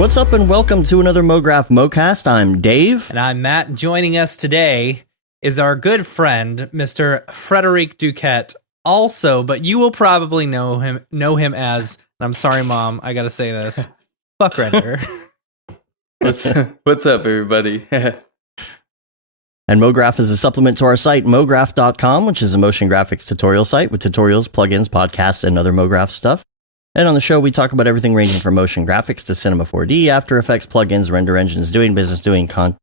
What's up and welcome to another Mograph Mocast. I'm Dave. And I'm Matt. Joining us today is our good friend, Mr. Frederic Duquette. Also, but you will probably know him as, and I'm sorry, Mom, I gotta say this, Fvckrender. What's up, everybody? And Mograph is a supplement to our site, mograph.com, which is a motion graphics tutorial site with tutorials, plugins, podcasts, and other Mograph stuff. And on the show, we talk about everything ranging from motion graphics to Cinema 4D, After Effects, plugins, render engines, doing business, doing taxes,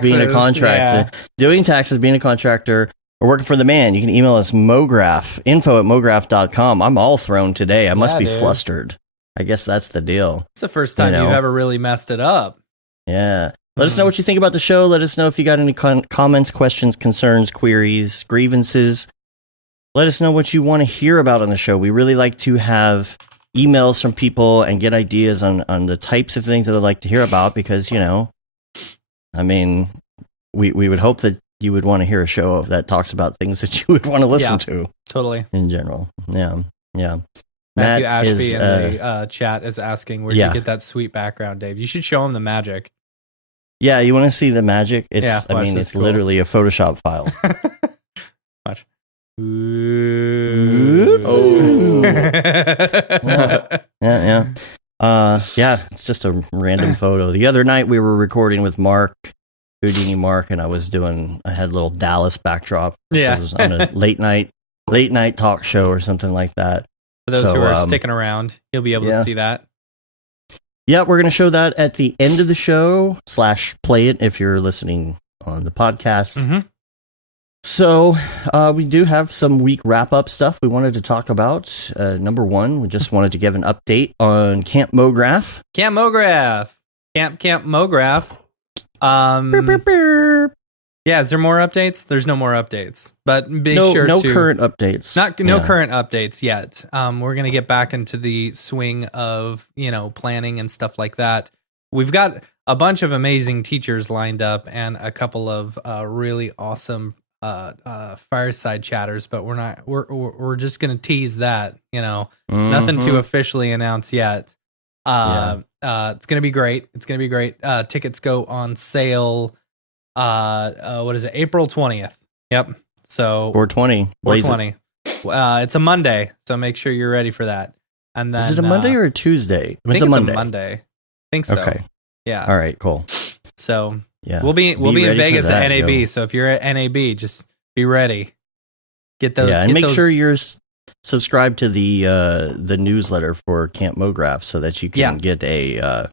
being a contractor, doing taxes, being a contractor, or working for the man. You can email us Mograph, info@mograph.com. I'm all thrown today. I must be flustered. I guess that's the deal. It's the first time you've ever really messed it up. Yeah. Let us know what you think about the show. Let us know if you got any comments, questions, concerns, queries, grievances. Let us know what you want to hear about on the show. We really like to have emails from people and get ideas on the types of things that they'd like to hear about because, we would hope that you would want to hear a show that talks about things that you would want to listen to. Totally. In general. Yeah. Matthew Ashby in the chat is asking, where'd you get that sweet background, Dave? You should show him the magic. Yeah, you want to see the magic? It's it's cool. Literally a Photoshop file. Watch. Ooh. Oh. Yeah. It's just a random photo. The other night we were recording with Mark, Houdini Mark, and I had a little Dallas backdrop. Yeah. It was on a late night talk show or something like that. For those who are sticking around, you'll be able to see that. Yeah, we're going to show that at the end of the show / play it if you're listening on the podcast. Mm-hmm. So we do have some week wrap-up stuff we wanted to talk about. Number one, we just wanted to give an update on Camp Mograph. Camp Mograph. Camp Mograph. Yeah, is there more updates? There's no more updates. But no current updates. No current updates yet. We're going to get back into the swing of, planning and stuff like that. We've got a bunch of amazing teachers lined up and a couple of really awesome fireside chatters, but we're just going to tease that, nothing to officially announce yet. It's going to be great. Tickets go on sale. What is it? April 20th. Yep. So 420. 420. It's a Monday, so make sure you're ready for that. And then is it a Monday or a Tuesday? I think it's a Monday. I think so. Okay. Yeah. All right. Cool. So yeah, we'll be in Vegas at NAB. So if you're at NAB, just be ready. Get those. Yeah, and make sure you're subscribed to the newsletter for Camp Mograph so that you can get a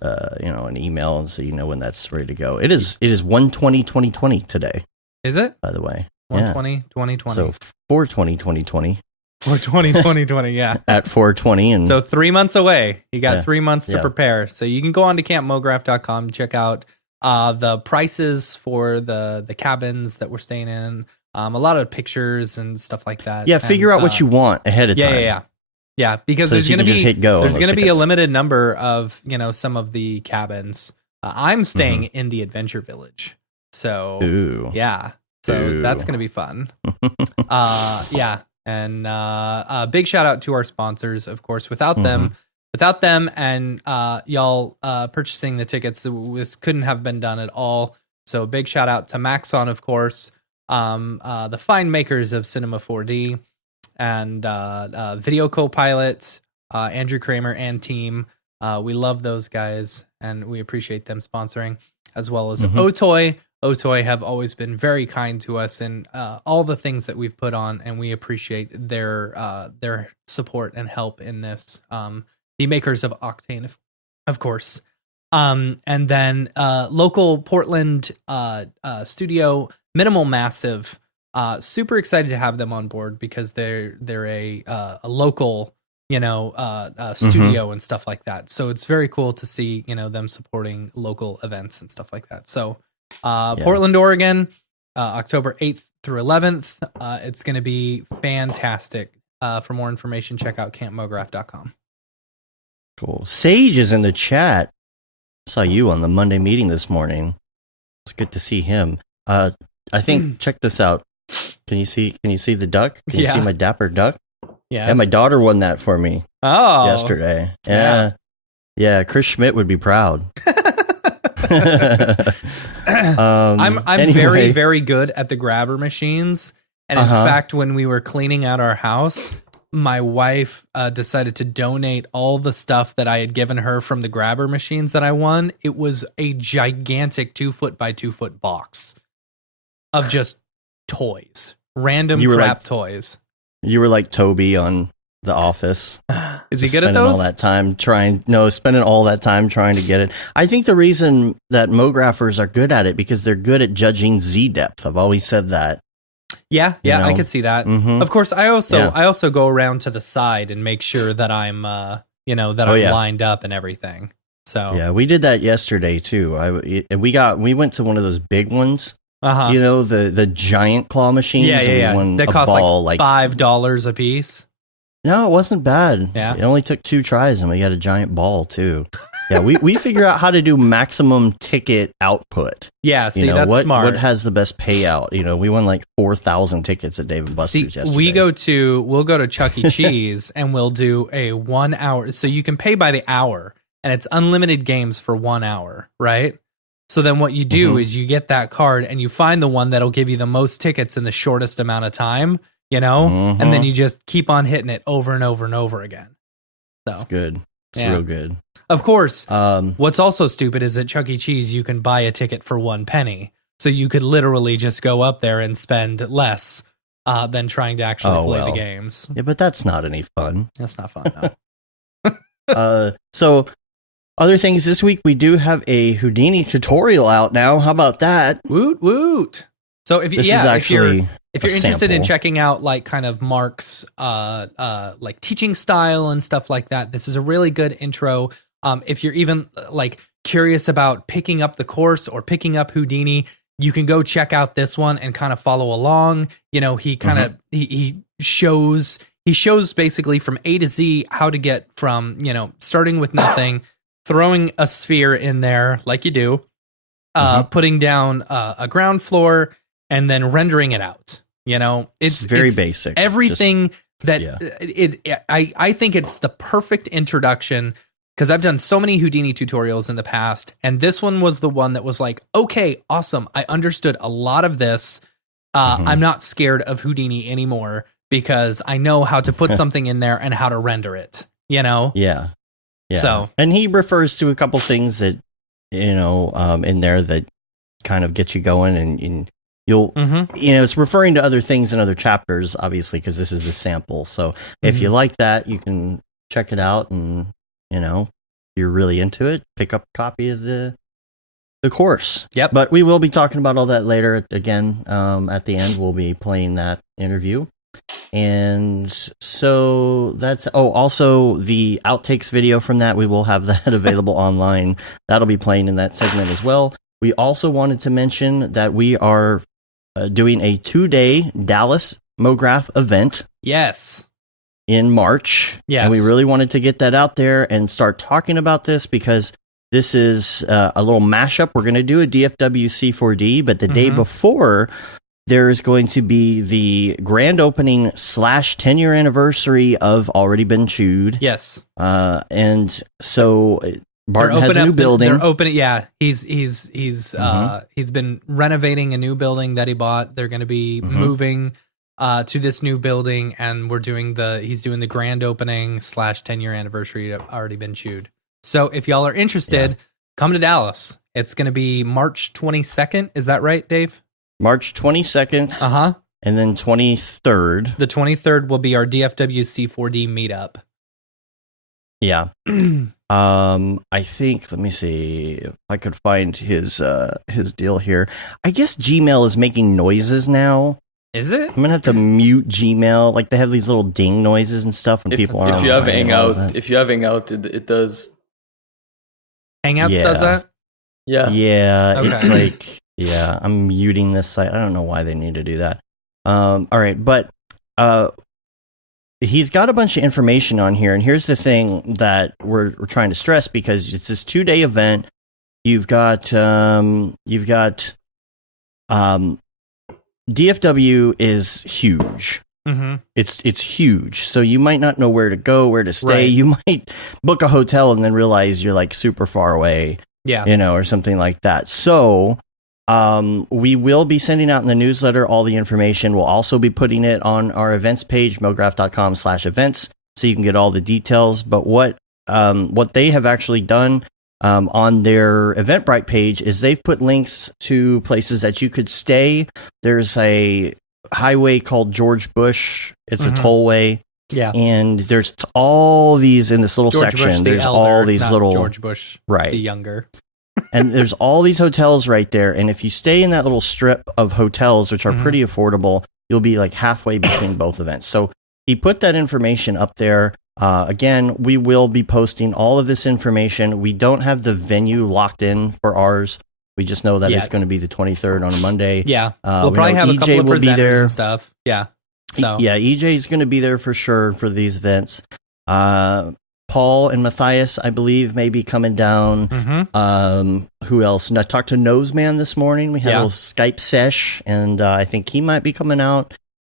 an email and so you know when that's ready to go. It is 1/20/2020 today. Is it? By the way, 1/20/2020. So 4/20/2020. 4/20/2020. Yeah. At 4/20 and so 3 months away. You got 3 months to prepare. So you can go on to campmograph.com, check out the prices for the cabins that we're staying in. A lot of pictures and stuff like that. Yeah, figure out what you want ahead of time. Yeah, because so there's going to be a limited number of, some of the cabins. I'm staying in the Adventure Village. So, that's going to be fun. And big shout out to our sponsors, of course. Without them and y'all purchasing the tickets, this couldn't have been done at all. So big shout out to Maxon, of course, the fine makers of Cinema 4D and Video Copilot, Andrew Kramer and team. We love those guys and we appreciate them sponsoring, as well as Otoy. Otoy have always been very kind to us in all the things that we've put on, and we appreciate their support and help in this. The makers of Octane, of course. And then local Portland studio, Minimal Massive. Super excited to have them on board because they're a local, studio and stuff like that. So it's very cool to see, them supporting local events and stuff like that. So Portland, Oregon, October 8th through 11th. It's going to be fantastic. For more information, check out campmograph.com. Cool. Sage is in the chat. Saw you on the Monday meeting this morning. It's good to see him. I think check this out. Can you see the duck? Can you see my dapper duck? Yeah. Yeah, my daughter won that for me yesterday. Yeah. Chris Schmidt would be proud. I'm anyway. very, very good at the grabber machines. And in fact, when we were cleaning out our house, my wife decided to donate all the stuff that I had given her from the grabber machines that I won. It was a gigantic 2-foot by 2-foot box of just toys, random crap toys. You were like Toby on The Office. Is he good at those? Spending all that time trying to get it. I think the reason that Mographers are good at it because they're good at judging Z depth. I've always said that. Yeah, I could see that. Of course, I also go around to the side and make sure that I'm I'm lined up and everything. So yeah, we did that yesterday too. We went to one of those big ones. You know, the giant claw machines. Yeah. That cost like $5 a piece. No, it wasn't bad. Yeah. It only took 2 tries and we had a giant ball too. Yeah, we figure out how to do maximum ticket output. Yeah, see, that's smart. What has the best payout? You know, we won like 4,000 tickets at Dave & Buster's yesterday. We'll go to Chuck E. Cheese and we'll do a 1 hour. So you can pay by the hour and it's unlimited games for 1 hour, right? So then what you do is you get that card and you find the one that'll give you the most tickets in the shortest amount of time. And then you just keep on hitting it over and over and over again. So it's good. It's real good. Of course, what's also stupid is at Chuck E. Cheese, you can buy a ticket for 1 penny. So you could literally just go up there and spend less than trying to actually play the games. Yeah, but that's not any fun. That's not fun, no. So other things this week, we do have a Houdini tutorial out now. How about that? Woot, woot. So if you're interested in checking out like kind of Mark's like teaching style and stuff like that, this is a really good intro. If you're even like curious about picking up the course or picking up Houdini, you can go check out this one and kind of follow along. You know, he kind of he shows basically from A to Z how to get from, starting with nothing, throwing a sphere in there like you do, putting down a ground floor, and then rendering it out. It's very basic. Everything I think it's the perfect introduction because I've done so many Houdini tutorials in the past, and this one was the one that was like, okay, awesome. I understood a lot of this. I'm not scared of Houdini anymore because I know how to put something in there and how to render it. Yeah. So, and he refers to a couple things that in there that kind of get you going, and you'll it's referring to other things in other chapters, obviously, because this is the sample. So if you like that, you can check it out, and if you're really into it, pick up a copy of the course. Yep. But we will be talking about all that later. Again, at the end, we'll be playing that interview. And so that's also the outtakes video from that. We will have that available online. That'll be playing in that segment as well. We also wanted to mention that we are doing a 2-day Dallas Mograph event. Yes. In March. Yes. And we really wanted to get that out there and start talking about this because this is a little mashup. We're going to do a DFW C4D, but the day before, there's going to be the grand opening / 10-year anniversary of Already Been Chewed. Yes. And so Barton has a new building. They're opening. Yeah, he's been renovating a new building that he bought. They're going to be moving to this new building, and he's doing the grand opening / 10-year anniversary of Already Been Chewed. So if y'all are interested, come to Dallas. It's going to be March 22nd. Is that right, Dave? March 22nd. And then 23rd. The 23rd will be our DFW C4D meetup. Yeah. I think, let me see if I could find his deal here. I guess Gmail is making noises now. Is it? I'm gonna have to mute Gmail. Like they have these little ding noises and stuff when people are If you have Hangout, it does. Hangouts does that? Yeah. Yeah. Okay. It's like, I'm muting this site. I don't know why they need to do that. All right, but he's got a bunch of information on here, and here's the thing that we're trying to stress because it's this 2-day event. You've got DFW is huge. Mm-hmm. It's huge. So you might not know where to go, where to stay. Right. You might book a hotel and then realize you're like super far away, Yeah. or something like that. So we will be sending out in the newsletter all the information. We'll also be putting it on our events page, mograph.com/events, so you can get all the details. But what they have actually done on their Eventbrite page is they've put links to places that you could stay. There's a highway called George Bush. It's a tollway. Yeah. And there's all these in this little George section. Bush the There's elder, all these not little George Bush right the younger. and there's all these hotels right there. And if you stay in that little strip of hotels, which are pretty affordable, you'll be like halfway between both events. So he put that information up there. Again, we will be posting all of this information. We don't have the venue locked in for ours. We just know that it's going to be the 23rd on a Monday. Yeah. We'll probably have a couple of presenters and stuff. Yeah. So yeah, EJ is going to be there for sure for these events. Paul and Matthias, I believe, may be coming down. Who else? And I talked to Noseman this morning. We had a little Skype sesh, and I think he might be coming out.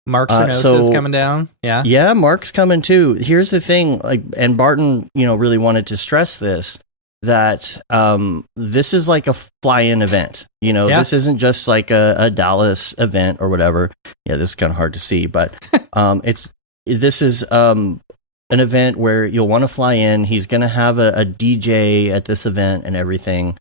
Mark Cernosa is coming down. Yeah. Yeah, Mark's coming too. Here's the thing, and Barton, really wanted to stress this, that this is like a fly-in event. This isn't just like a Dallas event or whatever. Yeah, this is kind of hard to see, but this is an event where you'll want to fly in. He's going to have a DJ at this event and everything.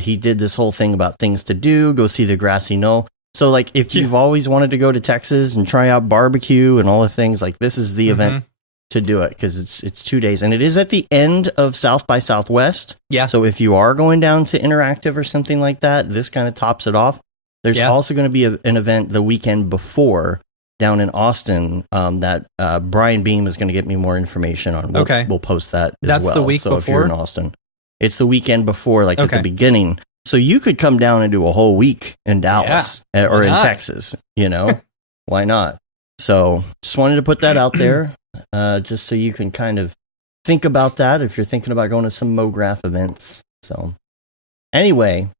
He did this whole thing about things to do, go see the grassy knoll. So, like, if you've always wanted to go to Texas and try out barbecue and all the things, like, this is the event to do it, because it's 2 days. And it is at the end of South by Southwest. Yeah. So if you are going down to Interactive or something like that, this kind of tops it off. There's also going to be an event the weekend before down in Austin that Brian Beam is going to get me more information on. We'll post that as well. That's the week before? If you're in Austin. It's the weekend before, like at the beginning. So you could come down and do a whole week in Dallas or in Texas, Why not? So just wanted to put that out there, just so you can kind of think about that if you're thinking about going to some Mograph events. So anyway,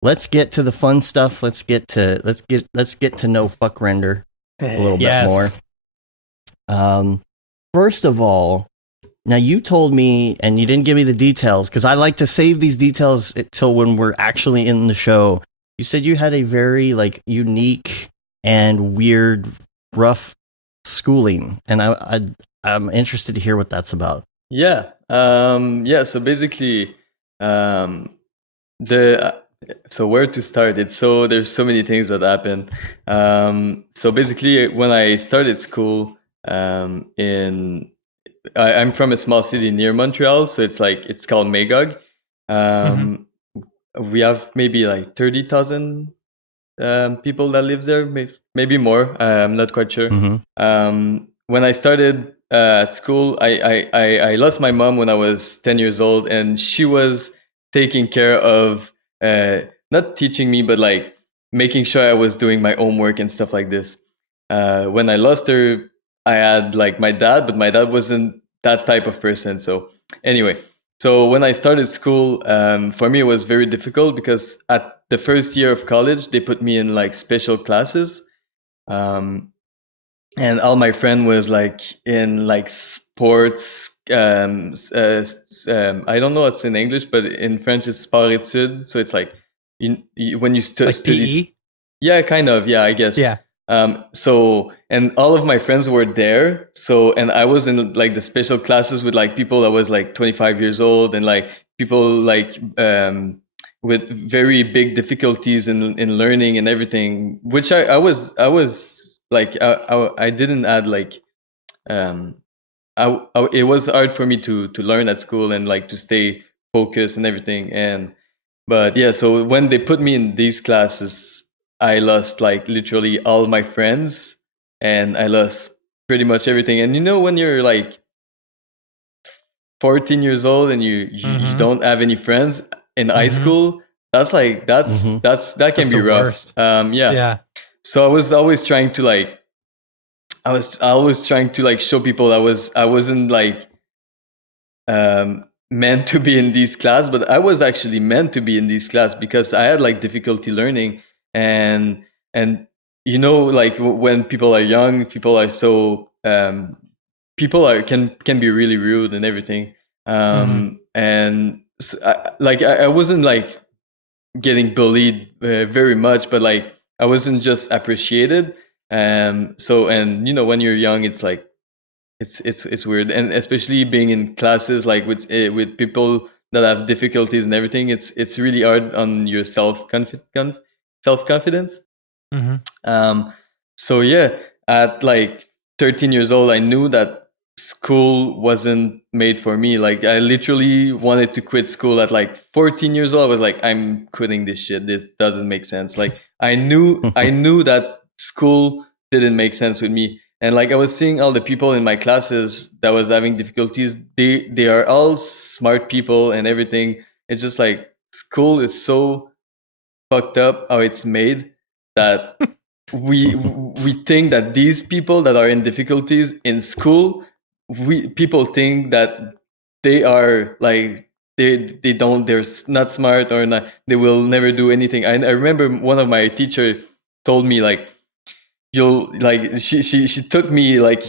let's get to the fun stuff. Let's get to know Fvckrender a little bit more. First of all, now you told me, and you didn't give me the details, because I like to save these details till when we're actually in the show. You said you had a very unique and weird, rough schooling, and I'm interested to hear what that's about. Yeah. So basically, so where to start? There's so many things that happen. So basically, when I started school, I'm from a small city near Montreal, so it's called Magog. We have maybe 30,000 people that live there, maybe more. I'm not quite sure. When I started at school, I lost my mom when I was 10 years old, and she was taking care of not teaching me, but making sure I was doing my homework and stuff like this. When I lost her, I had my dad, but my dad wasn't that type of person. So anyway, when I started school, for me it was very difficult, because at the first year of college, they put me in special classes. And all my friend was in sports. I don't know what's in English, but in French it's sport études. So it's when you study. PE? Yeah, kind of. Yeah, I guess. Yeah. And all of my friends were there. And I was in the special classes with people that was 25 years old, and people with very big difficulties in learning and everything, which I didn't add it was hard for me to learn at school and to stay focused and everything. So when they put me in these classes, I lost literally all my friends, and I lost pretty much everything. And when you're 14 years old and you don't have any friends in high school, that can be rough. Yeah. So I was always trying to show people I wasn't meant to be in these class, but I was actually meant to be in these class, because I had difficulty learning, and like when people are young, people are so people can be really rude and everything. And so I wasn't like getting bullied very much, but like I wasn't just appreciated. So, and when you're young, it's like it's weird, and especially being in classes like with people that have difficulties and everything, it's really hard on your self confidence. Um, so yeah, at like 13 years old, I knew that school wasn't made for me. Like I literally wanted to quit school at like 14 years old. I was like, I'm quitting this shit. This doesn't make sense. Like I knew that school didn't make sense with me. And like I was seeing all the people in my classes that was having difficulties. They are all smart people and everything. It's just like school is so fucked up how it's made that we think that these people that are in difficulties in school, people think that they are like they're not smart or not, they will never do anything. I remember one of my teacher told me like, you'll like she took me like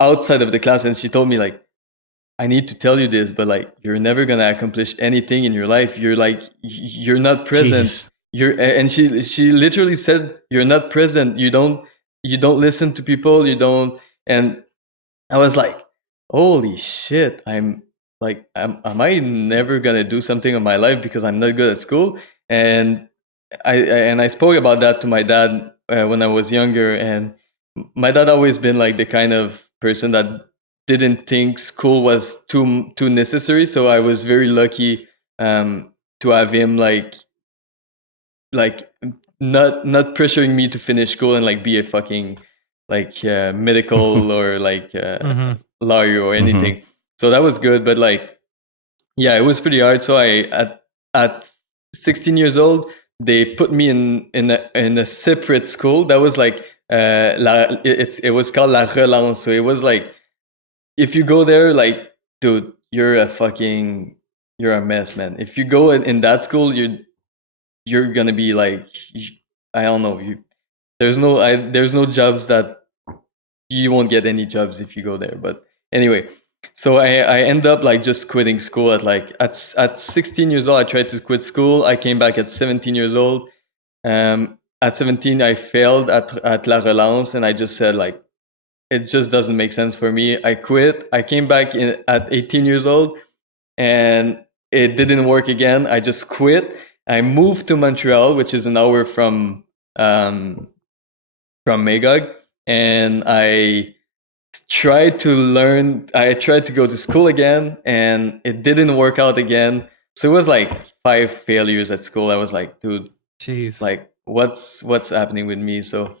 outside of the class, and she told me like, I need to tell you this, but like you're never gonna accomplish anything in your life. You're not present. Jeez. And she literally said, you're not present. You don't listen to people. You don't. And I was like, holy shit! I'm like, am I never gonna do something in my life because I'm not good at school? And I spoke about that to my dad when I was younger, and my dad always been like the kind of person that didn't think school was too necessary. So I was very lucky to have him like not pressuring me to finish school and like be a fucking like medical or like lawyer or anything. So that was good, but like yeah, it was pretty hard. So at 16 years old, they put me in a separate school that was like it was called La Relance. So it was like, if you go there, like, dude, you're a mess, man. If you go in that school, you're gonna be like, I don't know, there's no jobs that you won't get any jobs if you go there. But anyway, so I end up like just quitting school at 16 years old. I tried to quit school. I came back at 17 years old. At 17, I failed at La Relance, and I just said like, it just doesn't make sense for me. I quit. I came back at 18 years old, and it didn't work again. I just quit. I moved to Montreal, which is an hour from Magog, and I tried to go to school again, and it didn't work out again. So it was like 5 failures at school. I was like, dude, Jeez. like what's happening with me? So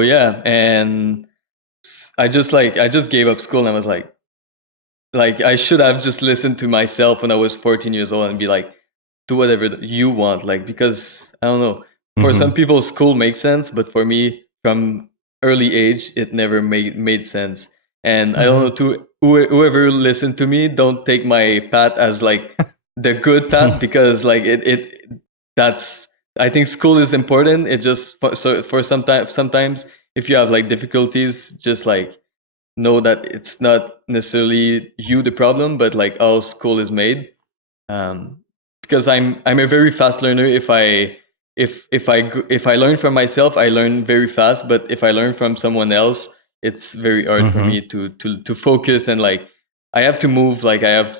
yeah, and I just gave up school, and I was like I should have just listened to myself when I was 14 years old and be like, do whatever you want, like, because I don't know, for some people school makes sense, but for me from early age it never made sense. And I don't know, to whoever listened to me, don't take my path as like the good path, because like that's, I think school is important. It just for sometimes if you have like difficulties, just like know that it's not necessarily you the problem, but like how school is made. Because I'm a very fast learner. If I learn from myself, I learn very fast. But if I learn from someone else, it's very hard for me to focus, and like I have to move. Like I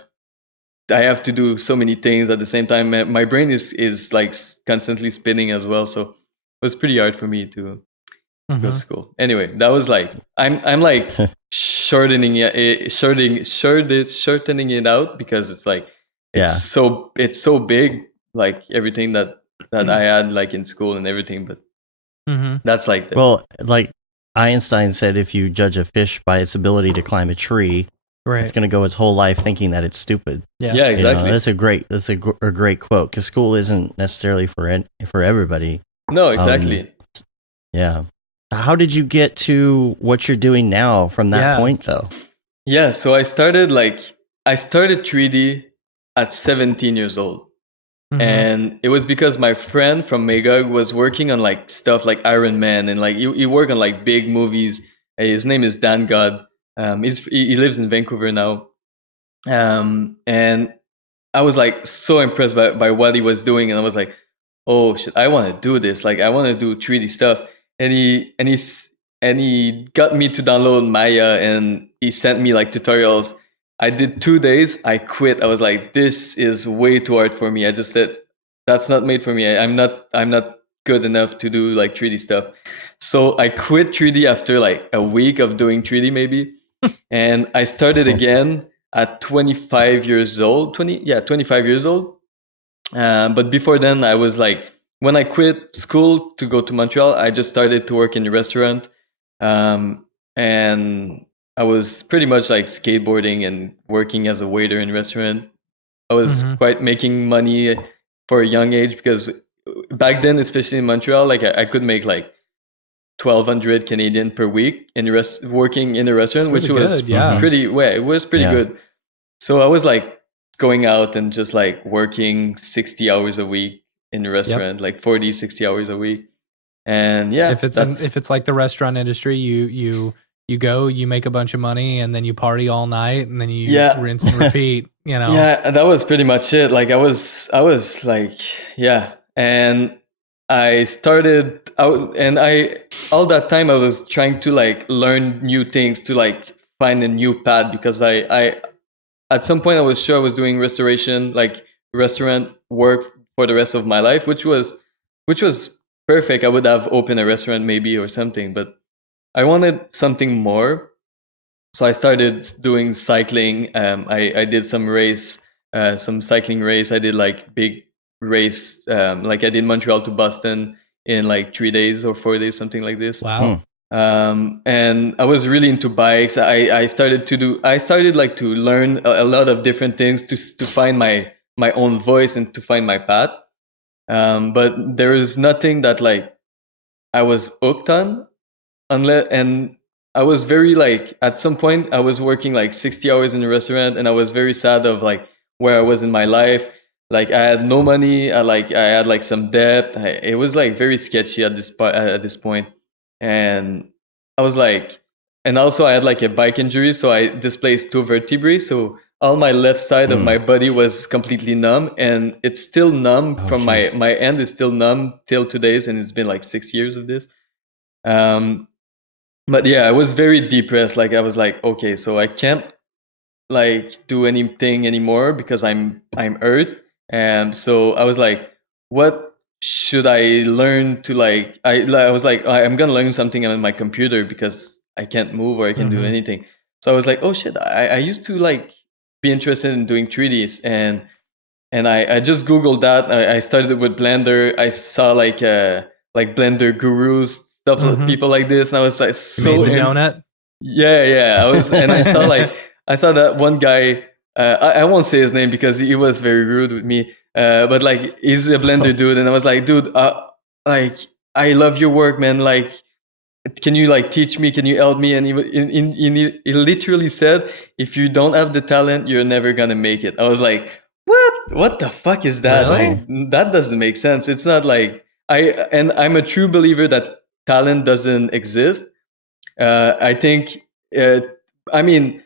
have to do so many things at the same time. My brain is like constantly spinning as well. So it was pretty hard for me to go to school. Anyway, that was like, I'm like shortening it out, because it's like it's so big, like everything that I had like in school and everything. But that's like well, like Einstein said, if you judge a fish by its ability to climb a tree, it's going to go its whole life thinking that it's stupid. Yeah, exactly. That's a great quote, because school isn't necessarily for everybody. No, exactly. Yeah. How did you get to what you're doing now from that point, though? Yeah, so I started 3D at 17 years old. And it was because my friend from Magog was working on like stuff like Iron Man, and like he worked on like big movies. His name is Dan God. He lives in Vancouver now. And I was like so impressed by what he was doing, and I was like, oh shit, I want to do this. Like I want to do 3D stuff. And he got me to download Maya, and he sent me like tutorials. I did 2 days. I quit. I was like, this is way too hard for me. I just said, that's not made for me. I'm not good enough to do like 3D stuff. So I quit 3D after like a week of doing 3D maybe, and I started again at 25 years old. 25 years old. But before then, I was like, when I quit school to go to Montreal, I just started to work in a restaurant. And I was pretty much like skateboarding and working as a waiter in a restaurant. I was quite making money for a young age, because back then, especially in Montreal, like I could make like 1,200 Canadian per week in working in a restaurant, That's really which was good, yeah. it was pretty good. So I was like going out and just like working 60 hours a week in a restaurant, like 40, 60 hours a week. And yeah, if it's like the restaurant industry, you go, you make a bunch of money, and then you party all night, and then you rinse and repeat, you know? Yeah, that was pretty much it. Like I was like, yeah. And I started out, and all that time I was trying to like learn new things, to like find a new path, because I at some point I was sure I was doing restoration, like restaurant work for the rest of my life, which was perfect. I would have opened a restaurant maybe or something, but I wanted something more. So I started doing cycling. I did some cycling race. I did like big race. Like I did Montreal to Boston in like 3 days or 4 days, something like this. Wow. And I was really into bikes. I started like to learn a lot of different things to find my own voice and to find my path. But there is nothing that like I was hooked on, and I was very like, at some point I was working like 60 hours in a restaurant, and I was very sad of like where I was in my life. Like I had no money. I had like some debt. It was like very sketchy at this point. And I was like, and also I had like a bike injury, so I displaced 2 vertebrae. So all my left side of my body was completely numb, and it's still numb from my end is still numb till today's, and it's been like 6 years of this. But yeah, I was very depressed. Like I was like, okay, so I can't like do anything anymore because I'm hurt. And so I was like, what should I learn to like? I was like, I'm gonna learn something on my computer because I can't move or I can't do anything. So I was like, oh shit, I used to like be interested in doing 3Ds, and I just Googled that. I started with Blender. I saw like Blender gurus, stuff, people like this, and I was like, so you made the donut. Yeah. I was, and I saw that one guy. I won't say his name because he was very rude with me. But like he's a Blender dude, and I was like, dude, like I love your work, man. Like, can you like teach me? Can you help me? And he literally said, if you don't have the talent, you're never gonna make it. I was like, what the fuck is that? Really? Like, that doesn't make sense. It's not like I'm a true believer that talent doesn't exist. I think I mean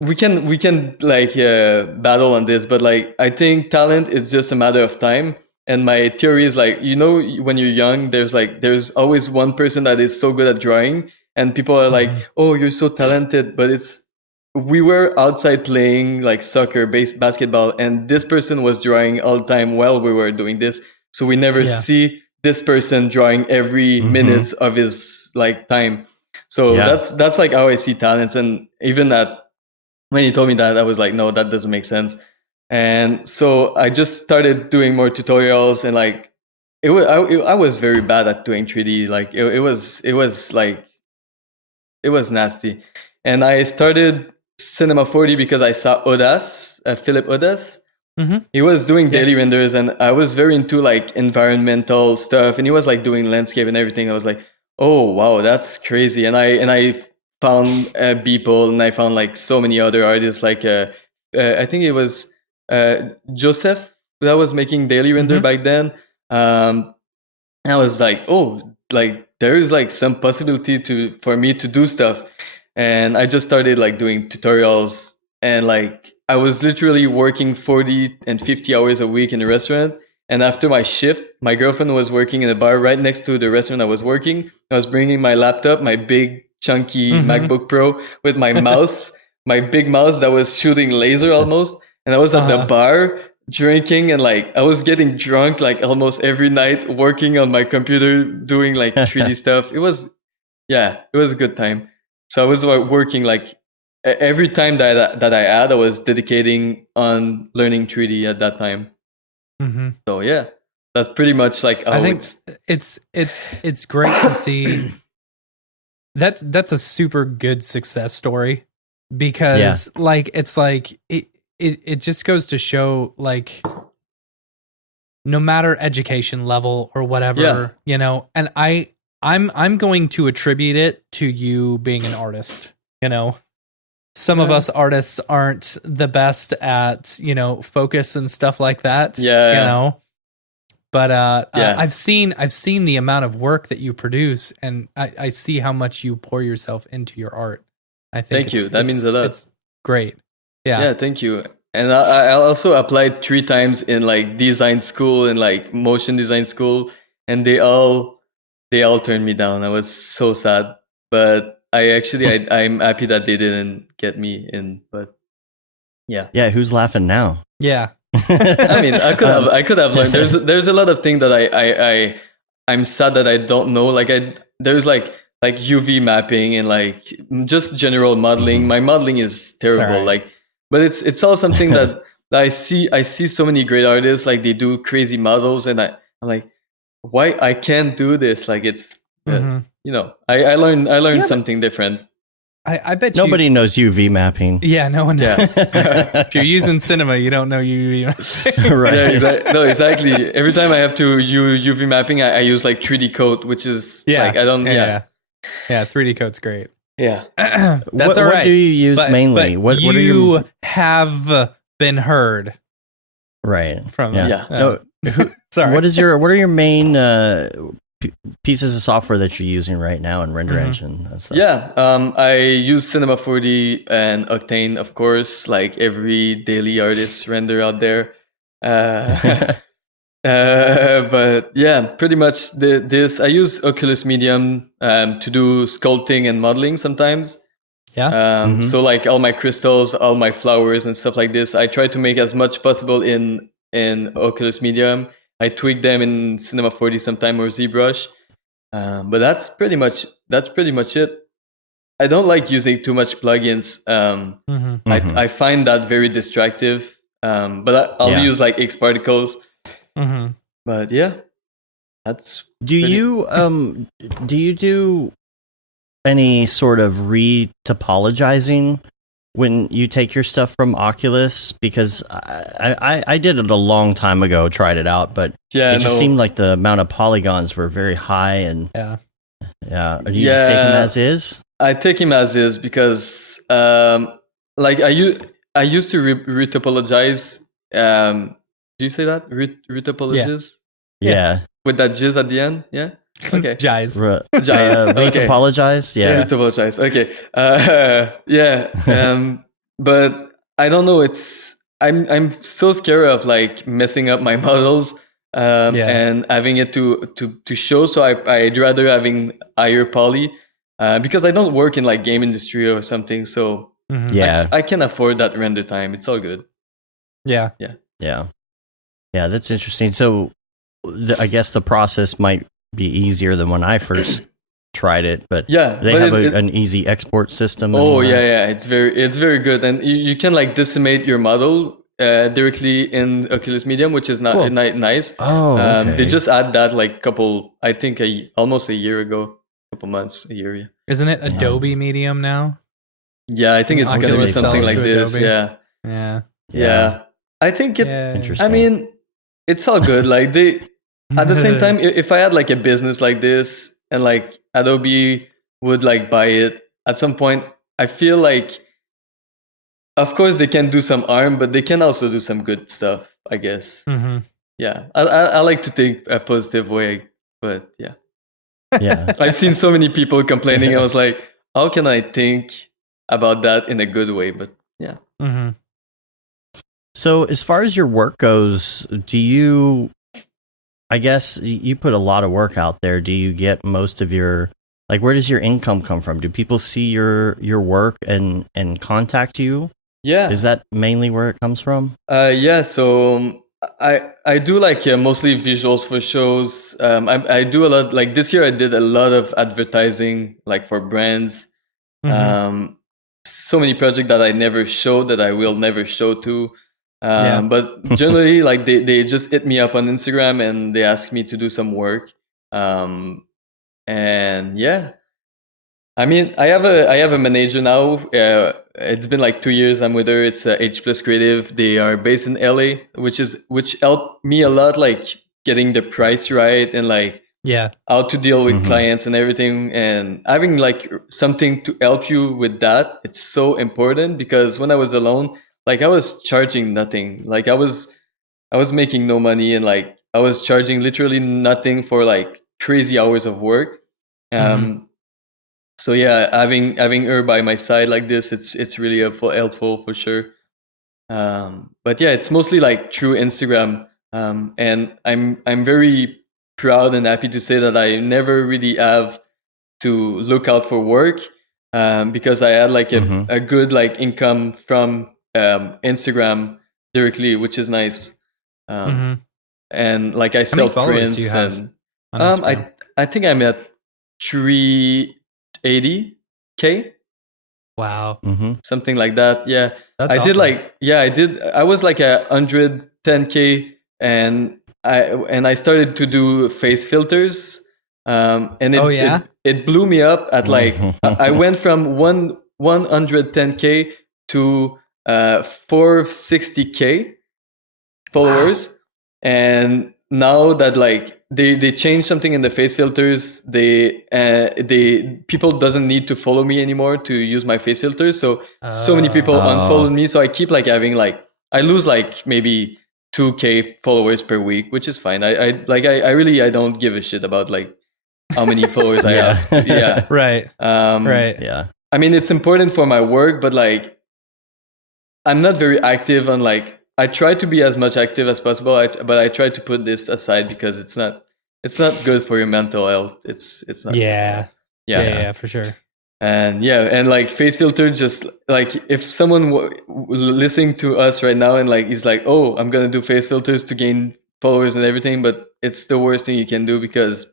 we can like battle on this, but like I think talent is just a matter of time. And my theory is like, when you're young, there's always one person that is so good at drawing, and people are like, oh, you're so talented, but we were outside playing like soccer, basketball, and this person was drawing all the time while we were doing this. So we never see this person drawing every minute of his like time. So that's like how I see talents. And even that, when you told me that, I was like, no, that doesn't make sense. And so I just started doing more tutorials, and like I was very bad at doing 3D. Like it was nasty. And I started Cinema 4D because I saw Philip Odas. He was doing daily renders, and I was very into like environmental stuff, and he was like doing landscape and everything. I was like, oh wow, that's crazy. And I found Beeple, and I found like so many other artists, like I think it was Joseph was making daily render back then. I was like, oh, like there is like some possibility for me to do stuff, and I just started like doing tutorials, and like I was literally working 40 and 50 hours a week in a restaurant. And after my shift, my girlfriend was working in a bar right next to the restaurant I was working. I was bringing my laptop, my big chunky MacBook Pro with my mouse, my big mouse that was shooting laser almost, and I was at the bar drinking, and like I was getting drunk like almost every night, working on my computer doing like 3D stuff. It was a good time. So I was working like every time that I had, I was dedicating on learning 3D at that time. So yeah, that's pretty much like how I think it's great to see. That's a super good success story, because like it's like it just goes to show, like, no matter education level or whatever, you know, and I'm going to attribute it to you being an artist. You know, some of us artists aren't the best at, you know, focus and stuff like that. You know, but I've seen the amount of work that you produce, and I see how much you pour yourself into your art. I think thank you. That means a lot. It's great. Yeah, thank you. And I also applied 3 times in like design school and like motion design school, and they all turned me down. I was so sad, but I'm happy that they didn't get me in. But yeah. Who's laughing now? Yeah. I mean, I could have learned. There's a lot of things that I'm sad that I don't know. Like there's like UV mapping and like just general modeling. My modeling is terrible. Like, but it's all something that I see so many great artists, like they do crazy models, and I'm like, why I can't do this? Like it's you know, I learned something different. I bet nobody knows UV mapping. Yeah, no one does. If you're using cinema, you don't know UV mapping. Right. Yeah, no, exactly. Every time I have to use UV mapping, I use like 3D Coat, which is like I don't. Yeah, 3D Coat's great. Yeah, that's all right. What do you use mainly? What are your... have been heard, right? From sorry. What are your main pieces of software that you're using right now in Render Engine? I use Cinema 4D and Octane, of course, like every daily artist render out there. But yeah, pretty much this. I use Oculus Medium to do sculpting and modeling sometimes. So like all my crystals, all my flowers and stuff like this, I try to make as much possible in Oculus Medium. I tweak them in Cinema 4D sometime or ZBrush. But that's pretty much it. I don't like using too much plugins. I find that very distractive. But I'll use like X particles. But yeah, that's. Do you do any sort of retopologizing when you take your stuff from Oculus? Because I did it a long time ago, tried it out, but it just seemed like the amount of polygons were very high. And do you just take him as is? I take him as is because like I used to retopologize. Do you say that? Retopologize? Yeah. With that jizz at the end? Yeah? Okay. Jize. Retopologize? Yeah. Retopologize. Okay. But I don't know. I'm so scared of like messing up my models and having it to show. So I'd rather having higher poly because I don't work in like game industry or something. So I can afford that render time. It's all good. Yeah, that's interesting. So I guess the process might be easier than when I first tried it, but they have an easy export system. It's very good, and you can like decimate your model directly in Oculus Medium, which is not nice. They just add that like almost a year ago, couple months, a year. Isn't it Adobe Medium now? Yeah, I think it's gonna be something like this. Adobe. Yeah. I think it. Interesting. I mean, it's all good. Like they. At the same time, if I had like a business like this and like Adobe would like buy it at some point, I feel like, of course they can do some harm, but they can also do some good stuff. I guess. Mm-hmm. Yeah, I like to think a positive way, but yeah. Yeah. I've seen so many people complaining. I was like, how can I think about that in a good way? But yeah. Mm-hmm. So as far as your work goes, do you, I guess you put a lot of work out there. Do you get most of your, like, where does your income come from? Do people see your work and contact you? Yeah. Is that mainly where it comes from? Yeah. So I do like mostly visuals for shows. I do a lot. Like this year, I did a lot of advertising, like for brands. Mm-hmm. So many projects that I never showed, that I will never show to. Yeah. But generally, like they just hit me up on Instagram and they ask me to do some work. And yeah, I mean, I have a manager now. It's been like 2 years. I'm with her. It's H Plus Creative. They are based in LA, which helped me a lot, like getting the price right and like Yeah. how to deal with clients and everything, and having like something to help you with that. It's so important because when I was alone, like I was charging nothing. Like I was making no money, and like I was charging literally nothing for like crazy hours of work. So yeah, having her by my side like this, it's really helpful for sure. But yeah, it's mostly like through Instagram, and I'm very proud and happy to say that I never really have to look out for work, because I had like a good like income from Instagram directly, which is nice. And like I How sell many followers do you prints, have and on Instagram? I think I'm at 380K. Wow. Something like that. Yeah. That's I did awesome. like, yeah, I was like 110K, and I started to do face filters. And Oh, yeah? it blew me up at like I went from 110K to 460K followers. And now that like they changed something in the face filters, they people doesn't need to follow me anymore to use my face filters. So many people unfollowed me, so I keep like having like, I lose like maybe 2K followers per week, which is fine. I really, I don't give a shit about like how many followers I have. Yeah. Right. Right. Yeah. I mean, it's important for my work, but like I'm not very active on like, I try to be as much active as possible, but I try to put this aside because it's not good for your mental health. It's not. Yeah. Yeah, for sure. And yeah, and like face filter, just like if someone listening to us right now and like is like, oh, I'm gonna do face filters to gain followers and everything, but it's the worst thing you can do because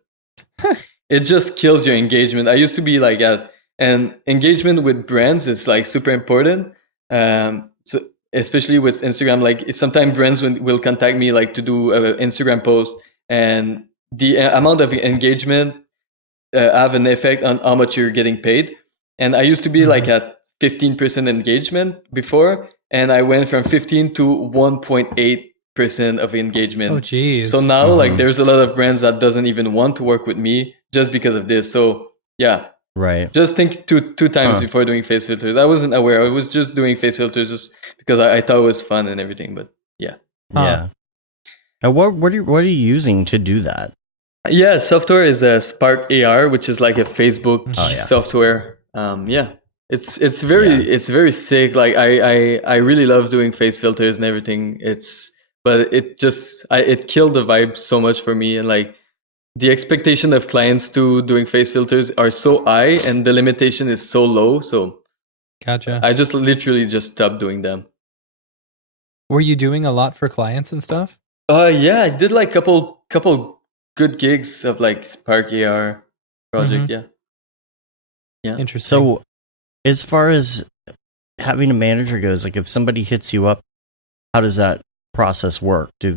it just kills your engagement. I used to be like that, and engagement with brands is like super important. So especially with Instagram, like sometimes brands will contact me like to do an Instagram post, and the amount of engagement have an effect on how much you're getting paid. And I used to be like at 15% engagement before, and I went from 15 to 1.8% of engagement. Oh, geez. So now like there's a lot of brands that doesn't even want to work with me just because of this. So yeah. Right. Just think two times before doing face filters. I wasn't aware. I was just doing face filters just because I thought it was fun and everything. But yeah. Yeah. And what are you using to do that? Yeah, software is a Spark AR, which is like a Facebook software. Yeah. It's very sick. Like I really love doing face filters and everything. But it killed the vibe so much for me, and like the expectation of clients to doing face filters are so high and the limitation is so low. So gotcha. I just literally just stopped doing them. Were you doing a lot for clients and stuff? Yeah, I did like couple good gigs of like Spark AR project. Yeah. Interesting. So as far as having a manager goes, like if somebody hits you up, how does that process work? Do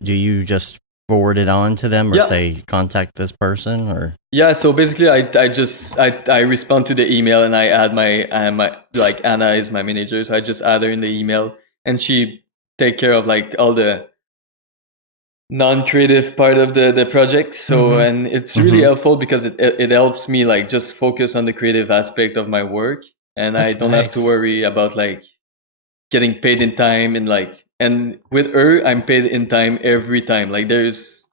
you just forward it on to them or say contact this person? Or so basically I respond to the email and I add my like Anna is my manager, so I just add her in the email and she take care of like all the non-creative part of the project. So and it's really helpful because it helps me like just focus on the creative aspect of my work, and I don't have to worry about like getting paid in time, and like and with her, I'm paid in time every time. Like there's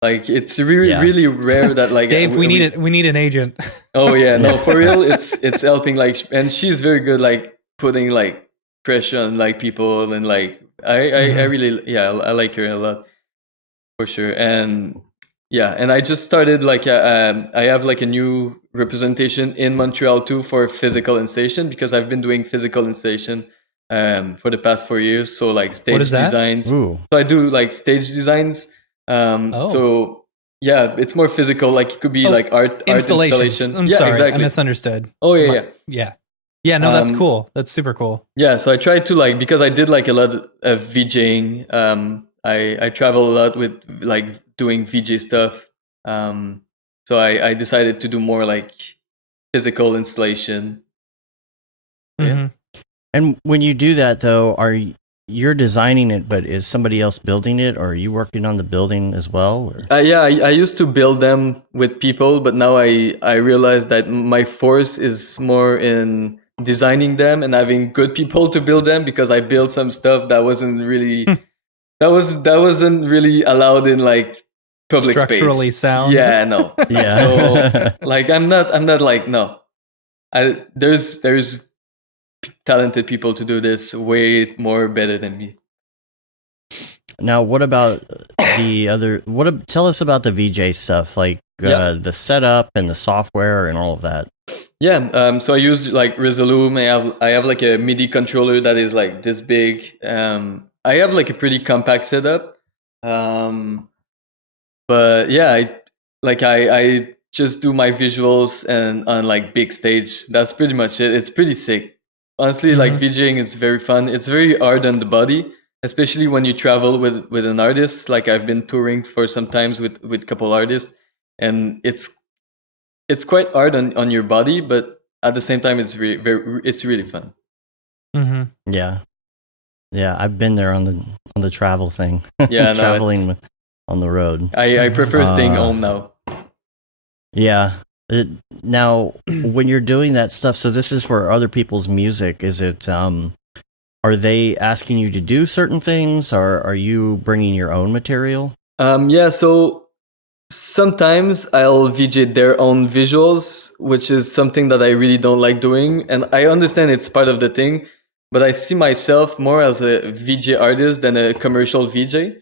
like it's really rare that like Dave, we need an agent. Oh yeah, no, for real, it's helping like, and she's very good like putting like pressure on like people and like I really I like her a lot for sure. And yeah, and I just started like I have like a new representation in Montreal too for physical installation because I've been doing physical installation for the past 4 years. So like stage designs. Ooh. So I do like stage designs. So yeah, it's more physical. Like it could be like art installation. I'm sorry, exactly. I misunderstood. Oh yeah. No, that's cool. That's super cool. Yeah, so I tried to like, because I did like a lot of VJing. I travel a lot with like doing VJ stuff. So I decided to do more like physical installation. Yeah. And when you do that though, you're designing it, but is somebody else building it, or are you working on the building as well? Yeah, I used to build them with people, but now I realized that my force is more in designing them and having good people to build them, because I built some stuff that wasn't really that wasn't really allowed in like public structurally space. Sound. Yeah, no. Yeah. So like I'm not like, no. There's talented people to do this way more better than me. Now, what about the other? Tell us about the VJ stuff, like the setup and the software and all of that. Yeah, so I use like Resolume. I have like a MIDI controller that is like this big. I have like a pretty compact setup. But yeah, I just do my visuals and on like big stage. That's pretty much it. It's pretty sick. Honestly, like VJing is very fun. It's very hard on the body, especially when you travel with an artist. Like I've been touring for some times with a couple artists, and it's quite hard on your body, but at the same time, it's really fun. Mm-hmm. Yeah, I've been there on the travel thing. Yeah, traveling on the road. I prefer staying home now. Yeah. Now, when you're doing that stuff, so this is for other people's music. Is it? Are they asking you to do certain things, or are you bringing your own material? Yeah. So sometimes I'll VJ their own visuals, which is something that I really don't like doing, and I understand it's part of the thing, but I see myself more as a VJ artist than a commercial VJ.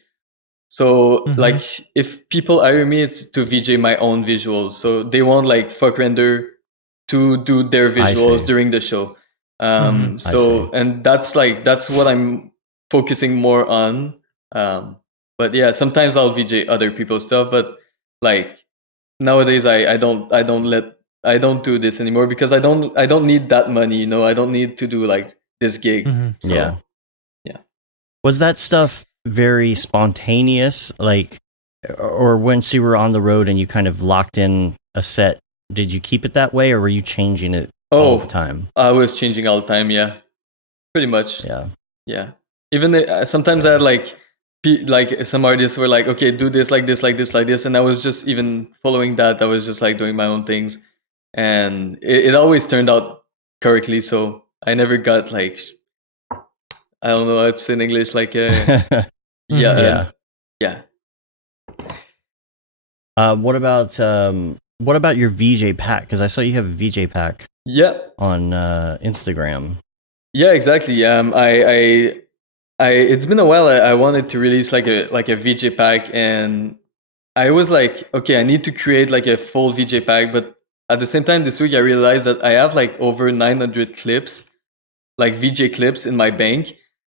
So like if people hire me, it's to VJ my own visuals. So they want like Fvckrender to do their visuals during the show. So and that's what I'm focusing more on. But yeah, sometimes I'll VJ other people's stuff, but like nowadays I don't do this anymore because I don't need that money, you know. I don't need to do like this gig. So, yeah. Was that stuff very spontaneous, like, or once you were on the road and you kind of locked in a set, did you keep it that way, or were you changing it all the time? I was changing all the time, yeah, pretty much. Yeah. Even sometimes I had like some artists were like, okay, do this like this like this like this, and I was just even following that. I was just like doing my own things, and it always turned out correctly. So I never got like, I don't know how it's in English, like yeah. What about your VJ pack? Because I saw you have a VJ pack. Yeah. On Instagram. Yeah, exactly. I it's been a while. I wanted to release like a VJ pack, and I was like, okay, I need to create like a full VJ pack. But at the same time, this week I realized that I have like over 900 clips, like VJ clips in my bank.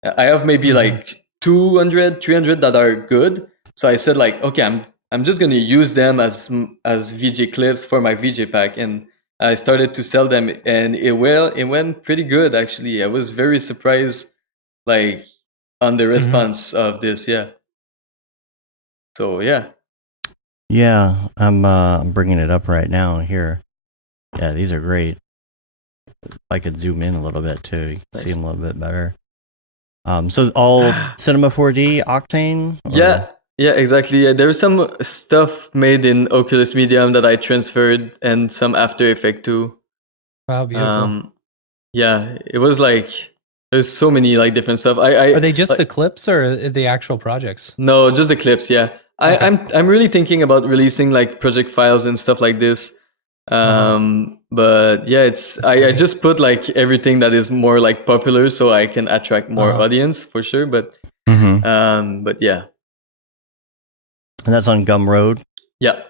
I have maybe like 200, 300 that are good. So I said like, okay, I'm just gonna use them as VJ clips for my VJ pack, and I started to sell them, and it went pretty good actually. I was very surprised, like on the response of this. Yeah. So yeah. Yeah, I'm bringing it up right now here. Yeah, these are great. If I could zoom in a little bit too, you can see them a little bit better. So all Cinema 4D, Octane? Or? Yeah, exactly. Yeah, there was some stuff made in Oculus Medium that I transferred, and some After Effects too. Wow, beautiful. Yeah, it was like There's so many like different stuff. I Are they just like, the clips or the actual projects? no, just the clips. Yeah, Okay. I'm really thinking about releasing like project files and stuff like this. But yeah, I great. just put like everything that is more like popular so I can attract more audience for sure. But but yeah, And that's on Gumroad. yeah,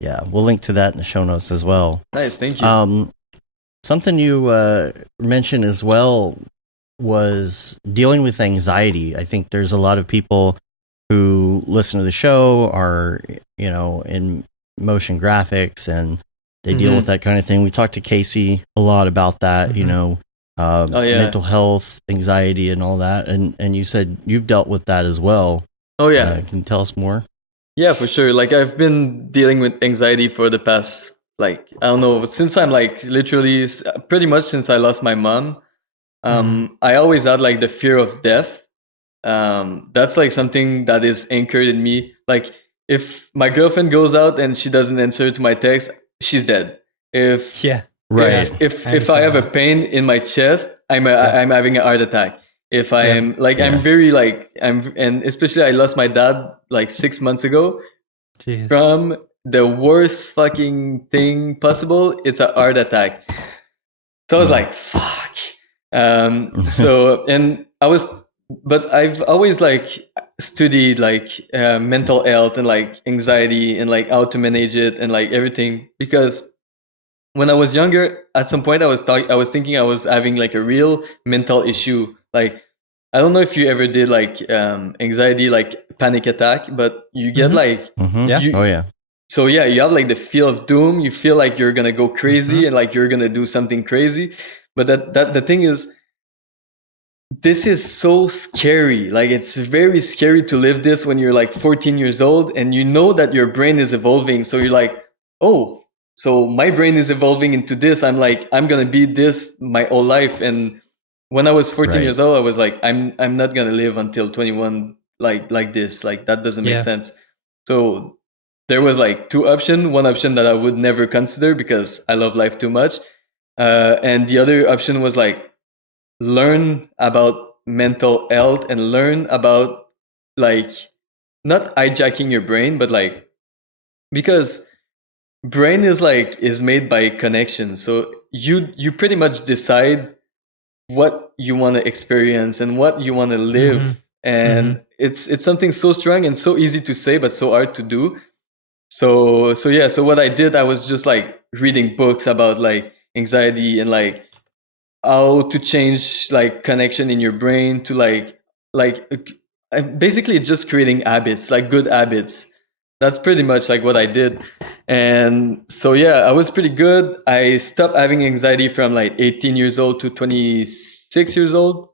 Yeah, we'll link to that in the show notes as well. nice, thank you. Something you mentioned as well was dealing with anxiety. I think there's a lot of people who listen to the show are, in motion graphics and they deal with that kind of thing. We talked to Casey a lot about that, mental health, anxiety, and all that. And you said you've dealt with that as well. Oh yeah, can you tell us more? yeah, for sure. Like I've been dealing with anxiety for the past, like, I don't know, since I'm like literally pretty much since I lost my mom. I always had like the fear of death. That's like something that is anchored in me. Like if my girlfriend goes out and she doesn't answer to my text, she's dead. If Right. if I have a pain in my chest, I'm having a heart attack. If I am like I'm very like and especially I lost my dad like 6 months ago. Jeez. From the worst fucking thing possible, it's a heart attack. So I was like, fuck. So and but I've always like studied like mental health and like anxiety and like how to manage it and like everything, because when I was younger, at some point I was thinking I was having like a real mental issue. Like I don't know if you ever did like anxiety, like panic attack, but you get like So yeah, you have like the feel of doom. You feel like you're gonna go crazy and like you're gonna do something crazy. But that the thing is, this is so scary. Like it's very scary to live this when you're like 14 years old and you know that your brain is evolving. So you're like, oh, so my brain is evolving into this. I'm like, I'm gonna be this my whole life. And when I was 14 years old, I was like, I'm not gonna live until 21 like this. Like that doesn't make sense. So there was like two options. One option that I would never consider because I love life too much. And the other option was like learn about mental health and learn about like not hijacking your brain, but like because brain is made by connection. So you pretty much decide what you want to experience and what you want to live. And it's something so strong and so easy to say but so hard to do. So yeah, so what I did, I was just like reading books about like anxiety and like how to change like connection in your brain to like basically it's just creating habits, like good habits. That's pretty much like what I did. And so yeah, I was pretty good. I stopped having anxiety from like 18 years old to 26 years old.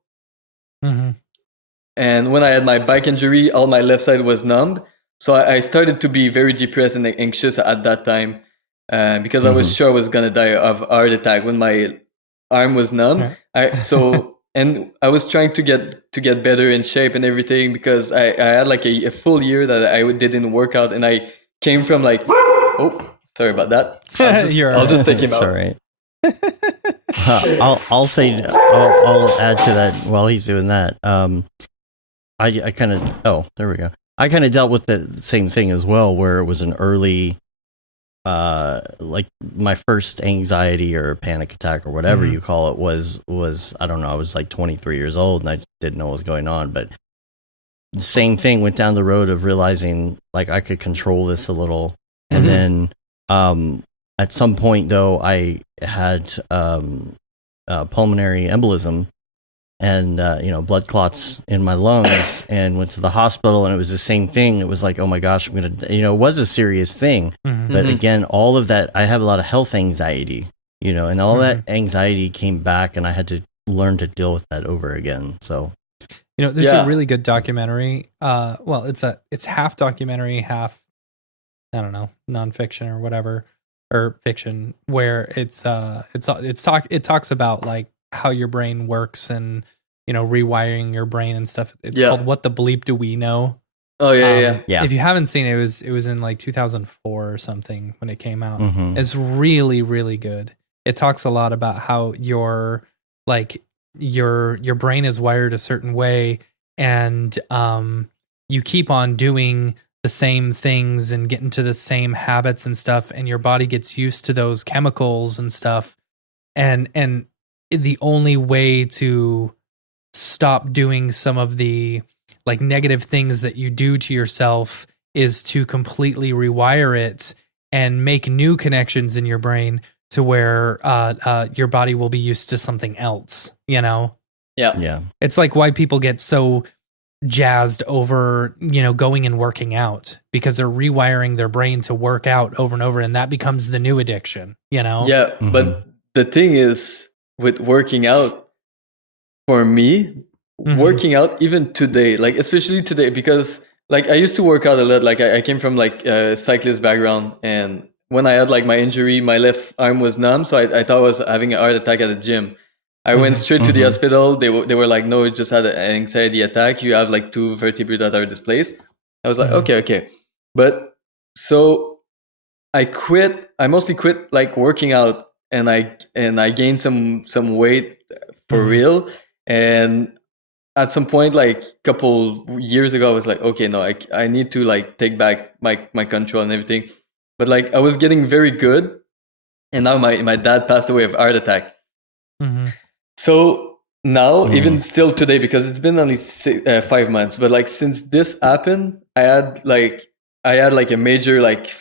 And when I had my back injury, all my left side was numb. So I started to be very depressed and anxious at that time because I was sure I was gonna die of heart attack when my arm was numb. And I was trying to get better in shape and everything because I had like a full year that I didn't work out, and I came from like sorry about that. I'll just take him out. All right. I'll add to that while he's doing that. I kind of there we go. I kind of dealt with the same thing as well, where it was an early, like my first anxiety or panic attack or whatever you call it was I don't know, I was like 23 years old and I didn't know what was going on, but the same thing, went down the road of realizing like I could control this a little, and then at some point though I had pulmonary embolism and blood clots in my lungs, and went to the hospital, and it was the same thing. It was like, oh my gosh, I'm gonna, it was a serious thing. But again, all of that, I have a lot of health anxiety, and all that anxiety came back, and I had to learn to deal with that over again. So, there's a really good documentary. Well, it's half documentary, half, I don't know, nonfiction or whatever, or fiction, where it talks about like how your brain works and rewiring your brain and stuff. It's called What the Bleep Do We Know? Oh yeah. If you haven't seen it, it was in like 2004 or something when it came out. It's really, really good. It talks a lot about how your like your brain is wired a certain way, and you keep on doing the same things and get into the same habits and stuff, and your body gets used to those chemicals and stuff, and the only way to stop doing some of the like negative things that you do to yourself is to completely rewire it and make new connections in your brain to where your body will be used to something else, you know? Yeah. It's like why people get so jazzed over, going and working out, because they're rewiring their brain to work out over and over, and that becomes the new addiction, Yeah, but the thing is with working out, for me, working out even today, like especially today, because like I used to work out a lot. Like I came from like a cyclist background, and when I had like my injury, my left arm was numb, so I thought I was having a heart attack at the gym. I went straight to the hospital. They were like, no, you just had an anxiety attack. You have like 2 vertebrae that are displaced. I was like, okay. But so I quit. I mostly quit like working out, and I gained some weight for real. And at some point, like couple years ago, I was like, okay, no, I need to like take back my control and everything. But like I was getting very good, and now my dad passed away of heart attack. So now, even still today, because it's been only 5 months, but like since this happened, I had like a major like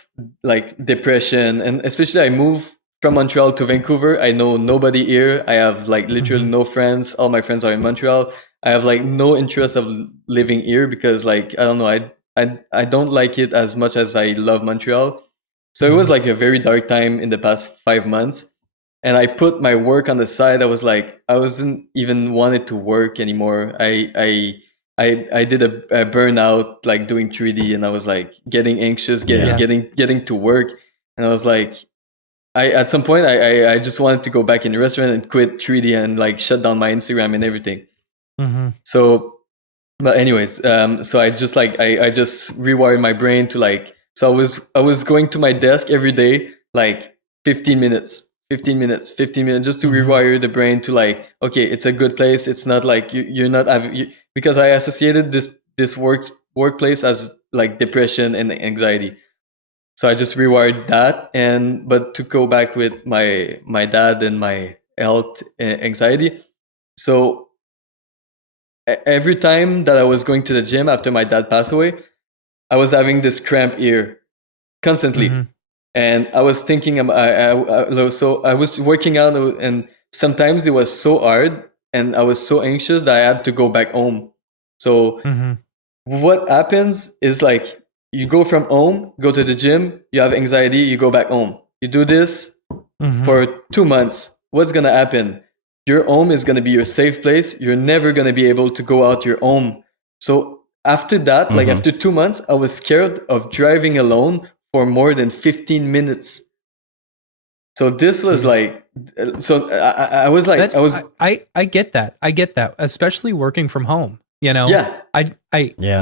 depression, and especially I moved from Montreal to Vancouver. I know nobody here. I have like literally no friends. All my friends are in Montreal. I have like no interest of living here because like I don't know, I don't like it as much as I love Montreal. So it was like a very dark time in the past 5 months. And I put my work on the side. I was like, I wasn't even wanted to work anymore. I did a burnout, like doing 3D, and I was like getting anxious, getting to work. And I was like, at some point, I just wanted to go back in the restaurant and quit 3D and like shut down my Instagram and everything. So, but anyways, so I just rewired my brain to like, so I was going to my desk every day, like 15 minutes just to rewire the brain to like, okay, it's a good place. It's not like you're not having, because I associated this workplace as like depression and anxiety. So I just rewired that. But to go back with my dad and my health anxiety. So every time that I was going to the gym after my dad passed away, I was having this cramp ear constantly. And I was thinking, so I was working out, and sometimes it was so hard, and I was so anxious that I had to go back home. So what happens is like you go from home, go to the gym, you have anxiety, you go back home. You do this for 2 months. What's gonna happen? Your home is gonna be your safe place. You're never gonna be able to go out your home. So after that, like after 2 months, I was scared of driving alone for more than 15 minutes. So this was like, so I was like, I get that. I get that, especially working from home, Yeah.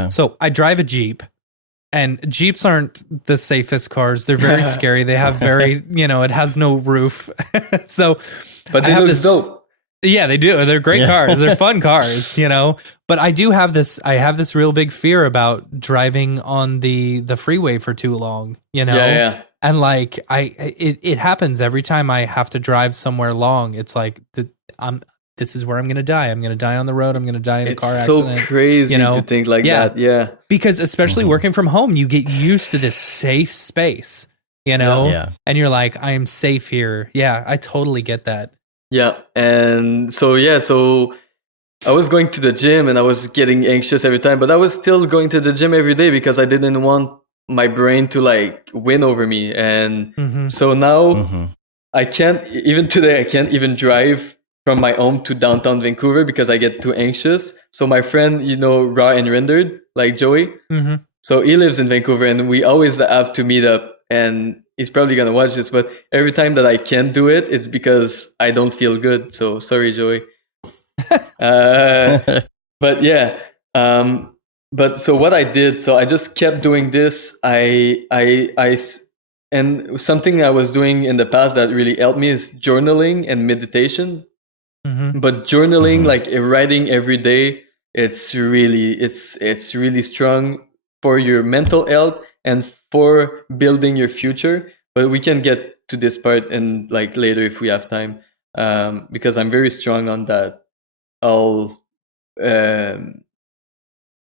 So I drive a Jeep, and Jeeps aren't the safest cars. They're very scary. They have very, it has no roof. So, but they look dope. Yeah, they do. They're great cars. They're fun cars, But I do have this. I have this real big fear about driving on the freeway for too long, Yeah. And like it happens every time I have to drive somewhere long. It's like this is where I'm gonna die. I'm gonna die on the road. I'm gonna die in a car accident. It's so crazy to think like that. Yeah. Because especially working from home, you get used to this safe space, and you're like, I am safe here. Yeah, I totally get that. Yeah, and so I was going to the gym and I was getting anxious every time, but I was still going to the gym every day because I didn't want my brain to like win over me. And so now I can't even drive from my home to downtown Vancouver because I get too anxious. So my friend, Raw and Rendered, like Joey, so he lives in Vancouver, and we always have to meet up. And he's probably gonna watch this, but every time that I can't do it, it's because I don't feel good. So sorry, Joey. But yeah, but so what I did, so I just kept doing this. And something I was doing in the past that really helped me is journaling and meditation. But journaling, Mhm. like writing every day, it's really strong for your mental health and for building your future. But we can get to this part and like later if we have time, because I'm very strong on that. I'll um,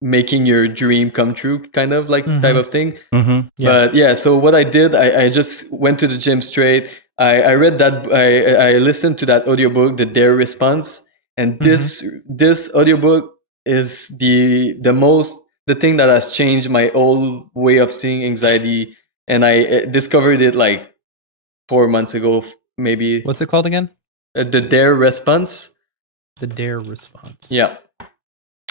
making your dream come true kind of like type of thing. Mhm. Yeah. But yeah, so what I did, I just went to the gym straight. I read that, I listened to that audiobook, The Dare Response, and this audiobook is the thing that has changed my whole way of seeing anxiety, and I discovered it like 4 months ago, maybe. What's it called again? The Dare Response. The Dare Response. Yeah.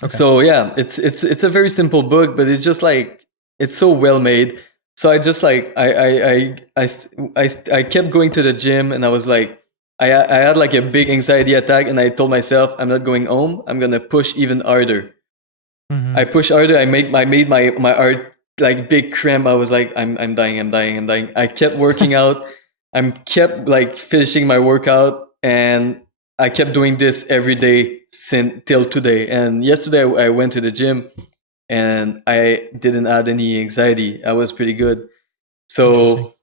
Okay. So yeah, it's a very simple book, but it's just like it's so well made. So I just like I kept going to the gym, and I was like I had like a big anxiety attack, and I told myself I'm not going home. I'm gonna push even harder. I pushed harder. I made my heart like big cramp. I was like I'm dying. I kept working out. I kept like finishing my workout, and I kept doing this every day since till today. And yesterday I went to the gym, and I didn't have any anxiety. I was pretty good. Interesting.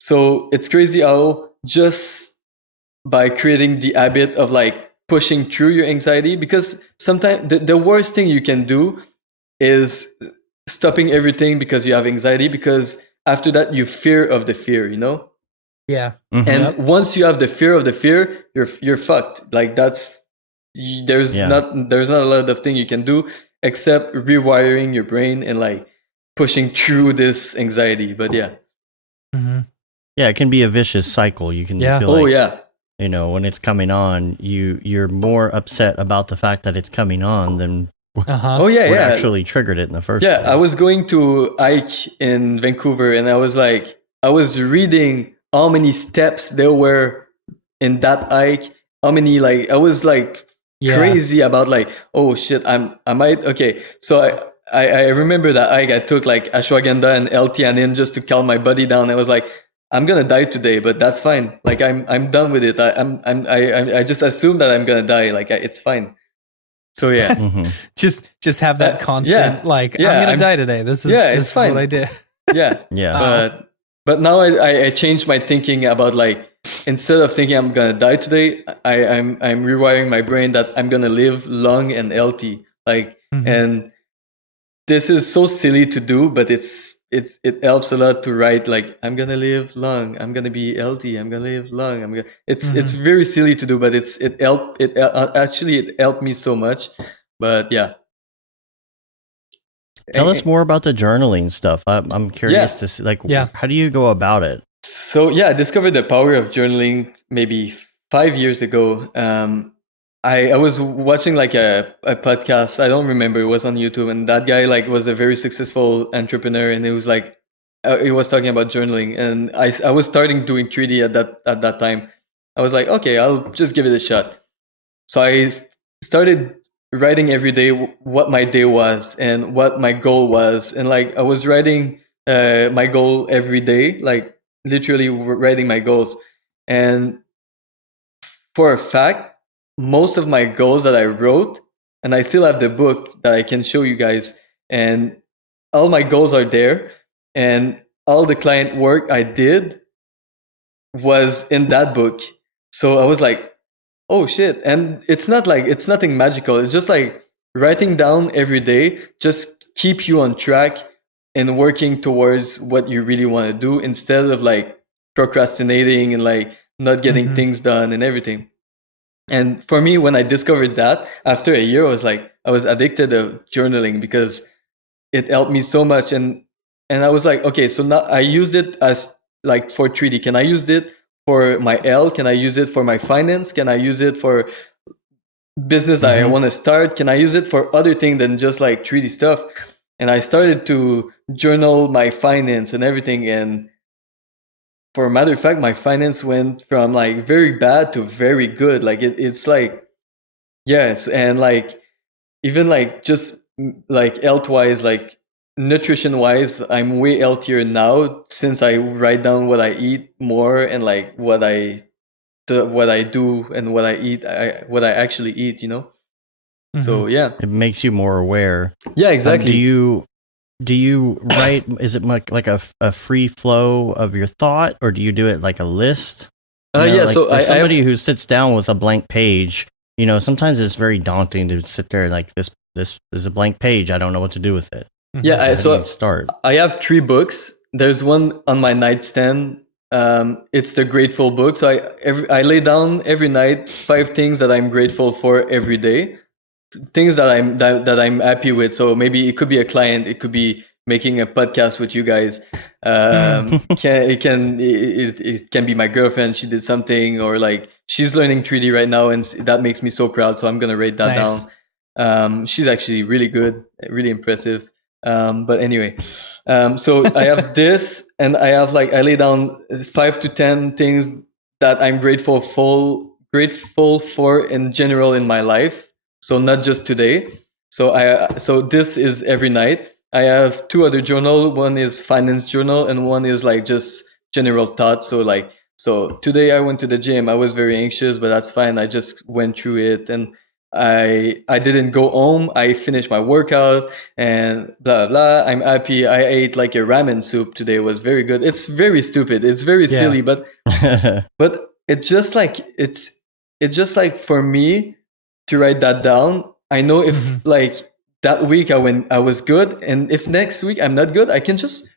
So it's crazy how just by creating the habit of like pushing through your anxiety, because sometimes the worst thing you can do is stopping everything because you have anxiety, because after that you fear of the fear, you know? Yeah. Mhm. And once you have the fear of the fear, you're fucked. Like there's Yeah. not a lot of thing you can do except rewiring your brain and like pushing through this anxiety. But yeah. Yeah, it can be a vicious cycle. You can Yeah. feel Oh like, yeah. you know, when it's coming on, you're more upset about the fact that it's coming on than Oh yeah, what yeah. actually triggered it in the first Yeah, place. I was going to hike in Vancouver, and I was reading how many steps there were in that hike. How many, like, I was like Yeah. crazy about like, oh shit, I might, okay. So I remember that hike. I took like ashwagandha and L-theanine just to calm my body down. I was like, I'm gonna die today, but that's fine. Like I'm done with it. I just assume that I'm gonna die. Like it's fine. So yeah. Mhm. Just have that constant like yeah, I'm gonna die today. This is yeah, it's this is fine. what I did. Yeah. Yeah. But now I changed my thinking about like, instead of thinking I'm gonna die today, I'm rewiring my brain that I'm gonna live long and healthy. Like, and this is so silly to do, but it helps a lot to write like I'm gonna live long, I'm gonna be healthy, I'm gonna live long. It's very silly to do, but it helped me so much. But yeah. Tell us more about the journaling stuff. I'm curious to see, like, how do you go about it? So yeah, I discovered the power of journaling maybe 5 years ago. I was watching like a podcast. I don't remember. It was on YouTube, and that guy like was a very successful entrepreneur, and it was like he was talking about journaling, and I was starting doing 3D at that time. I was like, okay, I'll just give it a shot. So I started writing every day what my day was and what my goal was, and like I was writing my goal every day, like literally writing my goals. And for a fact, most of my goals that I wrote, and I still have the book that I can show you guys, and all my goals are there, and all the client work I did was in that book. So I was like, oh shit. And it's nothing magical. It's just like writing down every day just keep you on track and working towards what you really want to do, instead of like procrastinating and like not getting things done and everything. And for me, when I discovered that after a year, I was addicted to journaling because it helped me so much. And I was like, okay, so now I used it as like for 3D. Can I use it for my L? Can I use it for my finance? Can I use it for business that I want to start? Can I use it for other things than just like 3D stuff? And I started to journal my finance and everything. And for a matter of fact, my finance went from like very bad to very good. Like it's like, yes. And like, even like just like health wise, like nutrition wise, I'm way healthier now since I write down what I eat more and like what I what I do and what I eat, what I actually eat, So yeah, It makes you more aware. yeah, exactly. Do you write? Is it like a free flow of your thought, or do you do it like a list? Yeah. Like So there's somebody who sits down with a blank page. Sometimes it's very daunting to sit there like this is a blank page. I don't know what to do with it. Yeah. How do you start? I have 3 books. There's one on my nightstand. It's the grateful book. So I lay down every night 5 things that I'm grateful for every day. Things that I'm happy with. So maybe it could be a client, it could be making a podcast with you guys. It can be my girlfriend. She did something, or like she's learning 3D right now, and that makes me so proud. So I'm gonna write that down. She's actually really good, really impressive. But anyway, so I have this, and I have I lay down 5 to 10 things that I'm grateful for in general in my life. So not just today. So this is every night. I have 2 other journal. One is finance journal, and one is just general thoughts. So today I went to the gym. I was very anxious, but that's fine. I just went through it, and I didn't go home. I finished my workout and blah blah. I'm happy. I ate a ramen soup today. It was very good. It's very stupid. It's very silly, but it's just for me to write that down. I know if that week I was good, and if next week I'm not good, I can just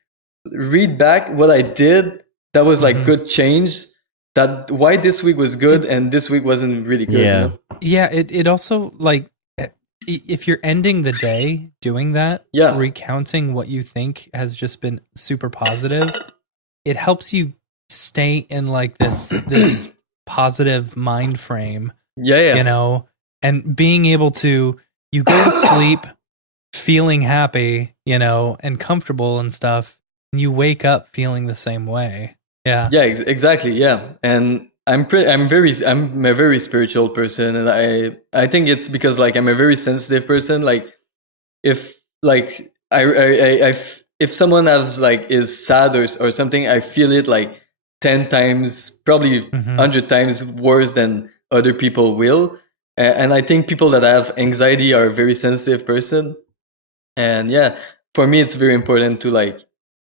read back what I did that was good change, that why this week was good and this week wasn't really good. Yeah, it also if you're ending the day doing that, recounting what you think has just been super positive, it helps you stay in this positive mind frame. And being able to, you go to sleep feeling happy, and comfortable and stuff, and you wake up feeling the same way. Yeah. Yeah, exactly. Yeah. And I'm a very spiritual person, and I think it's because I'm a very sensitive person. If if someone is sad or something, I feel it 10 times, probably 100 times worse than other people will. And I think people that have anxiety are a very sensitive person. And yeah, for me, it's very important to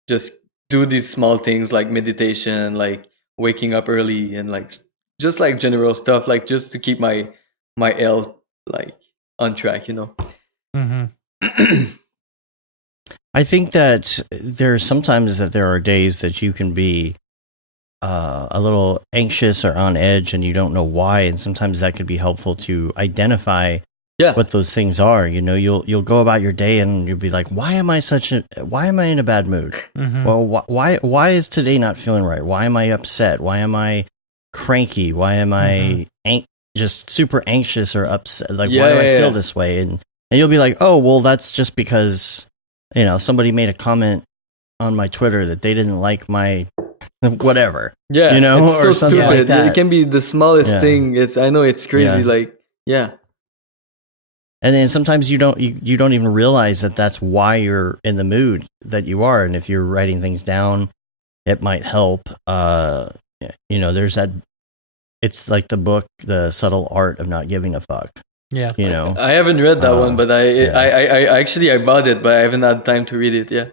just do these small things like meditation, waking up early, and just general stuff, just to keep my health on track. I think that there's sometimes that there are days that you can be a little anxious or on edge, and you don't know why, and sometimes that could be helpful to identify what those things are. You'll go about your day and you'll be like, why am I in a bad mood? Well, why is today not feeling right? Why am I upset? Why am I cranky? Why am I just super anxious or upset? Why do I feel this way? And you'll be like, oh, well, that's just because somebody made a comment on my Twitter that they didn't like my whatever. Yeah, it's or so something stupid. like that. It can be the smallest thing. I know it's crazy. And then sometimes you don't even realize that that's why you're in the mood that you are. And if you're writing things down, it might help. There's that. It's like the book, The Subtle Art of Not Giving a Fuck. Yeah. I haven't read that one, but I actually bought it, but I haven't had time to read it. Yeah.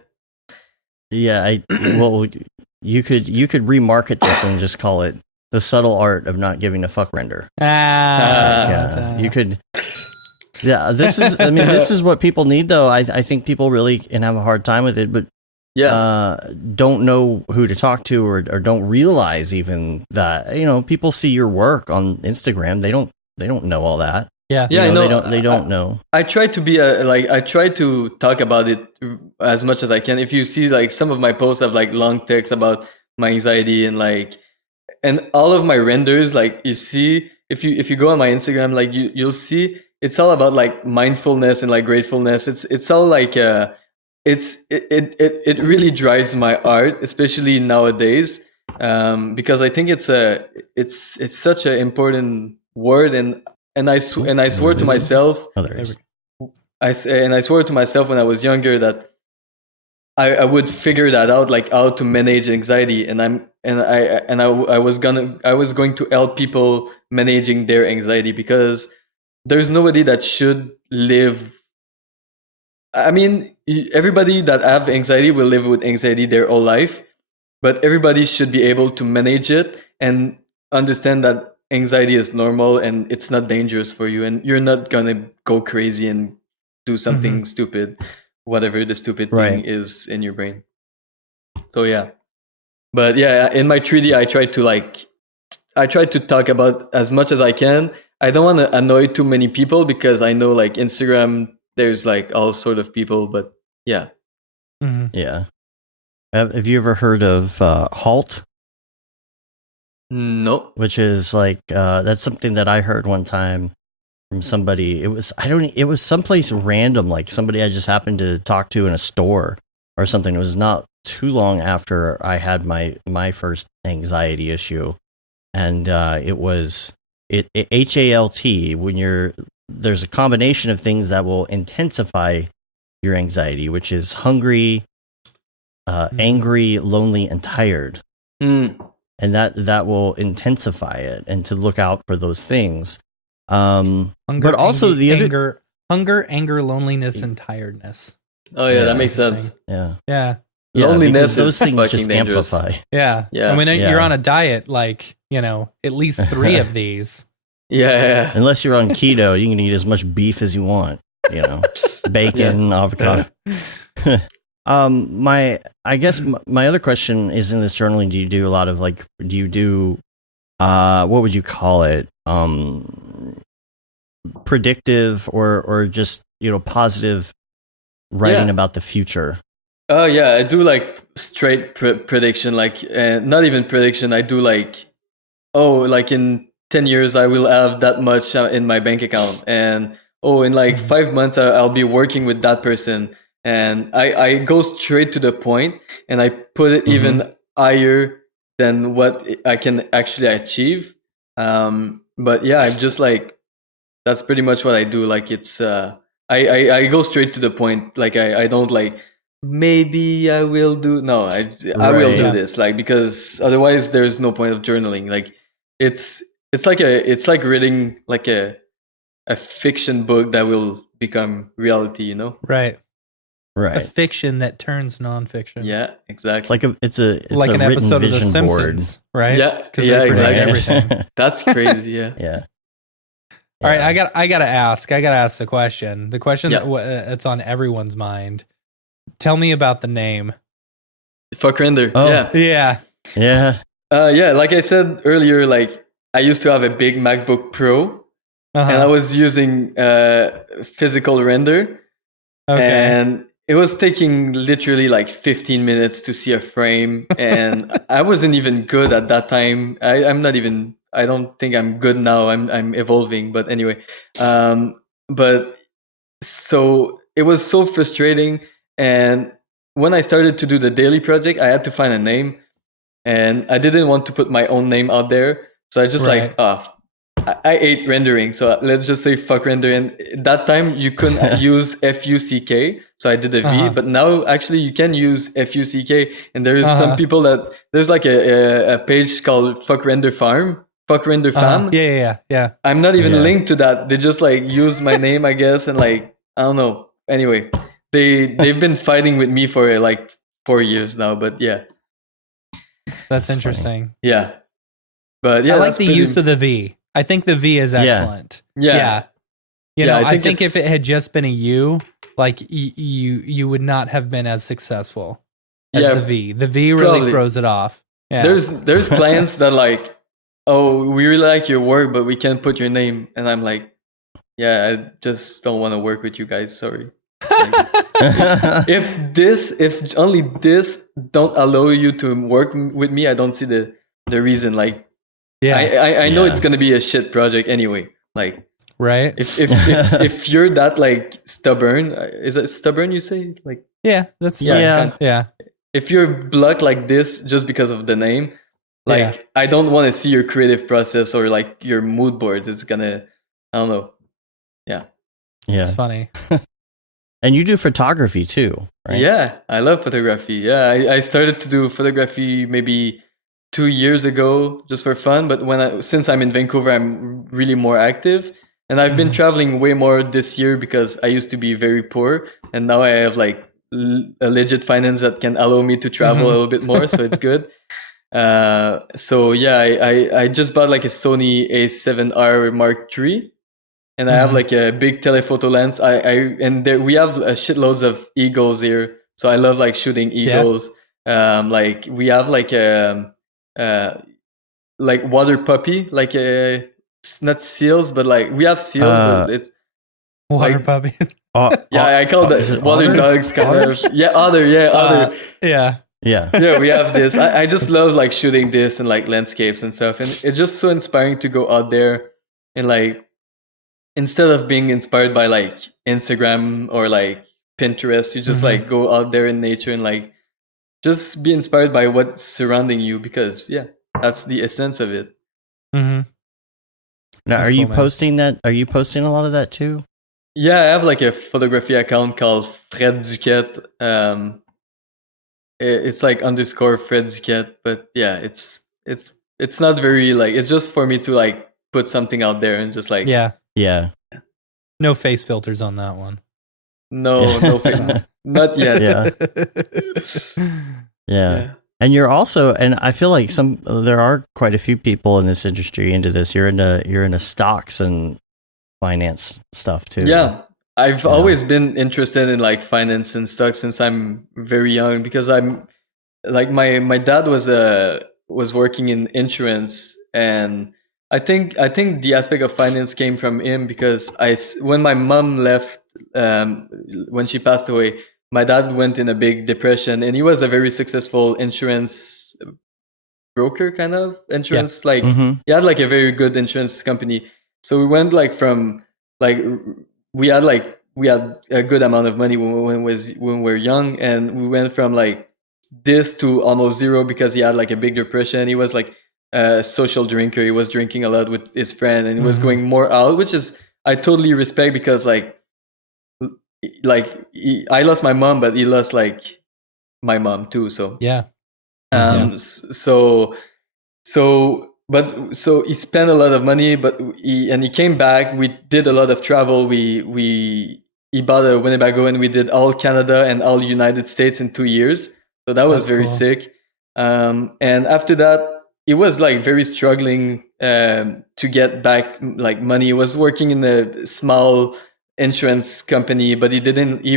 Yeah. You could remarket this and just call it The Subtle Art of Not Giving a Fvckrender. You could. Yeah, this is what people need, though. I think people really can have a hard time with it, but don't know who to talk to, or don't realize even that people see your work on Instagram. They don't know all that. Yeah, I know. They don't know. I try to be I try to talk about it as much as I can. If you see some of my posts have long text about my anxiety, and all of my renders, you see, if you go on my Instagram, you'll see. It's all about mindfulness and gratefulness. It's all it really drives my art, especially nowadays, because I think it's such an important word, and I swore to myself. I swore to myself when I was younger that I would figure that out, how to manage anxiety, and I was going to help people managing their anxiety, because there's nobody that should live. I mean, everybody that have anxiety will live with anxiety their whole life, but everybody should be able to manage it and understand that anxiety is normal and it's not dangerous for you, and you're not gonna go crazy and do something stupid, whatever the stupid thing is in your brain. So yeah. But yeah, in my 3D, I try to talk about as much as I can. I don't want to annoy too many people, because I know like Instagram, there's like all sort of people. But yeah, yeah. Have you ever heard of Halt? No. Which is like that's something that I heard one time from somebody. It was someplace random, like somebody I just happened to talk to in a store or something. It was not too long after I had my first anxiety issue, and it was HALT. When there's a combination of things that will intensify your anxiety, which is hungry, angry, lonely, and tired, and that will intensify it, and to look out for those things. Hunger, but also hunger, anger, loneliness, and tiredness. Oh yeah, that makes sense. Yeah. Loneliness, those things just dangerous. amplify. Yeah. And when you're on a diet, like, at least 3 of these. Yeah. Unless you're on keto, you can eat as much beef as you want. Bacon, avocado. I guess my other question is, in this journaling, do you do a lot of what would you call it? Predictive or just, positive writing about the future? Oh yeah, I do like straight prediction, like not even prediction. I do like, like in 10 years I will have that much in my bank account, and in like 5 months I'll be working with that person, and I go straight to the point, and I put it even higher than what I can actually achieve. But yeah, I'm just like, that's pretty much what I do. Like it's I go straight to the point. Like I don't like, maybe I will do. No, I will do this, like, because otherwise there's no point of journaling. Like it's like reading like a fiction book that will become reality, Right. A fiction that turns nonfiction. Yeah, exactly. It's an episode of The board. Simpsons, right? Yeah, because they predict exactly. everything. That's crazy. Yeah. All right, I gotta ask the question. The question that's on everyone's mind. Tell me about the name. Fvckrender. Oh. Yeah. Like I said earlier, like I used to have a big MacBook Pro, and I was using Fvckrender, and it was taking literally like 15 minutes to see a frame, and I wasn't even good at that time. I don't think I'm good now. I'm evolving, but anyway, but so it was so frustrating. And when I started to do the daily project, I had to find a name, and I didn't want to put my own name out there. So I just I hate rendering. So let's just say Fvckrender. And that time you couldn't use Fuck. So I did a V, but now actually you can use Fuck. And there is some people there's like a page called Fvckrender Farm. Fvckrender Fan. Yeah. I'm not even linked to that. They just like use my name, I guess, and like, I don't know. Anyway, they've been fighting with me for like 4 years now, but yeah. That's interesting. Funny. Yeah. But yeah, I like the use of the V. I think the V is excellent. Yeah. I think if it had just been a U, like you would not have been as successful as the V. The V really throws it off. Yeah. There's clients that like, we really like your work, but we can't put your name. And I'm like, I just don't want to work with you guys. Sorry. If only this don't allow you to work with me, I don't see the reason. Like, I know it's gonna be a shit project anyway. Like, right? If you're that like stubborn, is it stubborn? You say like, that's yeah. If you're blocked like this just because of the name, like I don't want to see your creative process or like your mood boards. It's gonna, I don't know. Yeah. It's funny. And you do photography too, right? Yeah, I love photography. Yeah, I started to do photography maybe 2 years ago just for fun. But since I'm in Vancouver, I'm really more active. And I've been traveling way more this year because I used to be very poor, and now I have like a legit finance that can allow me to travel a little bit more. So it's good. So yeah, I just bought like a Sony A7R Mark III, and I have like a big telephoto lens. We have shitloads of eagles here, so I love like shooting eagles. Like we have like water puppy, like not seals, but like we have seals, but it's water like, puppy. I call it water dogs, kind of. Yeah, otter. Yeah. Yeah, we have this. I just love like shooting this and like landscapes and stuff, and it's just so inspiring to go out there and like, instead of being inspired by like Instagram or like Pinterest, you just like go out there in nature and like just be inspired by what's surrounding you, because that's the essence of it. Now, That's are you cool, man. posting that? Are you posting a lot of that too? Yeah, I have like a photography account called Fvckrender. It's like _ Fred Duquette, but yeah, it's not very like, it's just for me to like put something out there and just like Yeah. no face filters on that one. No, not yet. Yeah. And you're also, and I feel like there are quite a few people in this industry into this. You're into stocks and finance stuff too. Yeah. I've always been interested in like finance and stocks since I'm very young, because I'm like, my dad was working in insurance, and I think the aspect of finance came from him, because when my mom left, when she passed away, my dad went in a big depression, and he was a very successful insurance broker, kind of insurance. Like he had like a very good insurance company. So we went like from like, we had a good amount of money when we were young, and we went from like this to almost zero, because he had like a big depression. He was like a social drinker. He was drinking a lot with his friend, and he was going more out, which is, I totally respect, because like I lost my mom, but he lost like my mom too. So so he spent a lot of money, but he came back. We did a lot of travel. He bought a Winnebago, and we did all Canada and all United States in 2 years. So that was very sick. And after that, he was like very struggling to get back like money. He was working in a small insurance company, but he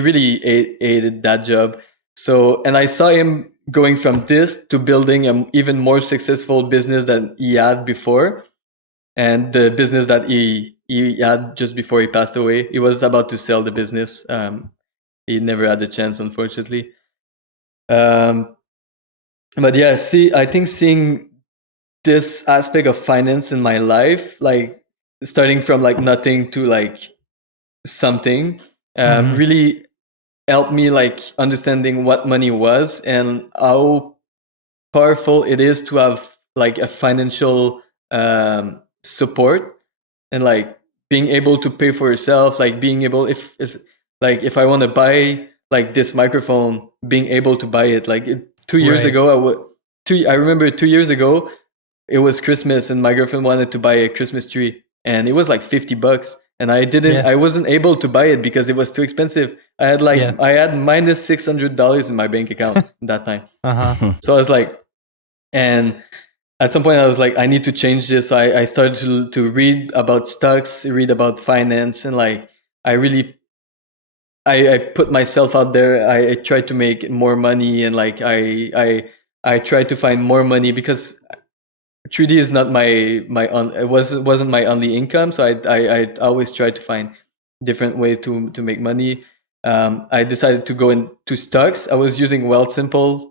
really hated that job. So, and I saw him going from this to building an even more successful business than he had before. And the business that he had just before he passed away, he was about to sell the business. He never had a chance, unfortunately. But yeah, I think seeing this aspect of finance in my life, like starting from like nothing to like something, really helped me like understanding what money was and how powerful it is to have like a financial support, and like being able to pay for yourself, like being able, if I want to buy like this microphone, being able to buy it. Like 2 years ago, I remember 2 years ago, it was Christmas, and my girlfriend wanted to buy a Christmas tree, and it was like $50, and I wasn't able to buy it because it was too expensive. I had minus $600 in my bank account at that time. So I was like, and at some point I was like, I need to change this. So I started to read about stocks, read about finance, and like I put myself out there. I tried to make more money, and like I tried to find more money, because 3D is not it wasn't my only income. So I always tried to find different ways to make money. I decided to go into stocks. I was using Wealthsimple.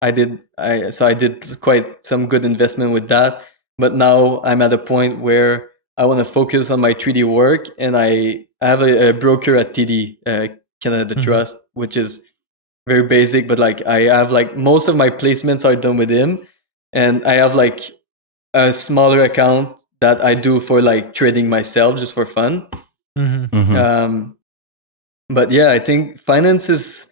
I did quite some good investment with that. But now I'm at a point where I want to focus on my 3D work, and I have a broker at TD, Canada Trust, which is very basic, but like I have like most of my placements are done with him, and I have like a smaller account that I do for like trading myself just for fun. But yeah, I think finance is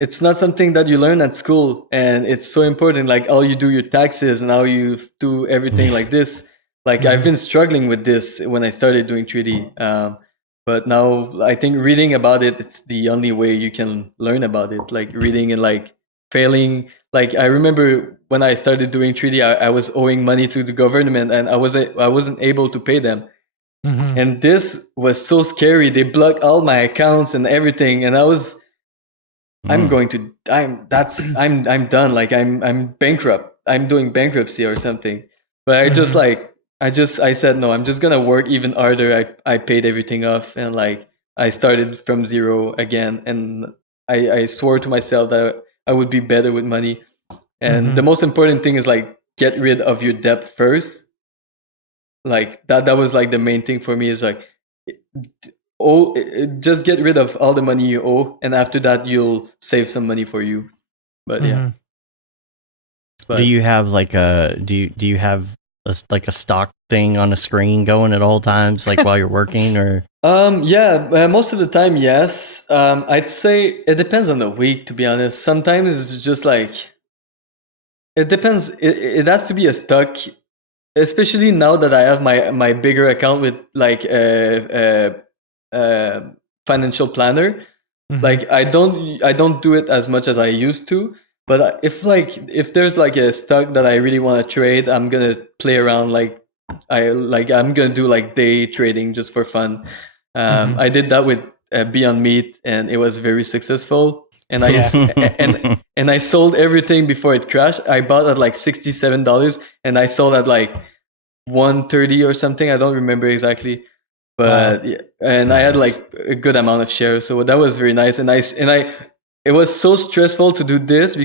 it's not something that you learn at school, and it's so important. Like how you do your taxes and how you do everything like this. Like I've been struggling with this when I started doing 3D. But now I think reading about it, it's the only way you can learn about it. Like reading and like failing. Like I remember when I started doing 3D, I was owing money to the government, and I wasn't able to pay them. And this was so scary. They blocked all my accounts and everything, and I'm done. Like I'm bankrupt. I'm doing bankruptcy or something. But I said no. I'm just gonna work even harder. I paid everything off, and like I started from zero again. And I swore to myself that I would be better with money. And the most important thing is like get rid of your debt first. Like that was like the main thing for me, is like just get rid of all the money you owe, and after that you'll save some money for you. But yeah. But, do you have like do you have like a stock thing on a screen going at all times, like while you're working, or? Most of the time, yes. I'd say it depends on the week, to be honest. Sometimes it's just like, it depends. It has to be a stock, especially now that I have my bigger account with like financial planner. Like I don't do it as much as I used to. But if there's like a stock that I really want to trade, I'm gonna play around. I'm gonna do like day trading just for fun. I did that with Beyond Meat, and it was very successful. And I sold everything before it crashed. I bought at like $67, and I sold at like $130 or something. I don't remember exactly, but I had like a good amount of shares, so that was very nice. And it was so stressful to do this,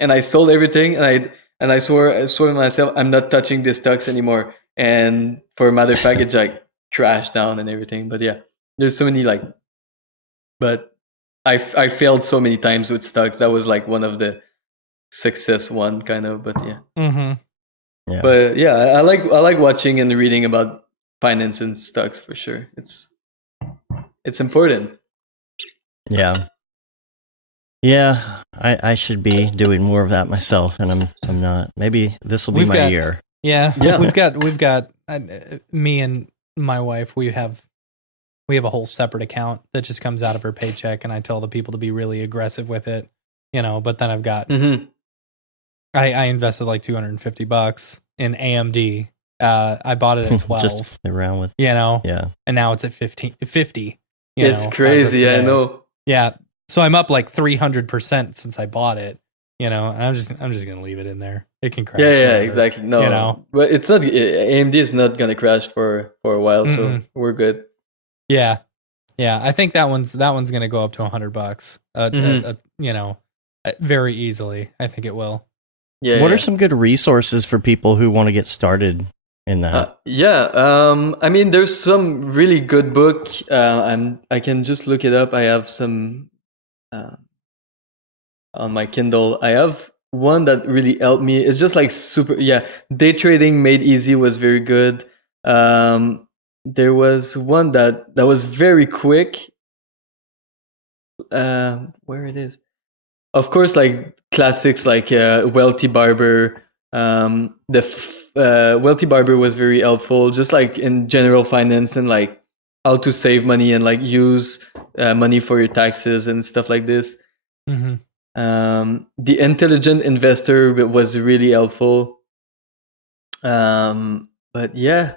and I sold everything, and I swore to myself, I'm not touching these stocks anymore. And for a matter of fact, it like crashed down and everything. But yeah, there's so many but I failed so many times with stocks. That was like one of the success one kind of. But yeah. Yeah. But yeah, I like watching and reading about finance and stocks for sure. It's important. Yeah. Yeah, I should be doing more of that myself, and I'm not. Maybe this will be my year. Yeah. We've got me and my wife. We have a whole separate account that just comes out of her paycheck, and I tell the people to be really aggressive with it, But then I've got I invested like $250 in AMD. I bought it at 12. Just to play around with, Yeah, and now it's at 50. It's crazy. I know. Yeah. So I'm up like 300% since I bought it, and I'm just gonna leave it in there. It can crash. Yeah, exactly. No, but it's not. AMD is not gonna crash for a while, so we're good. Yeah. I think that one's gonna go up to $100. Very easily. I think it will. Yeah. What are some good resources for people who want to get started in that? I mean, there's some really good book. I can just look it up. I have some. On my Kindle, I have one that really helped me. It's just like super. Yeah, Day Trading Made Easy was very good. There was one that was very quick. Where it is? Of course, like classics like Wealthy Barber. Wealthy Barber was very helpful, just like in general finance and like how to save money and like use money for your taxes and stuff like this. The Intelligent Investor was really helpful. But yeah,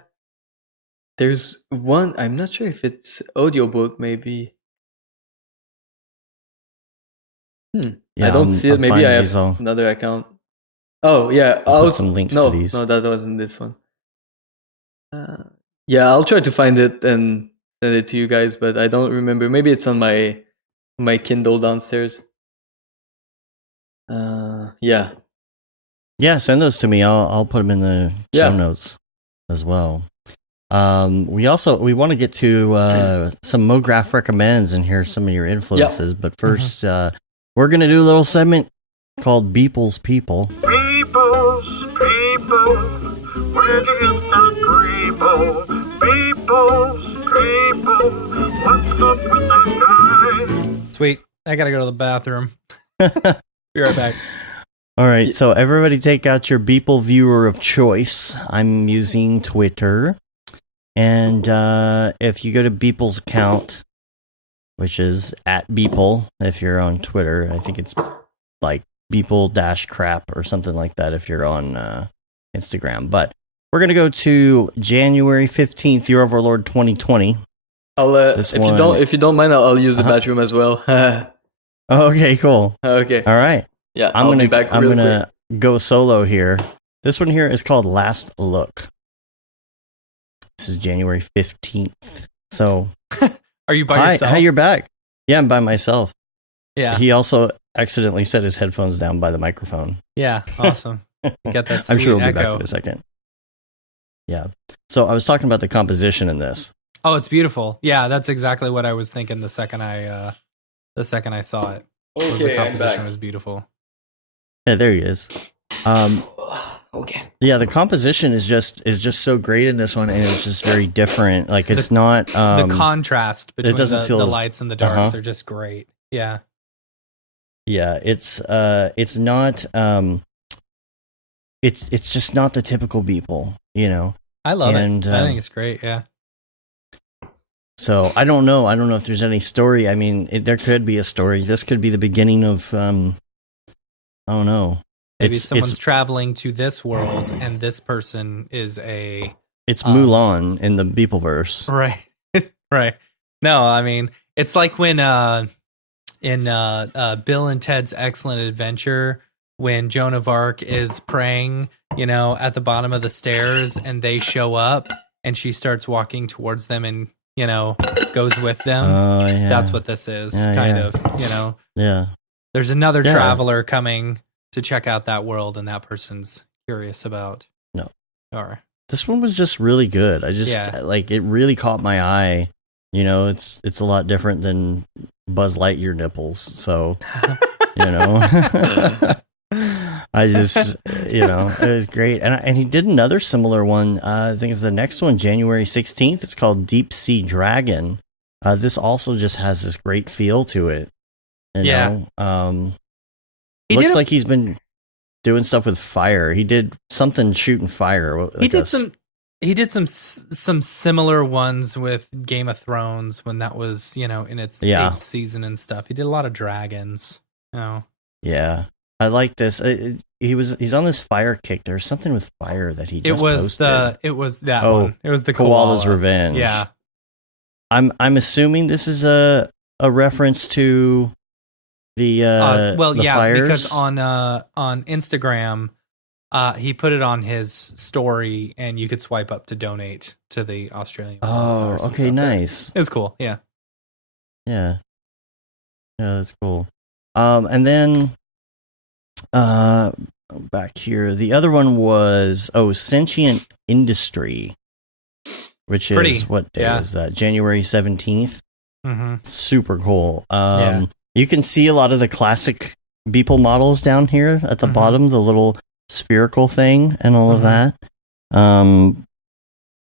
there's one. I'm not sure if it's audiobook, maybe. Yeah, I don't see it. Maybe I have another account. Oh yeah, I'll put some links to these. No, that wasn't this one. Yeah, I'll try to find it and send it to you guys, but I don't remember. Maybe it's on my Kindle downstairs. Yeah, send those to me. I'll put them in the show notes as well. We want to get to some Mograph recommends and hear some of your influences, but first we're gonna do a little segment called Beeple's People. Beeple's People, where do you get that Beeple? Beeple's People, what's up with that guy? Sweet, I gotta go to the bathroom. Be right back. All right, so everybody take out your Beeple viewer of choice. I'm using Twitter. And if you go to Beeple's account, which is at Beeple, if you're on Twitter, I think it's like Beeple-crap or something like that if you're on Instagram. But we're going to go to January 15th, Year of Our Lord 2020. I'll if you don't mind, I'll use the bathroom as well. Okay, cool. Okay. All right. Yeah, I'm gonna go solo here. This one here is called Last Look. This is January 15th. So, are you by yourself? Hi, you're back. Yeah, I'm by myself. Yeah. He also accidentally set his headphones down by the microphone. Yeah, awesome. You got that sweet I'm sure we'll echo. be back in a second. Yeah. So I was talking about the composition in this. Oh, it's beautiful. Yeah, that's exactly what I was thinking the second I saw it. Was the composition was beautiful. Yeah, there he is. Okay. Yeah, the composition is just so great in this one, and it's just very different. Like it's not the contrast between the lights and the darks are just great. Yeah. Yeah, it's not it's just not the typical Beeple, you know. I love it. I think it's great. Yeah. So I don't know if there's any story. I mean, there could be a story. This could be the beginning of I don't know. Maybe someone's traveling to this world, and this person is It's Mulan in the Beepleverse. Right. Right. No, I mean, it's like when in Bill and Ted's Excellent Adventure, when Joan of Arc is praying, you know, at the bottom of the stairs, and they show up, and she starts walking towards them, and you know, goes with them. Oh, yeah. That's what this is, kind of. You know. Yeah. There's another traveler coming to check out that world, and that person's curious about. No. Or this one was just really good. I just like it really caught my eye. You know, it's a lot different than Buzz Lightyear nipples. So, you know, I just, you know, it was great. And he did another similar one. I think it's the next one, January 16th. It's called Deep Sea Dragon. This also just has this great feel to it. You know? Looks like he's been doing stuff with fire. He did something shooting fire. He did some similar ones with Game of Thrones when that was, you know, in its 8th season and stuff. He did a lot of dragons. You know. Yeah, I like this. He's on this fire kick. There's something with fire that he just posted. It was that one. It was the Koala's Revenge. Yeah. I'm assuming this is a reference to the fires? Because on Instagram, he put it on his story, and you could swipe up to donate to the Australian. Oh, okay, nice. It was cool. Yeah, that's cool. And then back here, the other one was Sentient Industry, which is what day is that? January 17th. Mm-hmm. Super cool. You can see a lot of the classic Beeple models down here at the bottom, the little spherical thing and all of that.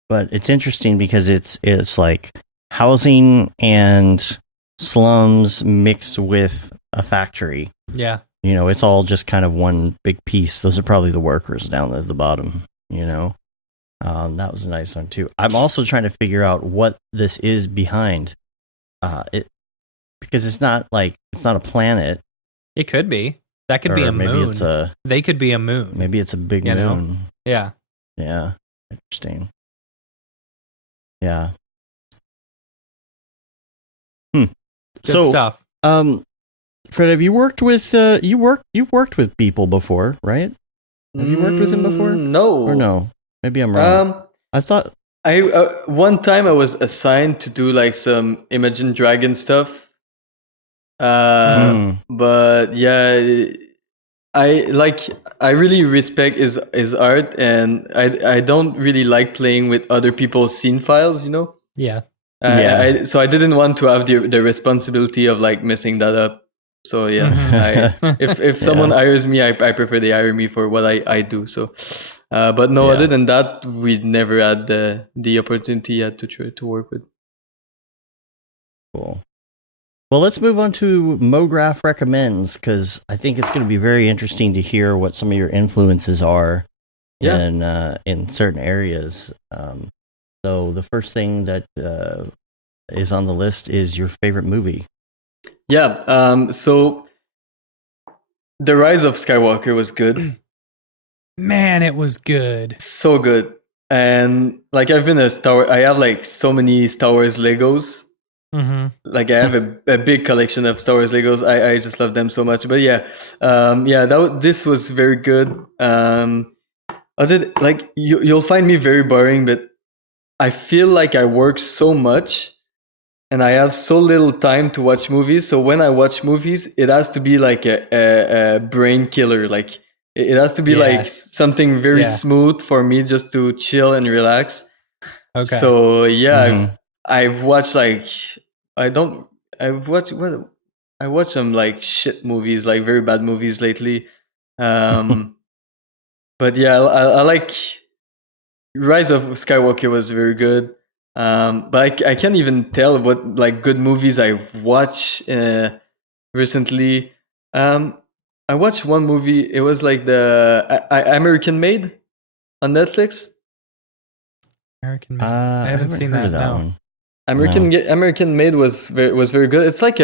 But it's interesting because it's like housing and slums mixed with a factory. Yeah. You know, it's all just kind of one big piece. Those are probably the workers down at the bottom, you know. That was a nice one too. I'm also trying to figure out what this is behind it, because it's not a planet. It could be. That could be a moon. They could be a moon. Maybe it's a big moon. Know? Yeah. Yeah. Interesting. Yeah. Good stuff. Fred, have you worked with you've worked with Beeple before, right? Have you worked with him before? No. Or no? Maybe I'm wrong. I thought one time I was assigned to do like some Imagine Dragon stuff. But yeah, I really respect his art, and I don't really like playing with other people's scene files, you know? Yeah. So I didn't want to have the responsibility of like messing that up. So yeah, if someone hires me, I prefer they hire me for what I do. So, but no, other than that, we never had the opportunity yet to try to work with. Cool. Well, let's move on to Mograph recommends, because I think it's going to be very interesting to hear what some of your influences are in certain areas. So the first thing that is on the list is your favorite movie. Yeah. So The Rise of Skywalker was good. Man, it was good. So good. And like I have like so many Star Wars Legos. Mm-hmm. Like I have a big collection of Star Wars Legos. I just love them so much. But yeah, this was very good. You'll find me very boring, but I feel like I work so much and I have so little time to watch movies. So when I watch movies, it has to be like a brain killer. Like it has to be like something very smooth for me just to chill and relax. Okay. So yeah, I've watched like I watched some like shit movies, like very bad movies lately. But yeah, I like Rise of Skywalker was very good. But I can't even tell what like good movies I've watched recently. I watched one movie. It was like the American Made on Netflix. American Made. I haven't seen heard that. of that No. one. American Made was very good. It's like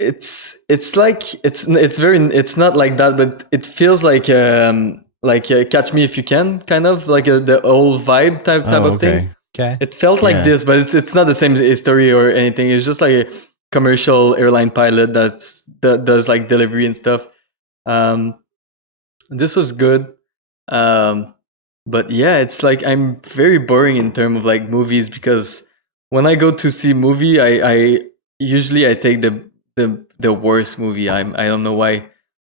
it's not like that, but it feels like Catch Me If You Can, kind of like the old vibe type of thing. Okay. It felt like this, but it's not the same story or anything. It's just like a commercial airline pilot that does like delivery and stuff. This was good. But yeah, it's like I'm very boring in terms of like movies, because when I go to see movie, I usually take the worst movie. I don't know why.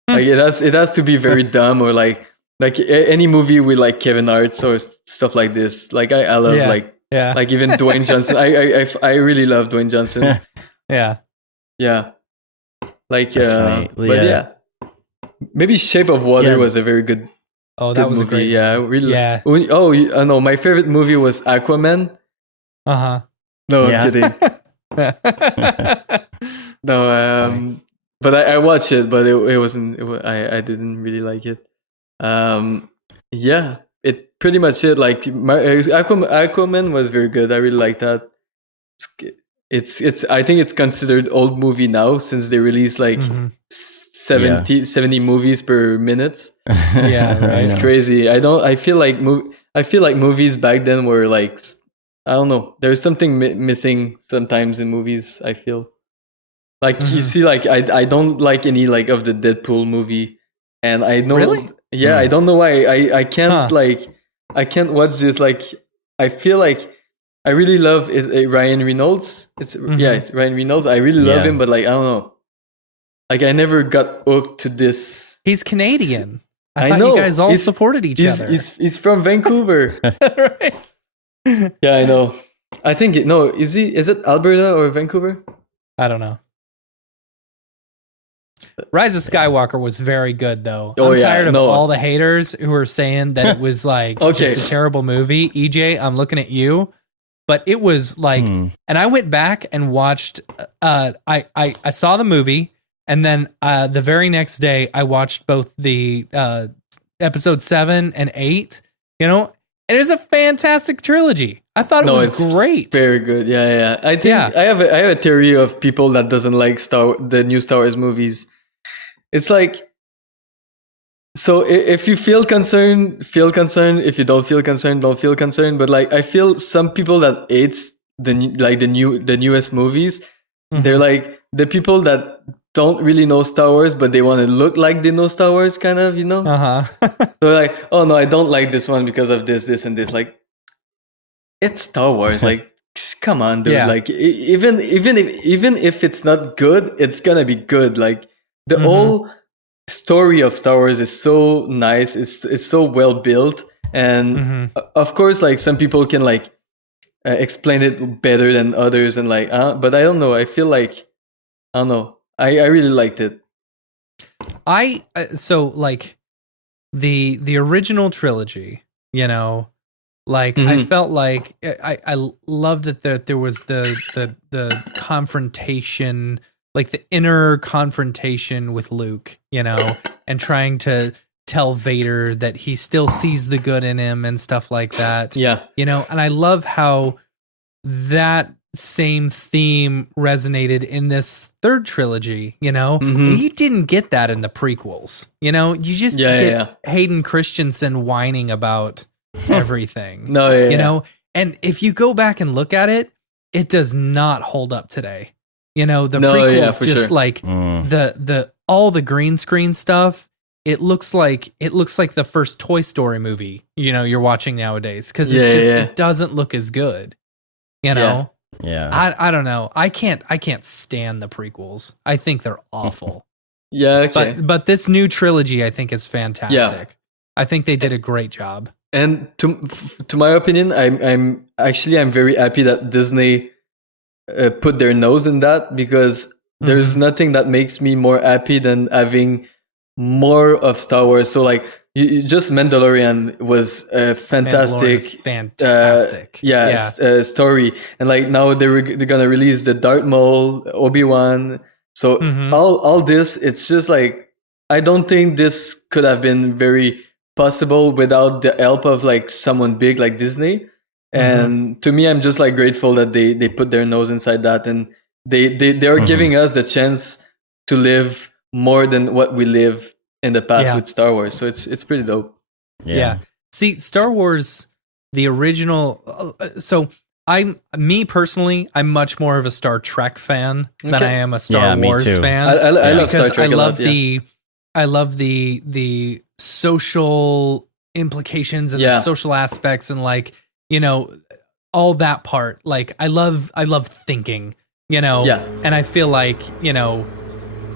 Like it has to be very dumb, or like any movie with like Kevin Hart or stuff like this. Like I love like even Dwayne Johnson. I really love Dwayne Johnson. Yeah. Like Right. but yeah. Maybe Shape of Water was a very good. Oh, that was movie. a great. Yeah, really. Yeah. Oh, no, my favorite movie was Aquaman. Uh-huh. No, Yeah. I'm kidding. No, but I watched it, but it wasn't. I didn't really like it. Yeah, it pretty much it. Like Aquaman was very good. I really like that. It's. I think it's considered old movie now, since they release like 70 movies per minute. Yeah, right. It's crazy. I feel like movies back then were like, I don't know. There's something missing sometimes in movies. I feel like you see, like I don't like any like of the Deadpool movie, and I know. Really? Yeah, I don't know why. I can't I can't watch this. Like I feel like I really love Ryan Reynolds. It's Ryan Reynolds. I really love him, but like I don't know. Like I never got hooked to this. He's Canadian. I thought know. you guys all supported each other. He's from Vancouver. Right. Yeah, I know. I think is it Alberta or Vancouver? I don't know. Rise of Skywalker was very good, though. Oh, I'm yeah, tired of no. all the haters who are saying that it was like just a terrible movie. EJ, I'm looking at you. But it was like, and I went back and watched. I saw the movie, and then the very next day I watched both the episode 7 and 8. You know, and it was a fantastic trilogy. I thought it was great. Very good. Yeah. I think I have a theory of people that doesn't like the new Star Wars movies. It's like, so if you feel concerned, feel concerned. If you don't feel concerned, don't feel concerned. But like, I feel some people that hate the newest movies, they're like the people that don't really know Star Wars, but they want to look like they know Star Wars, kind of, you know. So like, oh no, I don't like this one because of this and this. Like, it's Star Wars. Like, come on, dude. Like, even if it's not good, it's gonna be good. Like, the whole story of Star Wars is so nice. It's so well built, and of course, like some people can like explain it better than others, and like, but I don't know. I feel like I don't know. I really liked it. So like the original trilogy, you know, Like I felt like I loved that there was the confrontation, like the inner confrontation with Luke, you know, and trying to tell Vader that he still sees the good in him and stuff like that. Yeah. You know, and I love how that same theme resonated in this third trilogy, you know. You didn't get that in the prequels, you know. You just get Hayden Christensen whining about everything. You know, and if you go back and look at it, it does not hold up today. You know, the prequels just like the all the green screen stuff. It looks like the first Toy Story movie, you know, you're watching nowadays, because it doesn't look as good. You know? Yeah. I don't know. I can't stand the prequels. I think they're awful. Okay. But this new trilogy I think is fantastic. I think they did a great job. And to my opinion, I'm very happy that Disney put their nose in that, because there's nothing that makes me more happy than having more of Star Wars. So like just Mandalorian was a fantastic, story, and like now they're gonna release the Darth Maul, Obi-Wan. So all this, it's just like, I don't think this could have been very possible without the help of like someone big like Disney. And to me, I'm just like grateful that they put their nose inside that, and they are giving us the chance to live more than what we live in the past with Star Wars. So it's pretty dope. Yeah. See, Star Wars, the original. So me personally, I'm much more of a Star Trek fan than I am a Star Wars fan. I love Star Trek. I love the social implications and the social aspects, and like, you know, all that part. Like I love thinking, you know, and I feel like, you know,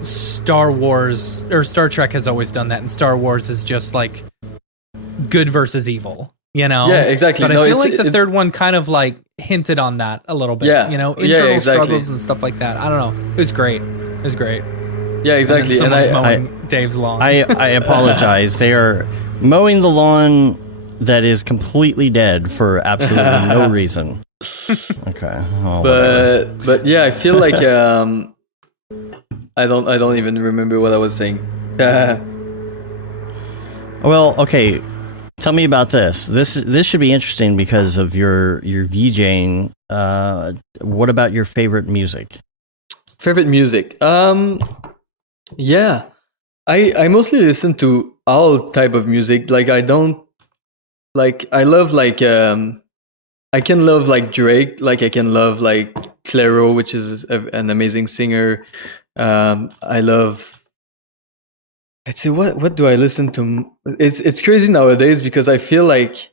Star Wars or Star Trek has always done that, and Star Wars is just like good versus evil, you know. Yeah, exactly. But I feel like the third one kind of like hinted on that a little bit. You know, internal struggles and stuff like that. I don't know. It was great. Yeah, exactly. And mowing Dave's lawn. I apologize. They are mowing the lawn that is completely dead for absolutely no reason. Okay. But yeah, I feel like I don't even remember what I was saying. Well, okay. Tell me about this. This should be interesting because of your VJing. What about your favorite music? Favorite music? Yeah. I mostly listen to all type of music. Like I don't like, I love like I can love like Drake, like I can love like Clairo, which is an amazing singer. I love, I'd say, what do I listen to? It's crazy nowadays because I feel like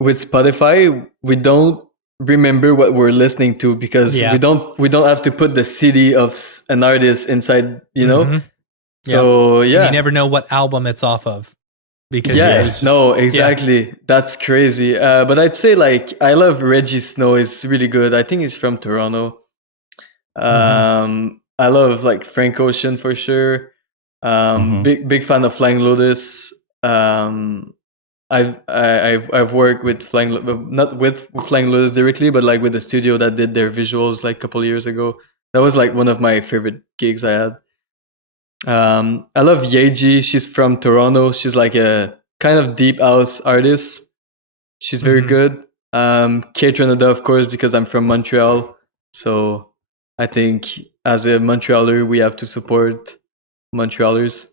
with Spotify we don't remember what we're listening to, because we don't have to put the CD of an artist inside, you know. So and you never know what album it's off of, because exactly. That's crazy. But I'd say like I love Reggie Snow, is really good. I think he's from Toronto. I love like Frank Ocean for sure. Big fan of Flying Lotus. I've worked with not with Flying Lotus directly, but like with the studio that did their visuals like a couple of years ago. That was like one of my favorite gigs I had. I love Yeji. She's from Toronto. She's like a kind of deep house artist. She's very good. Kate Renada, of course, because I'm from Montreal. So I think as a Montrealer, we have to support Montrealers,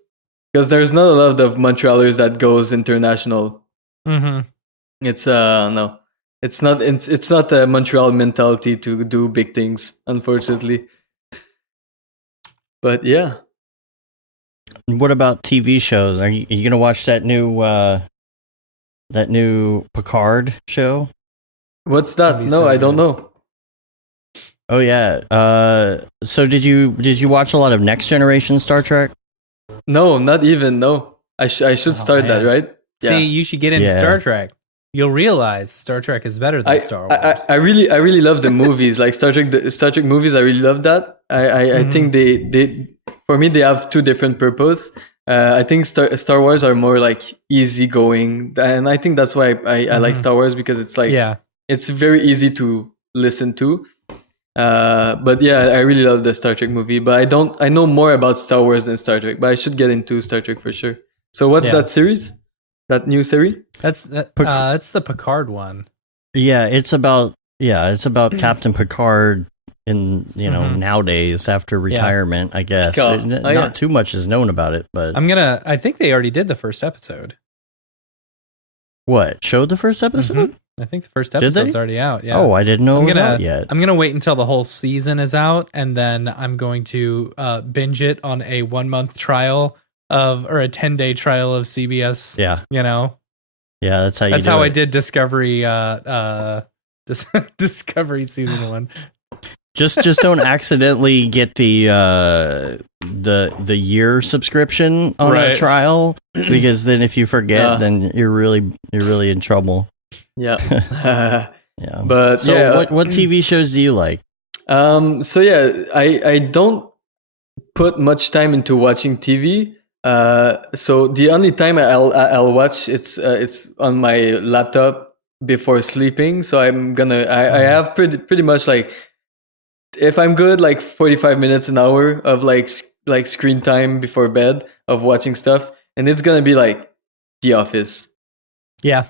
because there's not a lot of Montrealers that goes international. It's no, it's not a Montreal mentality to do big things, unfortunately. But yeah. What about TV shows? Are you gonna watch that new Picard show? What's that? No, I don't know. Oh yeah. So did you watch a lot of Next Generation Star Trek? No, not even. No, I should start that, right? See, you should get into Star Trek. You'll realize Star Trek is better than Star Wars. I really love the movies, like Star Trek movies. I really love that. I think they for me they have two different purposes. I think Star Wars are more like easygoing, and I think that's why I like Star Wars, because it's like it's very easy to listen to. But yeah, I really love the Star Trek movie, but I know more about Star Wars than Star Trek, but I should get into Star Trek for sure. So what's that series? That new series? That's the Picard one. Yeah, it's about Captain Picard in nowadays after retirement, I guess. Not too much is known about it, but I think they already did the first episode. What? Showed the first episode? Mm-hmm. I think the first episode's already out. Yeah. Oh, I didn't know it was out yet. I'm gonna wait until the whole season is out, and then I'm going to binge it on a 1-month trial or a 10-day trial of CBS. Yeah. Yeah, that's how I did Discovery. Discovery season 1. Just don't accidentally get the year subscription on a trial, because then if you forget, then you're really in trouble. Yeah. Yeah. But so what TV shows do you like? So yeah, I don't put much time into watching TV. So the only time I'll watch it's on my laptop before sleeping. So I have pretty much like, if I'm good, like 45 minutes an hour of like screen time before bed of watching stuff, and it's gonna be like The Office. Yeah.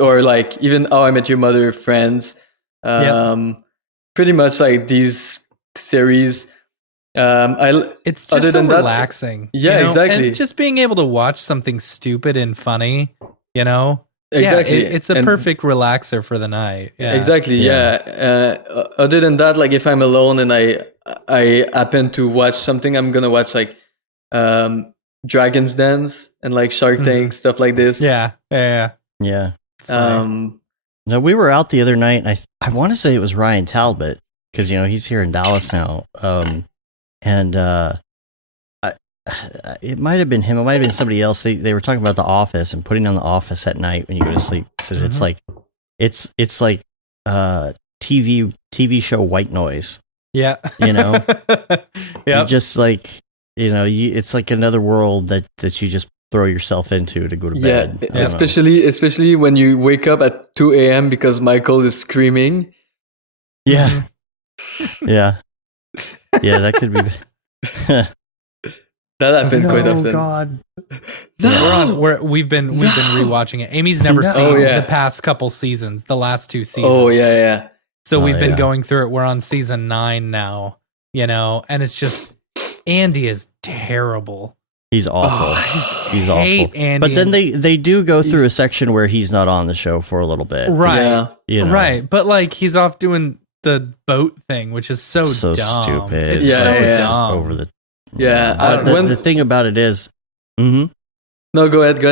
Or like even How I Met Your Mother, Friends. Pretty much like these series. It's just so relaxing. Yeah, exactly. And just being able to watch something stupid and funny, Exactly. It's a perfect relaxer for the night. Yeah. Exactly. Yeah. Other than that, like if I'm alone and I happen to watch something, I'm gonna watch like Dragon's Dance and like Shark Tank, stuff like this. Yeah. No, we were out the other night, and I want to say it was Ryan Talbot, because he's here in Dallas now. And it might have been him. It might have been somebody else. They were talking about The Office and putting on The Office at night when you go to sleep. So it's like TV show white noise. Yeah. You just like it's like another world that you just throw yourself into to go to bed. Yeah, especially when you wake up at 2 a.m. because Michael is screaming. Yeah. Yeah, that could be. That happened quite often. Oh God! No, we've been rewatching it. Amy's never seen the past couple seasons, the last 2 seasons. Oh yeah. So we've been going through it. We're on season 9 now, and it's just Andy is terrible. He's awful. He's awful. Andy, but then they do go through a section where he's not on the show for a little bit, right? Right. But like he's off doing the boat thing, which is so dumb. Stupid. It's so dumb. Over the. Yeah. The thing about it is. No, go ahead.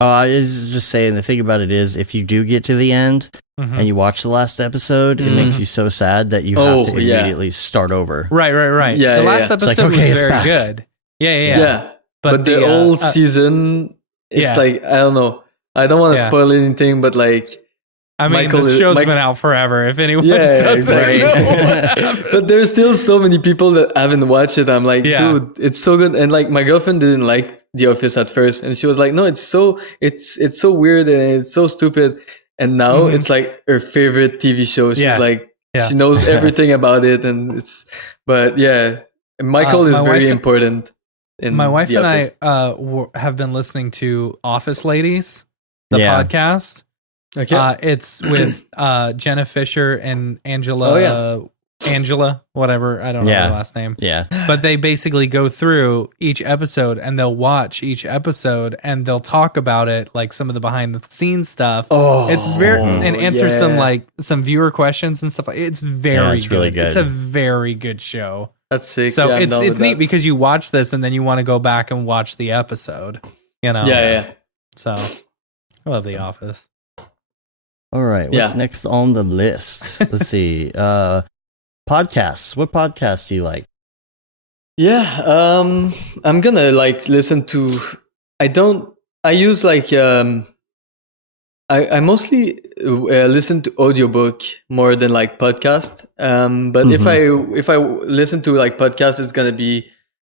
I was just saying, the thing about it is, if you do get to the end and you watch the last episode, it makes you so sad that you have to immediately start over. Right. Yeah, the last episode was very good. Yeah. But the whole season, it's like, I don't know. I don't want to spoil anything, but like, I mean, the show's been out forever. If anyone doesn't know. But there's still so many people that haven't watched it. I'm like, dude, it's so good. And like, my girlfriend didn't like The Office at first, and she was like, no, it's so weird and it's so stupid. And now it's like her favorite TV show. She's like, she knows everything about it, and Michael is very important. My wife and I have been listening to Office Ladies, the podcast. Okay. It's with Jenna Fisher and Angela, whatever. I don't know her last name. Yeah. But they basically go through each episode and they'll watch each episode and they'll talk about it, like some of the behind the scenes stuff. It's very and answer some viewer questions and stuff. It's very good. Really good. It's a very good show. That's sick. So it's neat because you watch this and then you want to go back and watch the episode. Yeah. So I love The Office. All right, what's next on the list? Let's see. Podcasts. What podcasts do you like? Yeah, I'm gonna like listen to. I use like I mostly listen to audiobook more than like podcast. But if I listen to like podcast, it's gonna be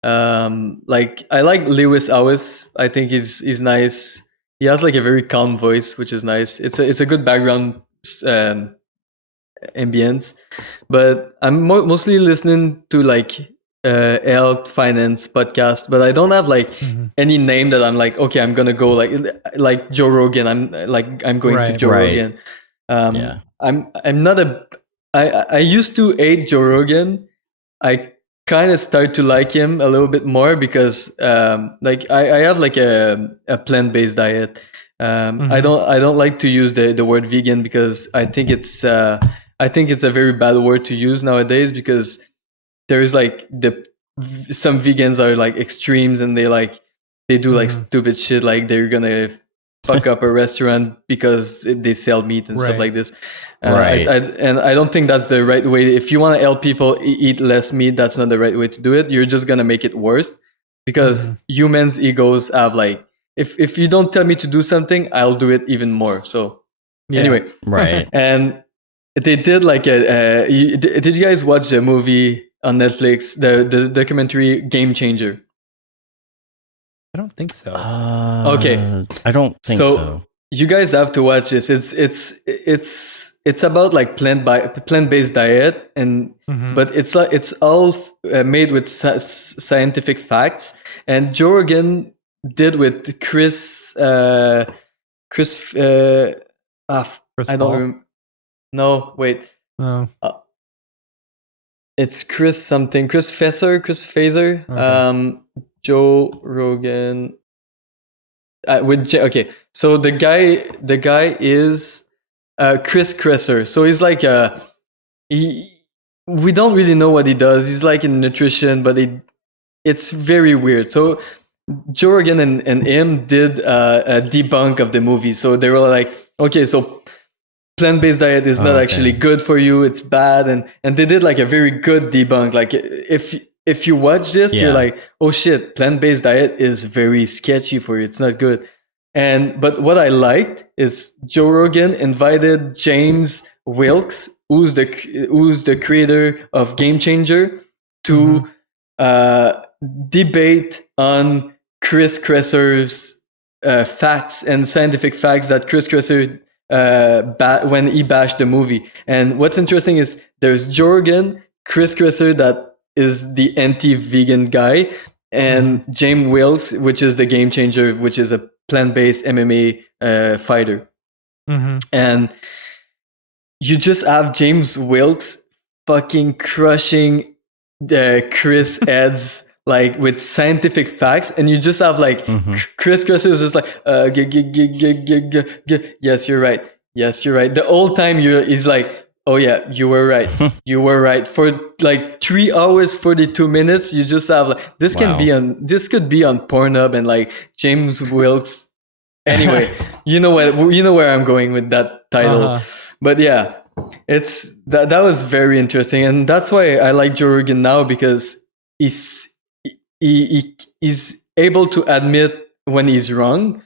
Like I like Lewis Howes. I think he's nice. He has like a very calm voice, which is nice. It's a good background ambience. But I'm mostly listening to like health finance podcast, but I don't have like any name that I'm like, okay, I'm gonna go like Joe Rogan. I'm going to Joe Rogan. I'm not a. I used to hate Joe Rogan. I kind of start to like him a little bit more because like I have like a plant-based diet. I don't like to use the word vegan because I think it's a very bad word to use nowadays because there is like some vegans are like extremes and they do like stupid shit, like they're gonna fuck up a restaurant because they sell meat and stuff like this. And I don't think that's the right way. If you want to help people eat less meat, that's not the right way to do it. You're just gonna make it worse because humans' egos have like, if you don't tell me to do something, I'll do it even more. So anyway, and they did like did you guys watch the movie on Netflix, the documentary Game Changer? I don't think so. Okay, I don't think so. You guys have to watch this. It's about like plant-based diet, and but it's all made with scientific facts. And Joe Rogan did with Chris. I don't remember. No, wait. No. It's Chris something. Chris Fazer. Okay. Joe Rogan. Okay, so the guy is Chris Kresser. So he's like we don't really know what he does. He's like in nutrition, but it's very weird. So Joe Rogan and him did a debunk of the movie. So they were like, okay, so plant-based diet is not actually good for you. It's bad, and they did like a very good debunk. Like if you watch this, you're like, oh shit, plant-based diet is very sketchy for you. It's not good. But what I liked is Joe Rogan invited James Wilkes, who's the creator of Game Changer, to debate on Chris Kresser's facts and scientific facts that Chris Kresser when he bashed the movie. And what's interesting is there's Joe Rogan, Chris Kresser, that is the anti-vegan guy, and James Wilkes, which is the Game Changer, which is a plant-based MMA fighter. And you just have James Wilkes fucking crushing the Chris heads like with scientific facts, and you just have like Chris Kresser is just like yes, you're right, the whole time he's like, oh yeah, you were right. You were right. For like 3 hours 42 minutes, you just have like this could be on Pornhub and like James Wilkes. Anyway, you know where I'm going with that title. But yeah, it's that was very interesting, and that's why I like Joe Rogan now, because he's able to admit when he's wrong.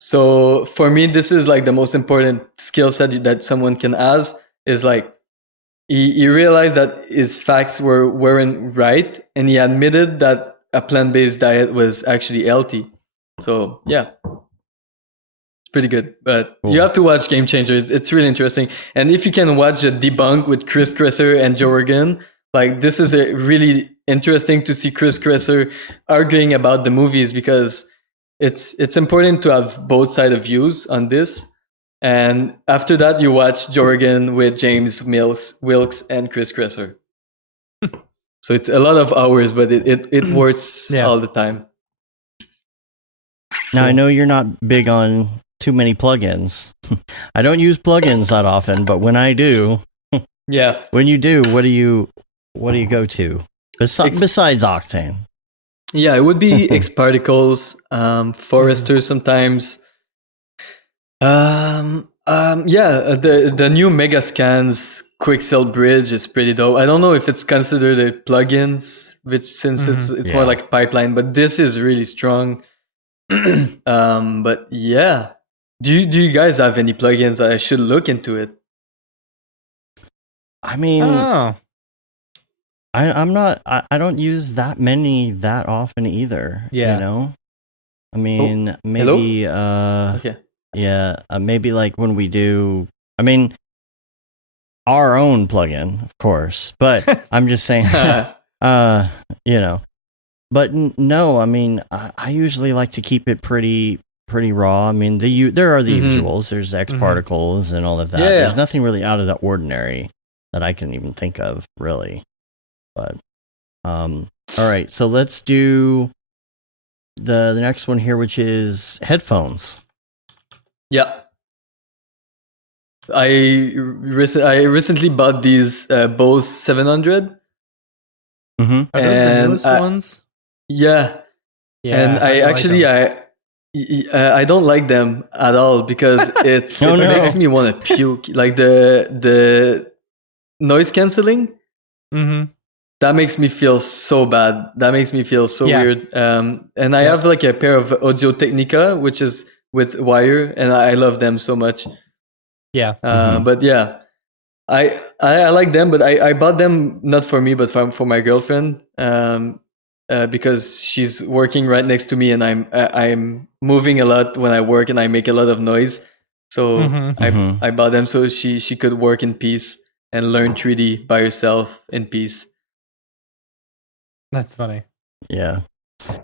So for me, this is like the most important skill set that someone can have. Is like he realized that his facts weren't right, and he admitted that a plant-based diet was actually healthy. So yeah, it's pretty good. But you have to watch Game Changers. It's really interesting. And if you can watch a debunk with Chris Kresser and Joe Rogan, like this is a really interesting to see Chris Kresser arguing about the movies, because it's important to have both sides of views on this. And after that, you watch Joe Rogan with James Wilkes and Chris Kresser. So it's a lot of hours, but it works all the time. Now, I know you're not big on too many plugins. I don't use plugins that often, but when I do, when you do, what do you go to besides Octane? Yeah, it would be X Particles, Forester sometimes. The new Megascans Quicksell Bridge is pretty dope. I don't know if it's considered a plugins, which since it's more like a pipeline, but this is really strong. But yeah, do you guys have any plugins that I should look into it? I mean, I'm not. I don't use that many that often either. Yeah. You know. I mean, Hello? maybe. Okay. Yeah. Maybe like when we do. I mean, our own plugin, of course. But I'm just saying. You know. But no, I mean, I usually like to keep it pretty raw. I mean, there are the usuals. There's X particles and all of that. Yeah. There's nothing really out of the ordinary that I can even think of, really. But all right, so let's do the next one here, which is headphones. Yeah. I recently bought these Bose 700. Mm-hmm. Are those the And, newest ones? Yeah. Yeah. And how do you like 'em? I don't like them at all because it Oh, no. makes me want to puke. Like the noise canceling, that makes me feel so bad. That makes me feel so Yeah. weird. And I have like a pair of Audio Technica, which is with wire, and I love them so much. Yeah. But yeah, I like them, but I bought them not for me, but for my girlfriend. Because she's working right next to me, and I'm moving a lot when I work, and I make a lot of noise. So I bought them so she could work in peace and learn 3D by herself in peace. That's funny. Yeah.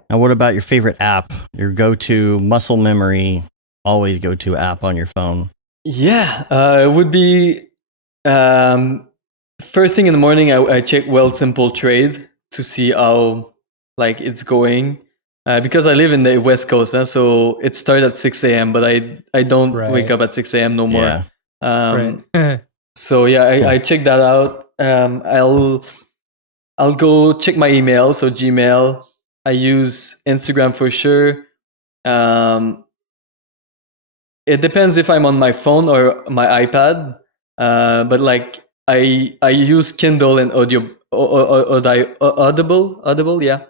Now, what about your favorite app? Your go-to muscle memory, always go-to app on your phone? Yeah, it would be first thing in the morning. I check Well Simple Trade to see how like it's going. Because I live in the West Coast, so it starts at 6 a.m. But I don't wake up at 6 a.m. no more. Yeah. Right. So yeah, I check that out. I'll go check my email. So Gmail. I use Instagram for sure. It depends if I'm on my phone or my iPad. But like I use Kindle and Audible. Yeah,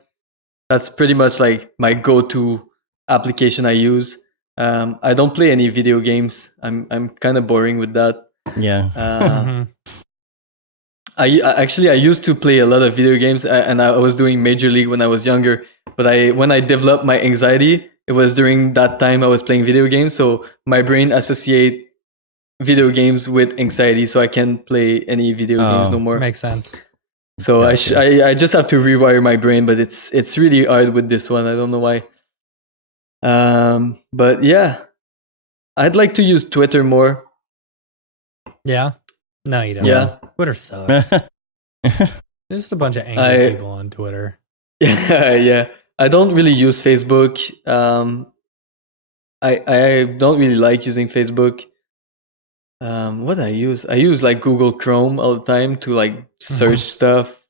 that's pretty much like my go-to application I use. I don't play any video games. I'm kind of boring with that. Yeah. I used to play a lot of video games, and I was doing Major League when I was younger. But when I developed my anxiety, it was during that time I was playing video games. So my brain associate video games with anxiety, so I can't play any video games no more. Makes sense. So Gotcha. I just have to rewire my brain, but it's really hard with this one. I don't know why. But yeah, I'd like to use Twitter more. Yeah. No, you don't. Yeah. Twitter sucks. There's just a bunch of angry people on Twitter. Yeah. I don't really use Facebook. I don't really like using Facebook. What I use like Google Chrome all the time to like search stuff,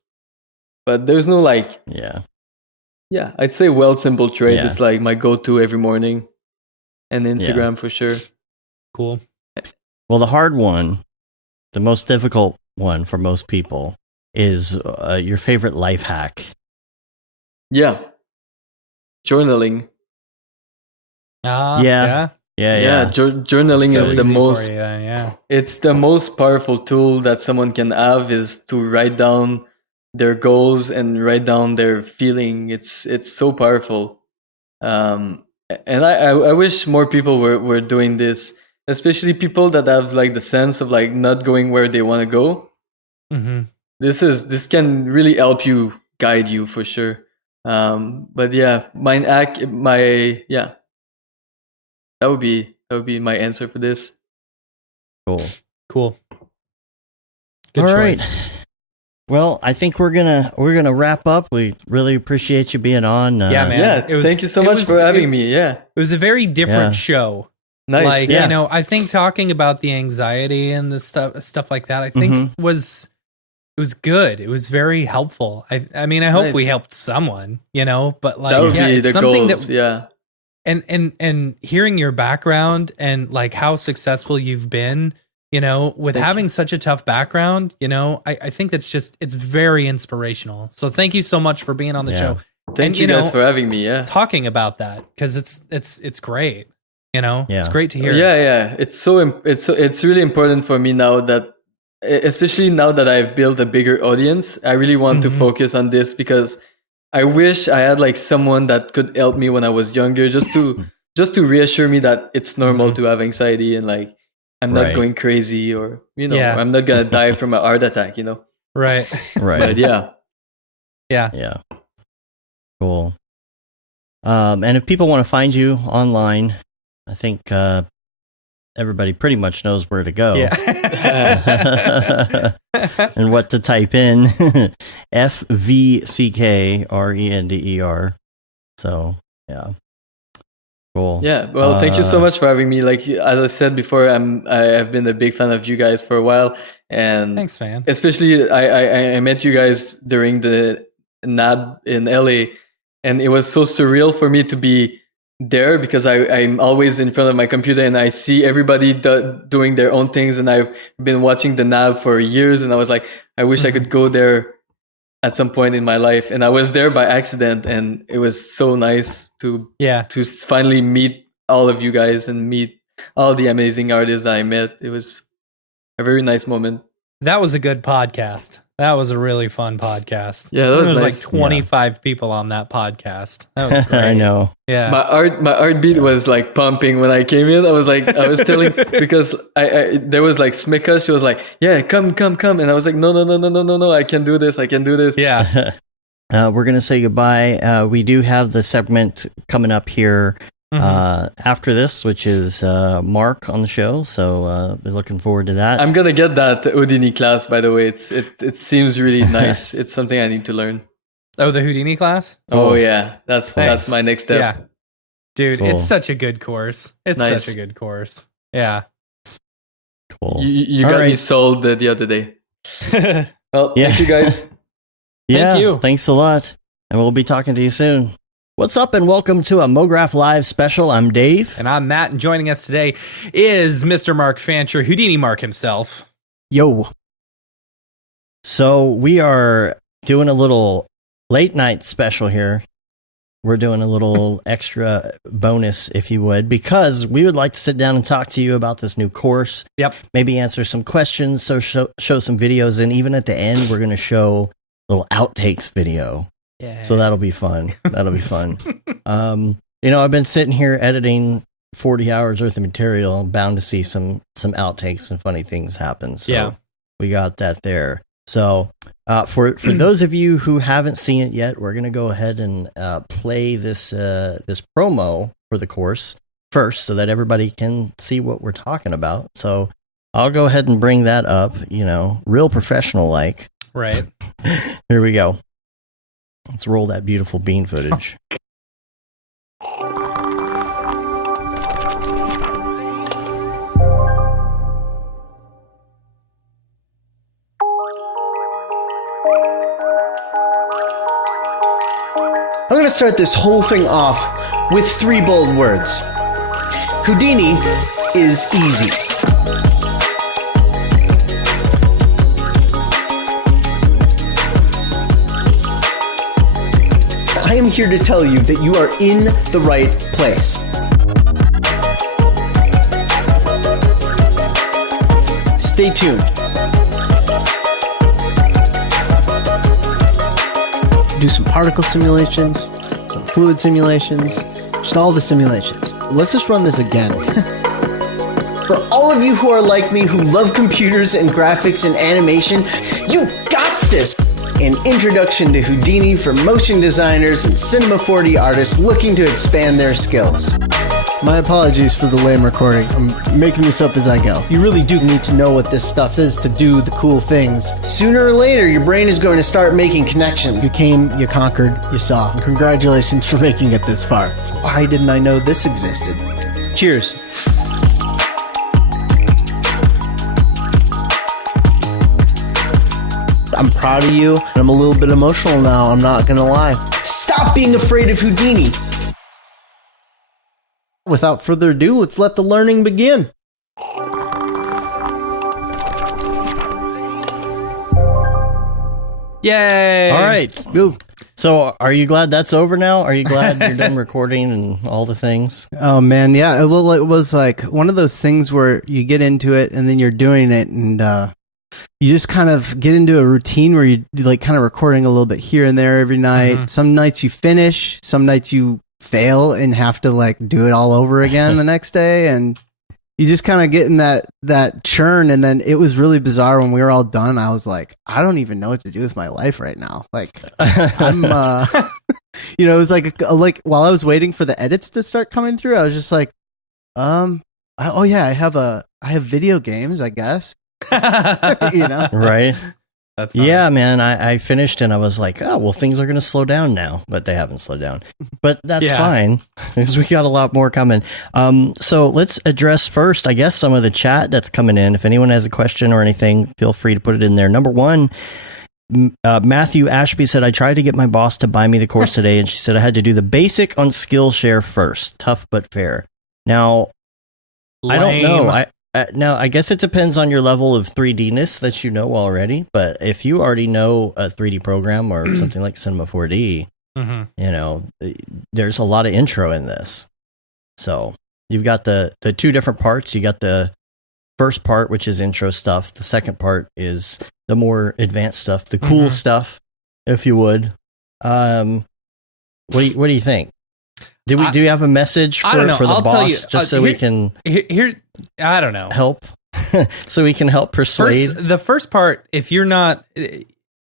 but there's no like. Yeah, I'd say Well Simple Trade is like my go-to every morning, and Instagram for sure. Cool. Well, the hard one, the most difficult one for most people, is your favorite life hack. Yeah, journaling. Yeah. Journaling So is the easy most. for you then, yeah. It's the most powerful tool that someone can have, is to write down their goals and write down their feeling. It's so powerful. And I wish more people were doing this, especially people that have like the sense of like not going where they want to go. This can really help you, guide you for sure. But yeah, that would be my answer for this. Cool. Good All choice. right. Well, I think we're gonna wrap up. We really appreciate you being on. Yeah, man. Yeah, thank you so much for having me. Yeah, it was a very different show. Nice. Like, you know, I think talking about the anxiety and the stuff like that, I think it was good. It was very helpful. I mean, I hope we helped someone, you know, but like, that would be it's the something goals, that, and hearing your background and like how successful you've been, you know, with having such a tough background, you know, I think it's very inspirational. So thank you so much for being on the show. Thank you guys for having me. Yeah, talking about that, because it's great. You know, it's great to hear. Yeah. It's really important for me now that especially now that I've built a bigger audience, I really want to focus on this because I wish I had like someone that could help me when I was younger, just to reassure me that it's normal to have anxiety and like I'm not going crazy or I'm not gonna die from a heart attack. Right. But Yeah. Cool. And if people want to find you online, I think everybody pretty much knows where to go. Yeah. And what to type in. Fvckrender. So, yeah. Cool. Yeah. Well, thank you so much for having me. Like, as I said before, I've been a big fan of you guys for a while. And thanks, man. Especially, I met you guys during the NAB in LA. And it was so surreal for me to be there because I'm always in front of my computer and I see everybody doing their own things. And I've been watching the NAB for years. And I was like, I wish I could go there at some point in my life. And I was there by accident. And it was so nice to finally meet all of you guys and meet all the amazing artists I met. It was a very nice moment. That was a good podcast. That was a really fun podcast. Yeah, that was nice. Like 25 people on that podcast. That was great. I know. Yeah. My heartbeat was like pumping when I came in. I was telling because I there was like Smika. She was like, "Yeah, come," and I was like, "No, I can do this. Yeah. We're gonna say goodbye. We do have the segment coming up here after this, which is Mark on the show. So we're looking forward to that. I'm gonna get that Houdini class, by the way. It seems really nice. It's something I need to learn. Oh, the Houdini class? Oh yeah, that's my next step. Yeah, dude, Cool. It's such a good course. It's Nice. such a good course. Yeah. Cool. You All got me right. sold the other day. Well, thank you guys. Yeah, you. Thanks a lot. And we'll be talking to you soon. What's up, and welcome to a Mograph Live special. I'm Dave. And I'm Matt, and joining us today is Mr. Mark Fancher, Houdini Mark himself. Yo. So we are doing a little late night special here. We're doing a little extra bonus, if you would, because we would like to sit down and talk to you about this new course. Yep. Maybe answer some questions, so show some videos, and even at the end, we're going to show a little outtakes video. Yeah. So that'll be fun. That'll be fun. I've been sitting here editing 40 hours worth of material. I'm bound to see some outtakes and funny things happen. So we got that there. So for those of you who haven't seen it yet, we're going to go ahead and play this promo for the course first so that everybody can see what we're talking about. So I'll go ahead and bring that up, real professional like. Right. Here we go. Let's roll that beautiful bean footage. I'm going to start this whole thing off with 3 bold words. Houdini is easy. I am here to tell you that you are in the right place. Stay tuned. Do some particle simulations, some fluid simulations, just all the simulations. Let's just run this again. For all of you who are like me, who love computers and graphics and animation, you got this! An introduction to Houdini for motion designers and Cinema 4D artists looking to expand their skills. My apologies for the lame recording. I'm making this up as I go. You really do need to know what this stuff is to do the cool things. Sooner or later, your brain is going to start making connections. You came, you conquered, you saw. And congratulations for making it this far. Why didn't I know this existed? Cheers. I'm proud of you, and I'm a little bit emotional now, I'm not gonna lie. Stop being afraid of Houdini! Without further ado, let's let the learning begin. Yay! All right. Go. So are you glad that's over now? Are you glad you're done recording and all the things? Oh man, yeah. Well, it was like one of those things where you get into it and then you're doing it and you just kind of get into a routine where you like kind of recording a little bit here and there every night. Some nights you finish, some nights you fail and have to like do it all over again the next day, and you just kind of get in that churn. And then it was really bizarre when we were all done. I was like, I don't even know what to do with my life right now. Like I'm, it was like while I was waiting for the edits to start coming through, I was just like, I have video games, I guess. Right. That's funny. Yeah, man. I finished and I was like, oh, well, things are going to slow down now, but they haven't slowed down. But that's fine because we got a lot more coming. So let's address first, I guess, some of the chat that's coming in. If anyone has a question or anything, feel free to put it in there. Number one, Matthew Ashby said, I tried to get my boss to buy me the course today, and she said I had to do the basic on Skillshare first. Tough but fair. Now, I don't know. Now, I guess it depends on your level of 3D-ness that you know already, but if you already know a 3D program or something like Cinema 4D, there's a lot of intro in this. So you've got the two different parts. You got the first part, which is intro stuff. The second part is the more advanced stuff, the cool stuff, if you would. What do you think? Do we have a message for the I'll boss, tell you, just so we can I don't know, help, so we can help persuade? The first part, if you're not,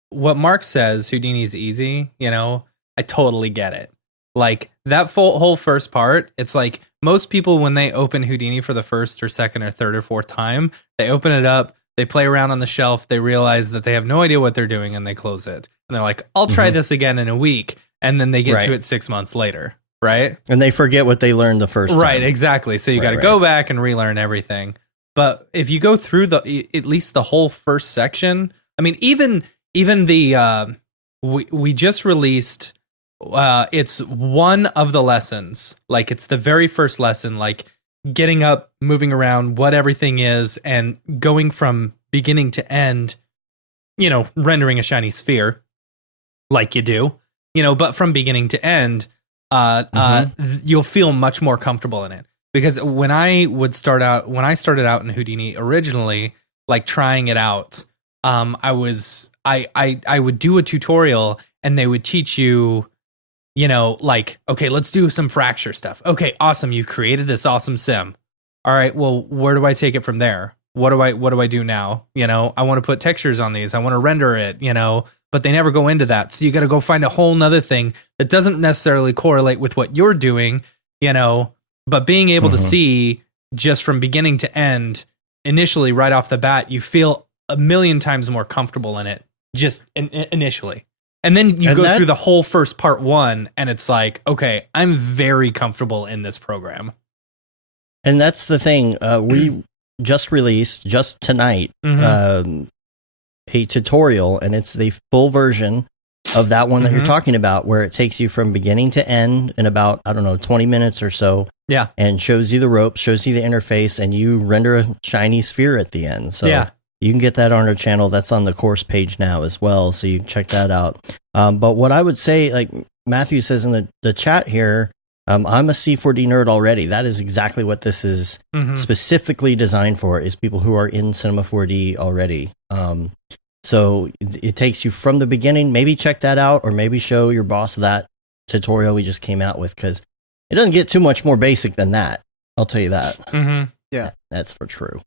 what Mark says, Houdini's easy, I totally get it. Like that whole first part, it's like most people, when they open Houdini for the first or second or third or fourth time, they open it up, they play around on the shelf, they realize that they have no idea what they're doing, and they close it. And they're like, I'll try this again in a week. And then they get to it 6 months later. Right. And they forget what they learned the first time. Right. Exactly. So you got to go back and relearn everything. But if you go through at least the whole first section, I mean, even the, we just released, it's one of the lessons. Like it's the very first lesson, like getting up, moving around, what everything is, and going from beginning to end, rendering a shiny sphere like you do, but from beginning to end, you'll feel much more comfortable in it. Because when I started out in Houdini originally, like trying it out, I would do a tutorial and they would teach you, like, okay, let's do some fracture stuff. Okay, awesome. You've created this awesome sim. All right, well, where do I take it from there? What do I do now? I want to put textures on these. I want to render it, but they never go into that. So you got to go find a whole nother thing that doesn't necessarily correlate with what you're doing, but being able to see just from beginning to end, initially right off the bat, you feel a million times more comfortable in it just initially. And then you go through the whole first part one and it's like, okay, I'm very comfortable in this program. And that's the thing. We just released just tonight, a tutorial, and it's the full version of that one that you're talking about, where it takes you from beginning to end in about, 20 minutes or so. Yeah. And shows you the ropes, shows you the interface, and you render a shiny sphere at the end. So you can get that on our channel. That's on the course page now as well. So you can check that out. But what I would say, like Matthew says in the chat here, I'm a C4D nerd already. That is exactly what this is specifically designed for, is people who are in Cinema 4D already. So it takes you from the beginning. Maybe check that out, or maybe show your boss that tutorial we just came out with, because it doesn't get too much more basic than that. I'll tell you that. Yeah, that's for true.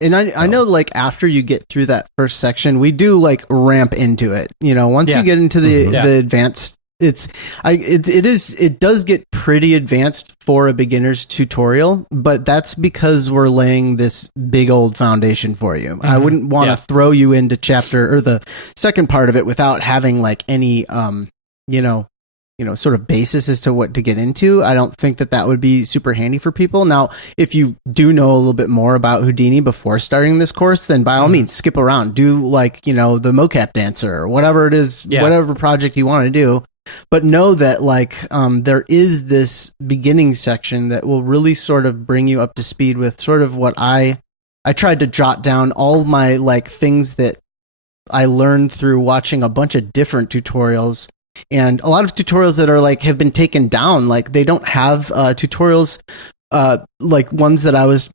And I know, like, after you get through that first section, we do like ramp into it. Once you get into the advanced, it does get pretty advanced for a beginner's tutorial, but that's because we're laying this big old foundation for you. I wouldn't want to throw you into chapter or the second part of it without having like any sort of basis as to what to get into. I don't think that would be super handy for people. Now, if you do know a little bit more about Houdini before starting this course, then by all means, skip around. Do like, the mocap dancer or whatever it is, whatever project you want to do. But know that like there is this beginning section that will really sort of bring you up to speed with sort of what I tried to jot down all my like things that I learned through watching a bunch of different tutorials. And a lot of tutorials that are like have been taken down, like they don't have tutorials like ones that I was,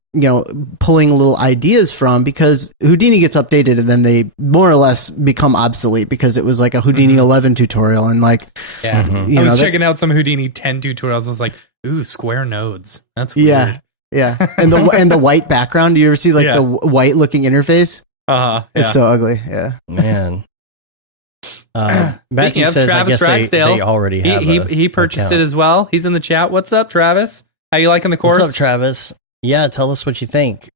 pulling little ideas from, because Houdini gets updated and then they more or less become obsolete because it was like a Houdini 11 tutorial. And like, I was checking out some Houdini 10 tutorials. I was like, ooh, square nodes. That's weird. Yeah. And the white background. Do you ever see like the white looking interface? It's so ugly. Yeah. Man. Matthew says, Travis I guess they already have he purchased it as well. He's in the chat. What's up, Travis? How you liking the course? What's up, Travis? Yeah, tell us what you think.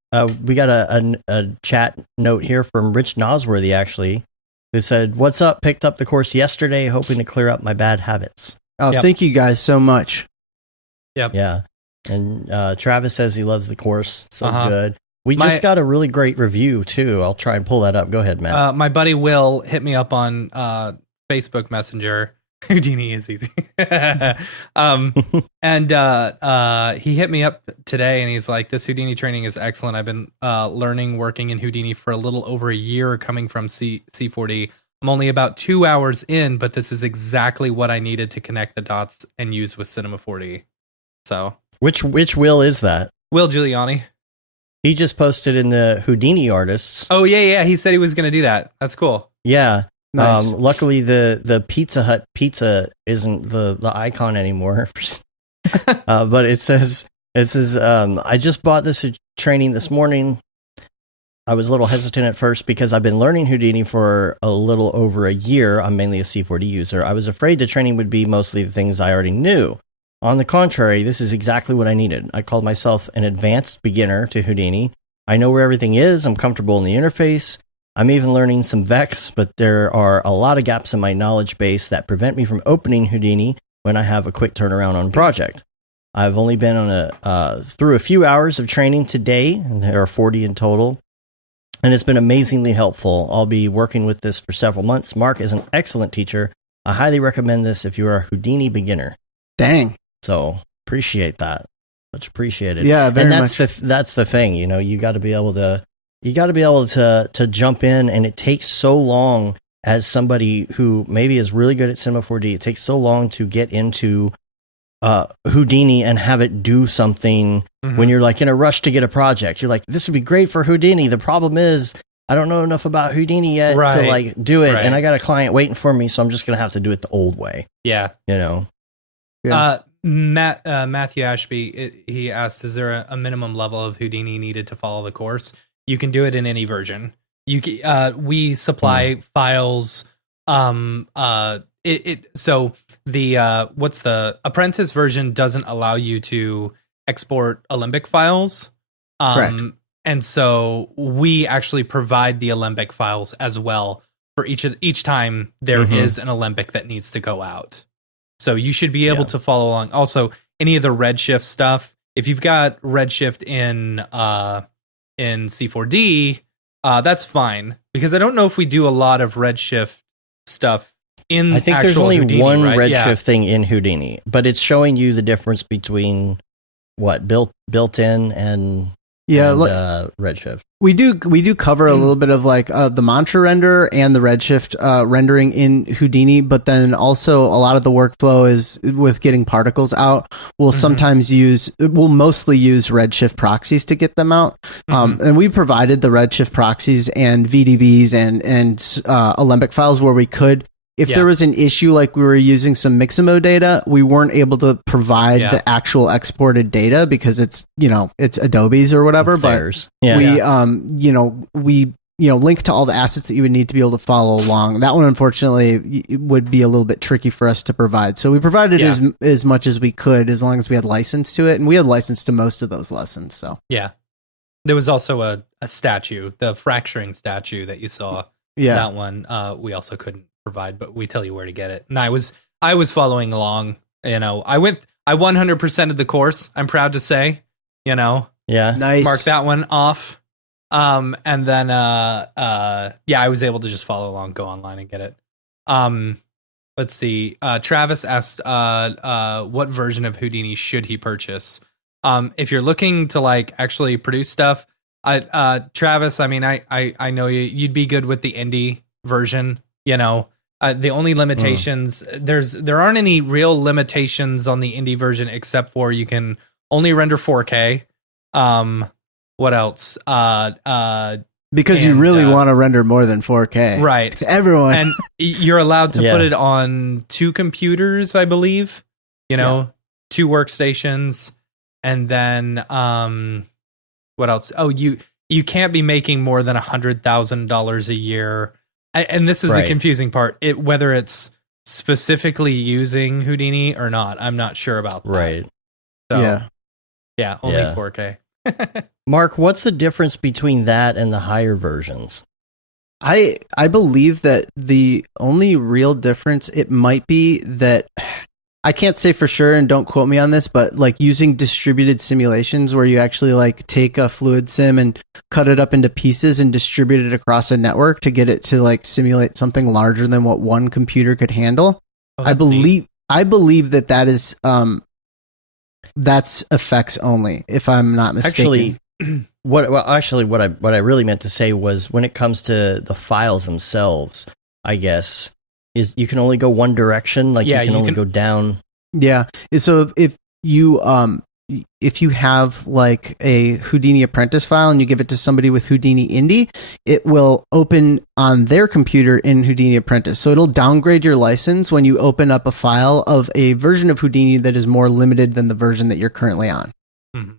We got a chat note here from Rich Nosworthy, actually, who said, "What's up? Picked up the course yesterday, hoping to clear up my bad habits." Oh, thank you guys so much. Yep. Yeah. And Travis says he loves the course. So good. We just got a really great review, too. I'll try and pull that up. Go ahead, Matt. My buddy Will hit me up on Facebook Messenger. Houdini is easy. And he hit me up today and he's like, this Houdini training is excellent. I've been working in Houdini for a little over a year, coming from C4D. I'm only about 2 hours in, but this is exactly what I needed to connect the dots and use with Cinema 4D. So which Will is that? Will Giuliani. He just posted in the Houdini artists. Oh yeah. He said he was going to do that. That's cool. Yeah. Nice. Luckily, the Pizza Hut pizza isn't the icon anymore. But it says I just bought this training this morning. I was a little hesitant at first because I've been learning Houdini for a little over a year. I'm mainly a C4D user. I was afraid the training would be mostly the things I already knew. On the contrary, this is exactly what I needed. I called myself an advanced beginner to Houdini. I know where everything is. I'm comfortable in the interface. I'm even learning some Vex, but there are a lot of gaps in my knowledge base that prevent me from opening Houdini when I have a quick turnaround on a project. I've only been on through a few hours of training today, and there are 40 in total, and it's been amazingly helpful. I'll be working with this for several months. Mark is an excellent teacher. I highly recommend this if you're a Houdini beginner. Dang. So appreciate that. Much appreciated. Yeah, very much. And that's the thing. You got to be able to jump in, and it takes so long as somebody who maybe is really good at Cinema 4D. It takes so long to get into Houdini and have it do something when you're like in a rush to get a project. You're like, this would be great for Houdini. The problem is I don't know enough about Houdini yet to like do it, and I got a client waiting for me, so I'm just gonna have to do it the old way. Yeah, Yeah. Matthew Ashby, he asked, is there a minimum level of Houdini needed to follow the course? You can do it in any version. We supply files. So the what's the Apprentice version doesn't allow you to export Alembic files. Correct. And so we actually provide the Alembic files as well for each time there is an Alembic that needs to go out. So you should be able to follow along. Also, any of the Redshift stuff, if you've got Redshift in C4D, that's fine, because I don't know if we do a lot of Redshift stuff in. I think there's only Houdini, one Redshift thing in Houdini, but it's showing you the difference between what built-in and Redshift. We do cover a little bit of like the mantra render and the Redshift rendering in Houdini, but then also a lot of the workflow is with getting particles out. We'll mostly use Redshift proxies to get them out. And we provided the Redshift proxies and VDBs and Alembic files where we could. If there was an issue, like we were using some Mixamo data, we weren't able to provide the actual exported data because it's Adobe's or whatever. But we link to all the assets that you would need to be able to follow along. That one, unfortunately, would be a little bit tricky for us to provide. So we provided as much as we could, as long as we had license to it, and we had license to most of those lessons. So there was also a statue, the fracturing statue that you saw. That one we also couldn't provide, but we tell you where to get it. And I was following along. I 100%ed the course. I'm proud to say. Nice. Mark that one off. And then I was able to just follow along, go online and get it. Let's see. Travis asked what version of Houdini should he purchase? If you're looking to like actually produce stuff, Travis, I mean, I know you'd be good with the indie version. The only limitations there aren't any real limitations on the indie version except for you can only render 4K. What else? Because you really want to render more than 4K. Right. Everyone. And you're allowed to put it on 2 computers, I believe. 2 workstations. And then what else? Oh, you can't be making more than $100,000 a year. And this is the confusing part. Whether it's specifically using Houdini or not, I'm not sure about that. Right. So, yeah, only 4K. Mark, what's the difference between that and the higher versions? I believe that the only real difference, it might be that, I can't say for sure and don't quote me on this, but like using distributed simulations where you actually like take a fluid sim and cut it up into pieces and distribute it across a network to get it to like simulate something larger than what one computer could handle. I believe that is that's effects only, if I'm not mistaken. What I really meant to say was when it comes to the files themselves, I guess, is you can only go one direction. Like you can only go down. Yeah. So if you have like a Houdini Apprentice file and you give it to somebody with Houdini Indie, it will open on their computer in Houdini Apprentice. So it'll downgrade your license when you open up a file of a version of Houdini that is more limited than the version that you're currently on. Mm-hmm.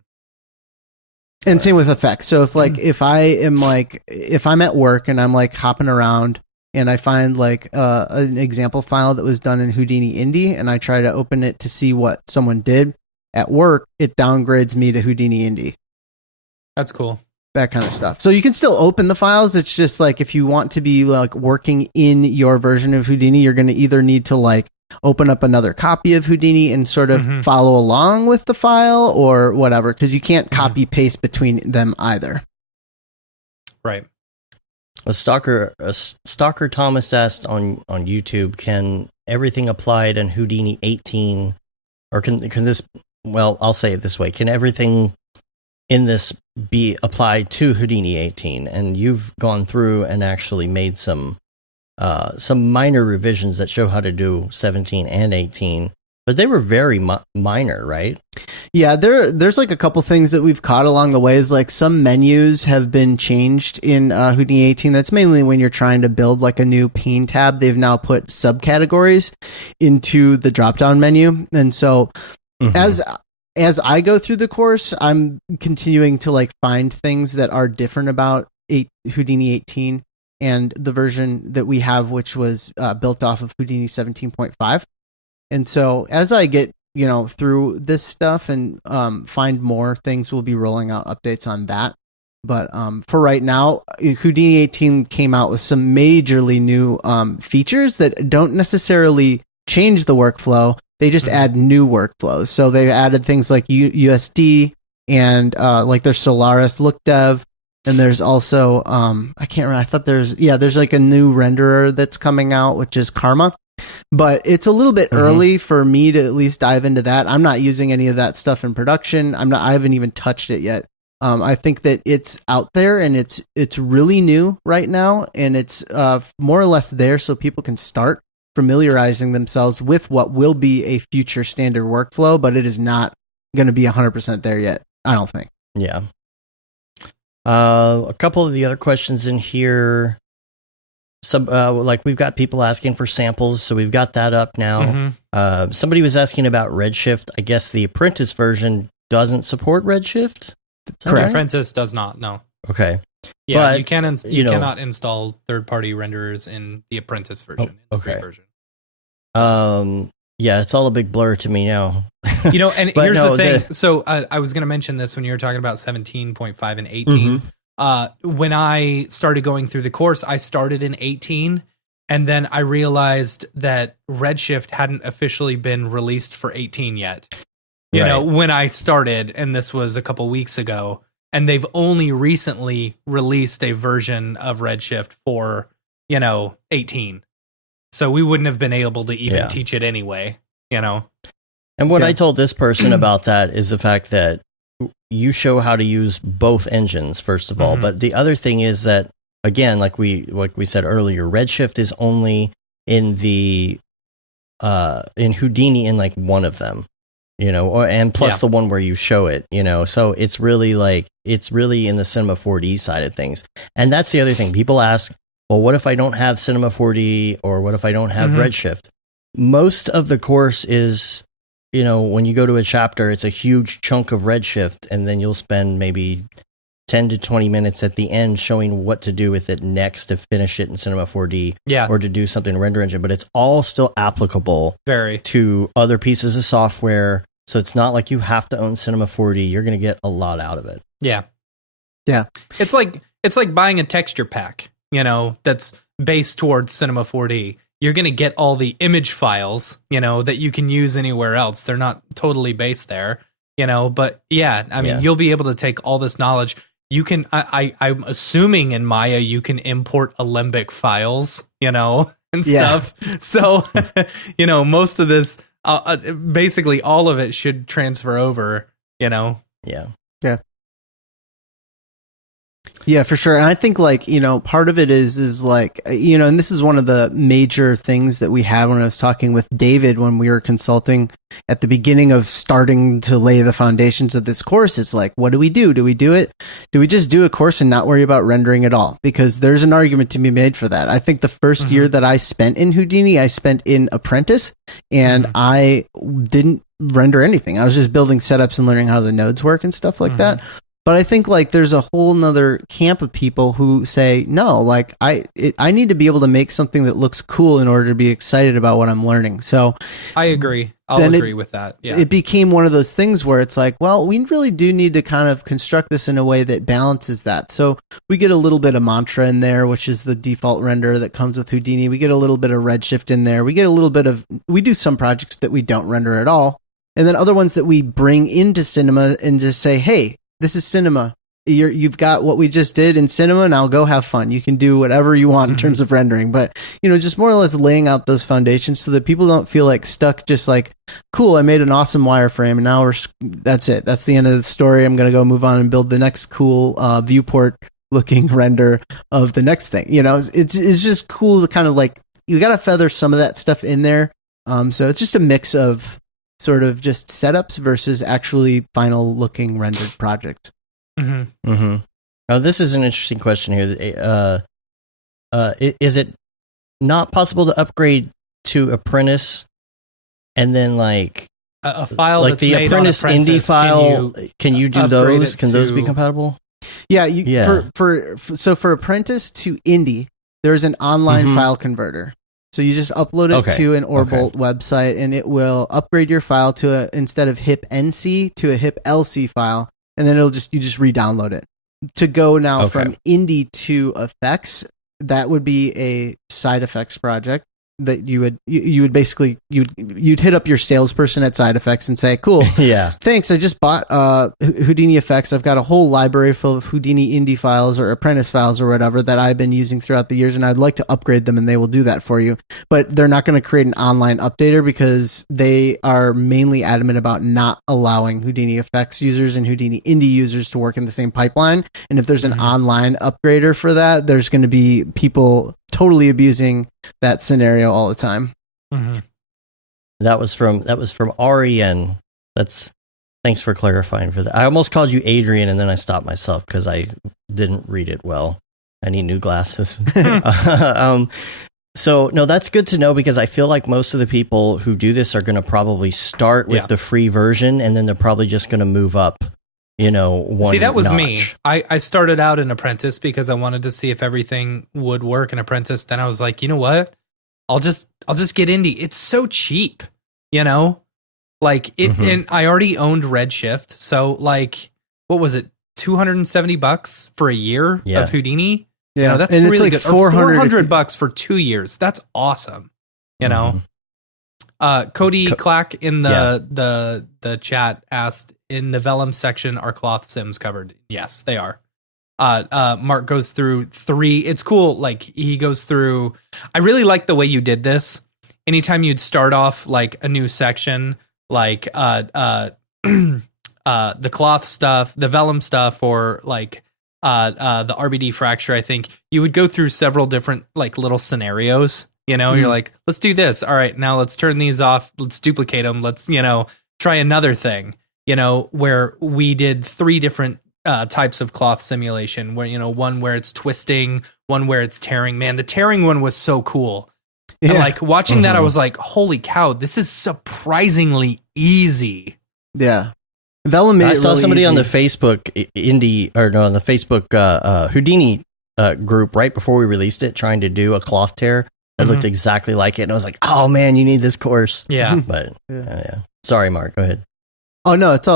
And same with effects. So if like if I'm at work and I'm like hopping around and I find like an example file that was done in Houdini Indie and I try to open it to see what someone did at work, it downgrades me to Houdini Indie. That's cool. That kind of stuff. So you can still open the files. It's just like if you want to be like working in your version of Houdini, you're going to either need to like open up another copy of Houdini and sort of follow along with the file or whatever, because you can't copy paste between them either. Right. A stalker Thomas asked on YouTube, can everything applied in Houdini 18, or can this? Well, I'll say it this way: can everything in this be applied to Houdini 18? And you've gone through and actually made some minor revisions that show how to do 17 and 18, but they were very minor, right? Yeah, there's like a couple things that we've caught along the way. Is like some menus have been changed in Houdini 18. That's mainly when you're trying to build like a new pane tab. They've now put subcategories into the drop-down menu, and so as I go through the course, I'm continuing to like find things that are different about Houdini 18 and the version that we have, which was built off of Houdini 17.5. And so as I get through this stuff and find more things, we'll be rolling out updates on that. But for right now, Houdini 18 came out with some majorly new features that don't necessarily change the workflow. They just add new workflows. So they added things like USD and like there's Solaris Look Dev. And there's also, I can't remember, I thought there's like a new renderer that's coming out, which is Karma. But it's a little bit early for me to at least dive into that. I'm not using any of that stuff in production. I haven't even touched it yet. I think that it's out there and it's really new right now. And it's more or less there so people can start familiarizing themselves with what will be a future standard workflow, but it is not going to be 100% there yet, I don't think. Yeah. A couple of the other questions in here, like we've got people asking for samples, so we've got that up now. Somebody was asking about Redshift. I guess the Apprentice version doesn't support Redshift. Correct. Apprentice does not. No. Okay. Yeah, but, you cannot install third-party renderers in the Apprentice version. Oh, okay. Yeah, it's all a big blur to me now. And here's the thing. So I was going to mention this when you were talking about 17.5 and 18. When I started going through the course, I started in 18, and then I realized that Redshift hadn't officially been released for 18 yet. You know, when I started, and this was a couple weeks ago, and they've only recently released a version of Redshift for, 18. So we wouldn't have been able to even teach it anyway, And what I told this person about that is the fact that you show how to use both engines, first of all. But the other thing is that, again, like we said earlier, Redshift is only in the in Houdini in like one of them. and plus the one where you show it, so it's really in the Cinema 4D side of things. And that's the other thing. People ask, well, what if I don't have Cinema 4D, or what if I don't have Redshift? Most of the course is, when you go to a chapter, it's a huge chunk of Redshift, and then you'll spend maybe 10 to 20 minutes at the end showing what to do with it next to finish it in Cinema 4D, or to do something in Render Engine. But it's all still applicable to other pieces of software. So it's not like you have to own Cinema 4D. You're going to get a lot out of it. Yeah. It's like buying a texture pack, that's based towards Cinema 4D. You're going to get all the image files, that you can use anywhere else. They're not totally based there, but I mean, you'll be able to take all this knowledge. You can, I'm assuming in Maya, you can import Alembic files, and stuff. So, most of this, basically all of it should transfer over, Yeah. Yeah, for sure. And I think part of it is like, and this is one of the major things that we had when I was talking with David when we were consulting at the beginning of starting to lay the foundations of this course. It's like, what do we do? Do we do it? Do we just do a course and not worry about rendering at all? Because there's an argument to be made for that. I think the first year that I spent in Houdini, I spent in Apprentice, and I didn't render anything. I was just building setups and learning how the nodes work and stuff like that. But I think there's a whole nother camp of people who say, no, I need to be able to make something that looks cool in order to be excited about what I'm learning. So I agree. I'll agree with that. Yeah. It became one of those things where it's like, well, we really do need to kind of construct this in a way that balances that. So we get a little bit of Mantra in there, which is the default render that comes with Houdini. We get a little bit of Redshift in there. We get a little bit of, we do some projects that we don't render at all. And then other ones that we bring into Cinema and just say, hey, this is Cinema. You've got what we just did in Cinema. Now go have fun. You can do whatever you want in terms of rendering, but just more or less laying out those foundations so that people don't feel stuck. Just cool, I made an awesome wireframe, and now that's it. That's the end of the story. I'm gonna go move on and build the next cool viewport looking render of the next thing. It's just cool to kind of you got to feather some of that stuff in there. So it's just a mix of sort of just setups versus actually final looking rendered project. Oh, this is an interesting question here. Is it not possible to upgrade to Apprentice and then a file like the Apprentice indie file? Can you do those? Can those be compatible? Yeah. For Apprentice to indie, there's an online file converter. So you just upload it to an Orbolt website, and it will upgrade your file to instead of HIP-NC to a HIP-LC file, and then you just re-download it. To go now from indie to effects, that would be a side effects project that you would basically you'd hit up your salesperson at Side Effects and say, cool, thanks, I just bought Houdini effects. I've got a whole library full of Houdini indie files or Apprentice files or whatever that I've been using throughout the years, and I'd like to upgrade them, and they will do that for you. But they're not going to create an online updater because they are mainly adamant about not allowing Houdini effects users and Houdini indie users to work in the same pipeline. And if there's an online upgrader for that, there's going to be people totally abusing that scenario all the time. That was from REN. Thanks for clarifying for that. I almost called you Adrian, and then I stopped myself because I didn't read it well. I need new glasses. So no, that's good to know, because I feel like most of the people who do this are going to probably start with the free version, and then they're probably just going to move up. One See, that was notch. me. I started out in Apprentice because I wanted to see if everything would work in Apprentice. Then I was like, you know what? I'll just get indie. It's so cheap, and I already owned Redshift. So what was it? $270 for a year of Houdini? Yeah, that's and really it's good. $400 for 2 years. That's awesome. Cody Clack in the chat asked, in the Vellum section, are cloth sims covered? Yes, they are. Mark goes through 3. It's cool. He goes through. I really like the way you did this. Anytime you'd start off a new section, the cloth stuff, the Vellum stuff, or the RBD fracture, I think you would go through several different little scenarios. You're like, let's do this. All right, now let's turn these off. Let's duplicate them. Let's try another thing, you know, where we did 3 different types of cloth simulation, where, you know, one where it's twisting, one where it's tearing. Man, the tearing one was so cool. Yeah. And like watching that, I was like, holy cow, this is surprisingly easy. Yeah. Vellum made I it saw really somebody easy. on the Facebook on the Facebook Houdini group right before we released it, trying to do a cloth tear that looked exactly like it, and I was like, "Oh man, you need this course." Yeah, But yeah. Sorry, Mark. Go ahead. Oh no, it's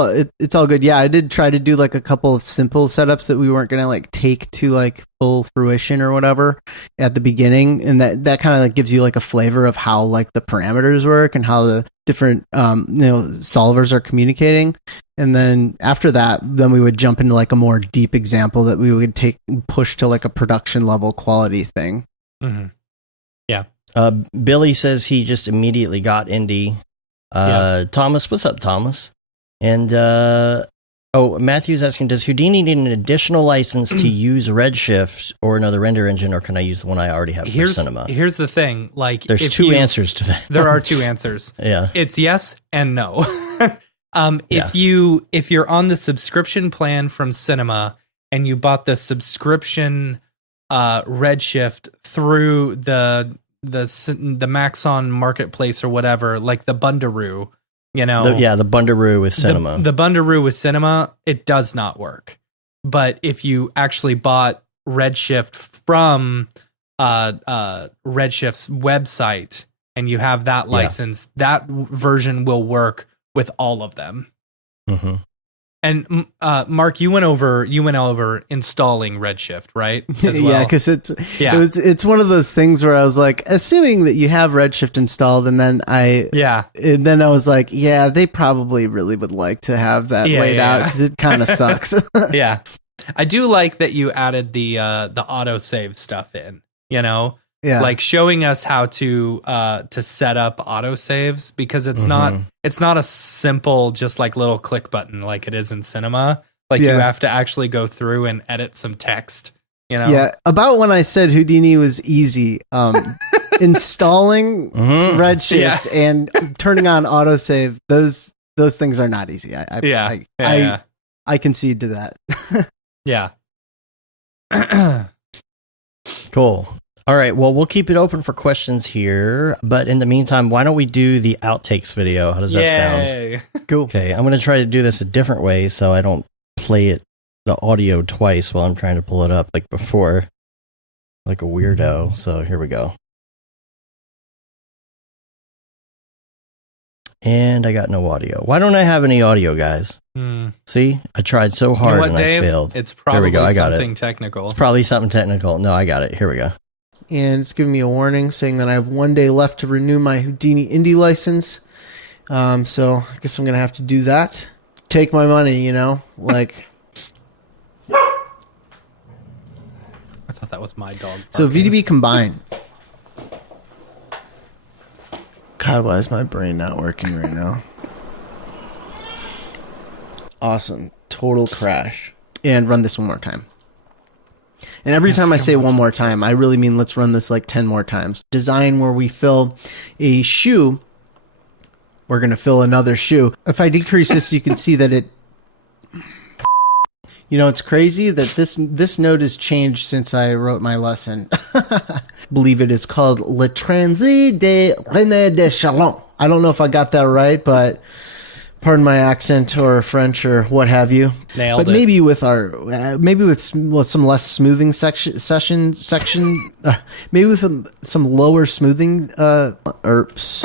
all good. Yeah, I did try to do like a couple of simple setups that we weren't gonna like take to like full fruition or whatever at the beginning, and that kind of like gives you like a flavor of how like the parameters work and how the different solvers are communicating. And then after that, then we would jump into like a more deep example that we would push to like a production level quality thing. mm-hmm. Yeah. Billy says he just immediately got Indy. Thomas, what's up, Thomas? And Matthew's asking, does Houdini need an additional license to use Redshift or another render engine, or can I use the one I already have for Cinema? Here's the thing. Like, there's 2 answers to that. There are 2 answers. Yeah. It's yes and no. If you're on the subscription plan from Cinema and you bought the subscription Redshift through the Maxon marketplace or whatever, like the Bundaroo, you know, the Bundaroo with Cinema. The Bundaroo with Cinema, it does not work. But if you actually bought Redshift from Redshift's website and you have that license, that version will work with all of them. Mm-hmm. And Mark, you went over installing Redshift, right? As well. Yeah, because it's one of those things where I was like, assuming that you have Redshift installed, and then I was like, yeah, they probably really would like to have that laid out because it kind of sucks. Yeah, I do like that you added the autosave stuff in. You know, like showing us how to set up autosaves, because it's not a simple just like little click button like it is in Cinema. Like you have to actually go through and edit some text. You know? Yeah. About when I said Houdini was easy, installing Redshift and turning on autosave, those things are not easy. I concede to that. Yeah. Cool. All right. Well, we'll keep it open for questions here. But in the meantime, why don't we do the outtakes video? How does that sound? Cool. Okay. I'm going to try to do this a different way so I don't play the audio twice while I'm trying to pull it up like before, like a weirdo. So here we go. And I got no audio. Why don't I have any audio, guys? See? I tried so hard and Dave? I failed. It's probably I got something it. technical. It's probably something technical. No, I got it. Here we go. And it's giving me a warning saying that I have 1 day left to renew my Houdini Indie license. So I guess I'm going to have to do that. Take my money, you know? Like... I thought that was my dog. So VDB combined. God, why is my brain not working right now? Awesome. Total crash. And run this one more time. And every time I say one more time, I really mean let's run this like 10 more times. Design where we fill a shoe. We're going to fill another shoe. If I decrease this, you can see that it... You know, it's crazy that this note has changed since I wrote my lesson. Believe it is called Le Transit de René de Chalon. I don't know if I got that right, but pardon my accent or French or what have you. Nailed it. But maybe with some less smoothing section, maybe with some lower smoothing ERPs,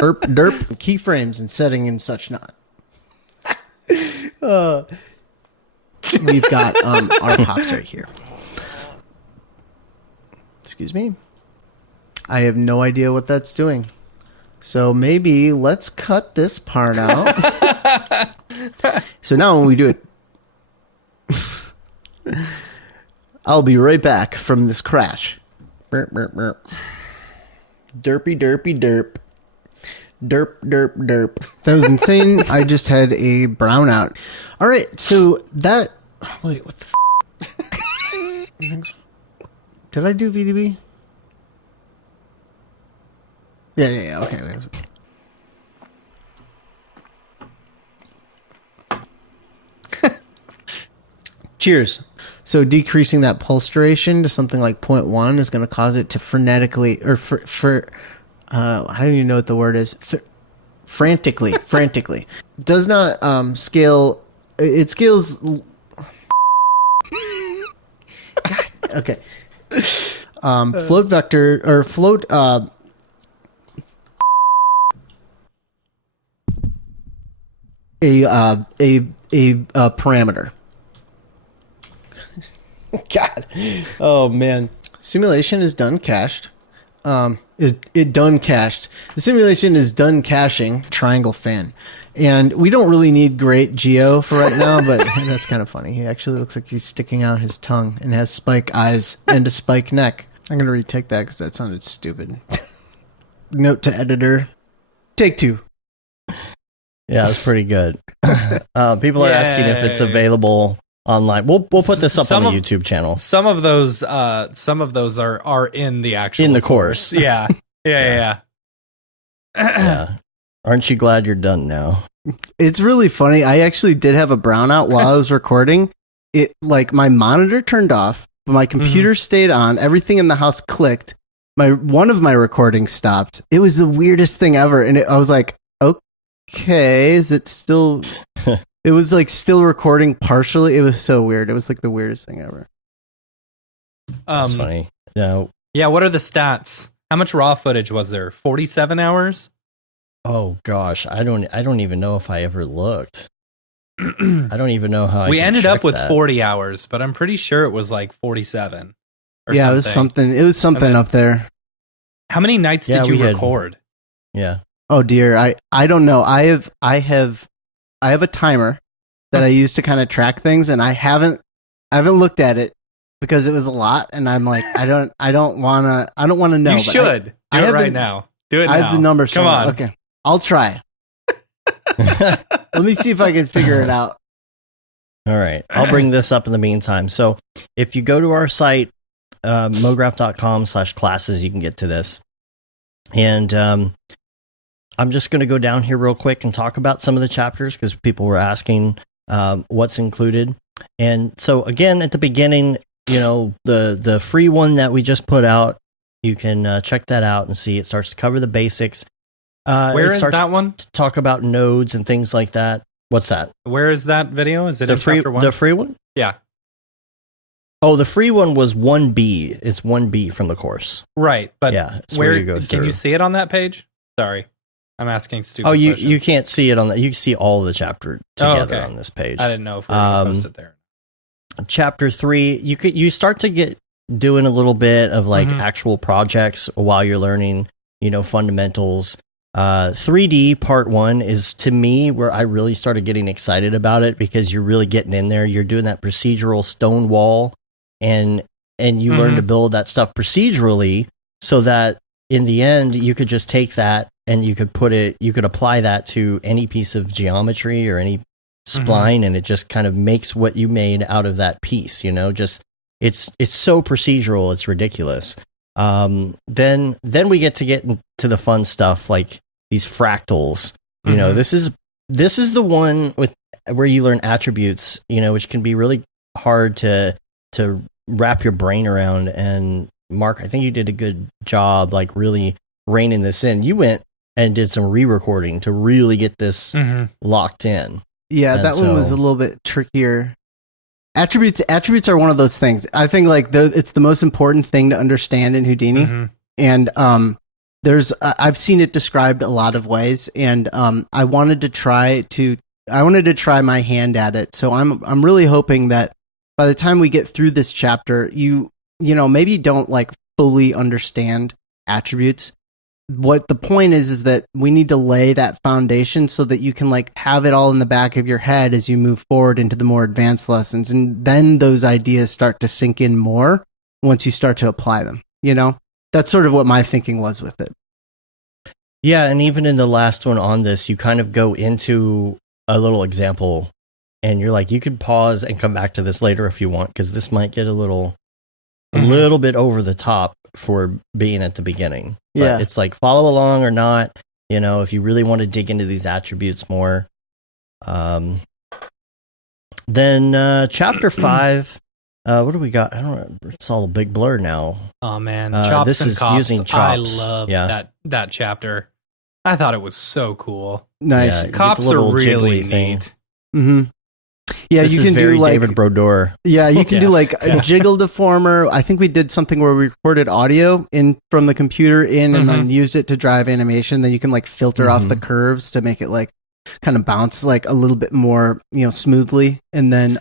derp keyframes and setting and such not. We've got our pops right here. Excuse me. I have no idea what that's doing. So maybe let's cut this part out. So now when we do it, I'll be right back from this crash. Burp, burp, burp. Derpy, derpy, derp. Derp, derp, derp. That was insane. I just had a brownout. All right, so that... Wait, what the Did I do VDB? Yeah, okay. Cheers. So decreasing that pulse duration to something like 0.1 is going to cause it to frenetically, or I don't even know what the word is. Frantically. Does not scale. It scales. Okay. Float vector or float. A parameter. God. Oh man. Simulation is done cached. Is it done cached? The simulation is done caching. Triangle fan. And we don't really need great geo for right now, but that's kind of funny. He actually looks like he's sticking out his tongue and has spike eyes and a spike neck. I'm going to retake that because that sounded stupid. Note to editor. Take 2. Yeah, it's pretty good. People are asking if it's available online. We'll put this up on the YouTube channel. Some of those are in the actual in the course. Yeah. Yeah. Aren't you glad you're done now? It's really funny. I actually did have a brownout while I was recording. It like my monitor turned off, but my computer stayed on. Everything in the house clicked. One of my recordings stopped. It was the weirdest thing ever, and I was like, okay, is it still? It was like still recording partially. It was so weird. It was like the weirdest thing ever. That's funny. No. Yeah. What are the stats? How much raw footage was there? 47 hours. Oh gosh, I don't even know if I ever looked. I don't even know how. We ended up with 40 hours, but I'm pretty sure it was like 47. Yeah, it was something. It was something up there. How many nights did you record? Yeah. Oh dear, I don't know. I have a timer that I use to kind of track things, and I haven't looked at it because it was a lot, and I'm like, I don't want to know. You should do it right now. Do it now. I have the numbers. Come on. Okay, I'll try. Let me see if I can figure it out. All right. I'll bring this up in the meantime. So if you go to our site, mograph.com/classes, you can get to this. And I'm just going to go down here real quick and talk about some of the chapters because people were asking what's included. And so again, at the beginning, the free one that we just put out, you can check that out and see. It starts to cover the basics. Where is that one? To talk about nodes and things like that. What's that? Where is that video? Is it in chapter 1? The free one? Yeah. Oh, the free one was 1B. It's 1B from the course. Right, but yeah, where you go through. Can you see it on that page? Sorry, I'm asking stupid. Oh, you questions. can't see it on that. You can see all the chapter together on this page. I didn't know if we were gonna post it there. Chapter 3, you start to get doing a little bit of like actual projects while you're learning, fundamentals. 3D part 1 is to me where I really started getting excited about it because you're really getting in there. You're doing that procedural stone wall, and you learn to build that stuff procedurally so that in the end you could just take that and you could apply that to any piece of geometry or any spline, and it just kind of makes what you made out of that piece. Just it's so procedural, it's ridiculous. Then we get into the fun stuff like these fractals. This is the one where you learn attributes, which can be really hard to wrap your brain around. And Mark, I think you did a good job like really reining this in. You went and did some re-recording to really get this locked in. Yeah, that one was a little bit trickier. Attributes are one of those things. I think like it's the most important thing to understand in Houdini. And I've seen it described a lot of ways, and I wanted to try my hand at it. So I'm really hoping that by the time we get through this chapter, maybe don't like fully understand attributes. What the point is that we need to lay that foundation so that you can like have it all in the back of your head as you move forward into the more advanced lessons, and then those ideas start to sink in more once you start to apply them. That's sort of what my thinking was with it. Yeah, and even in the last one on this, you kind of go into a little example, and you're like, you could pause and come back to this later if you want, because this might get a little bit over the top for being at the beginning. But it's like follow along or not. If you really want to dig into these attributes more. Then chapter 5. What do we got? I don't know. It's all a big blur now. Oh man, chops this and is cops. using chops. I love that chapter. I thought it was so cool. Nice. Yeah, you get the Cops are little really jiggly thing. neat. Mm-hmm. Yeah, This you is can very do like David Brodeur. yeah, you can Yeah. do like a jiggle deformer. I think we did something where we recorded audio in from the computer and then used it to drive animation. Then you can like filter off the curves to make it like kind of bounce like a little bit more, smoothly. And then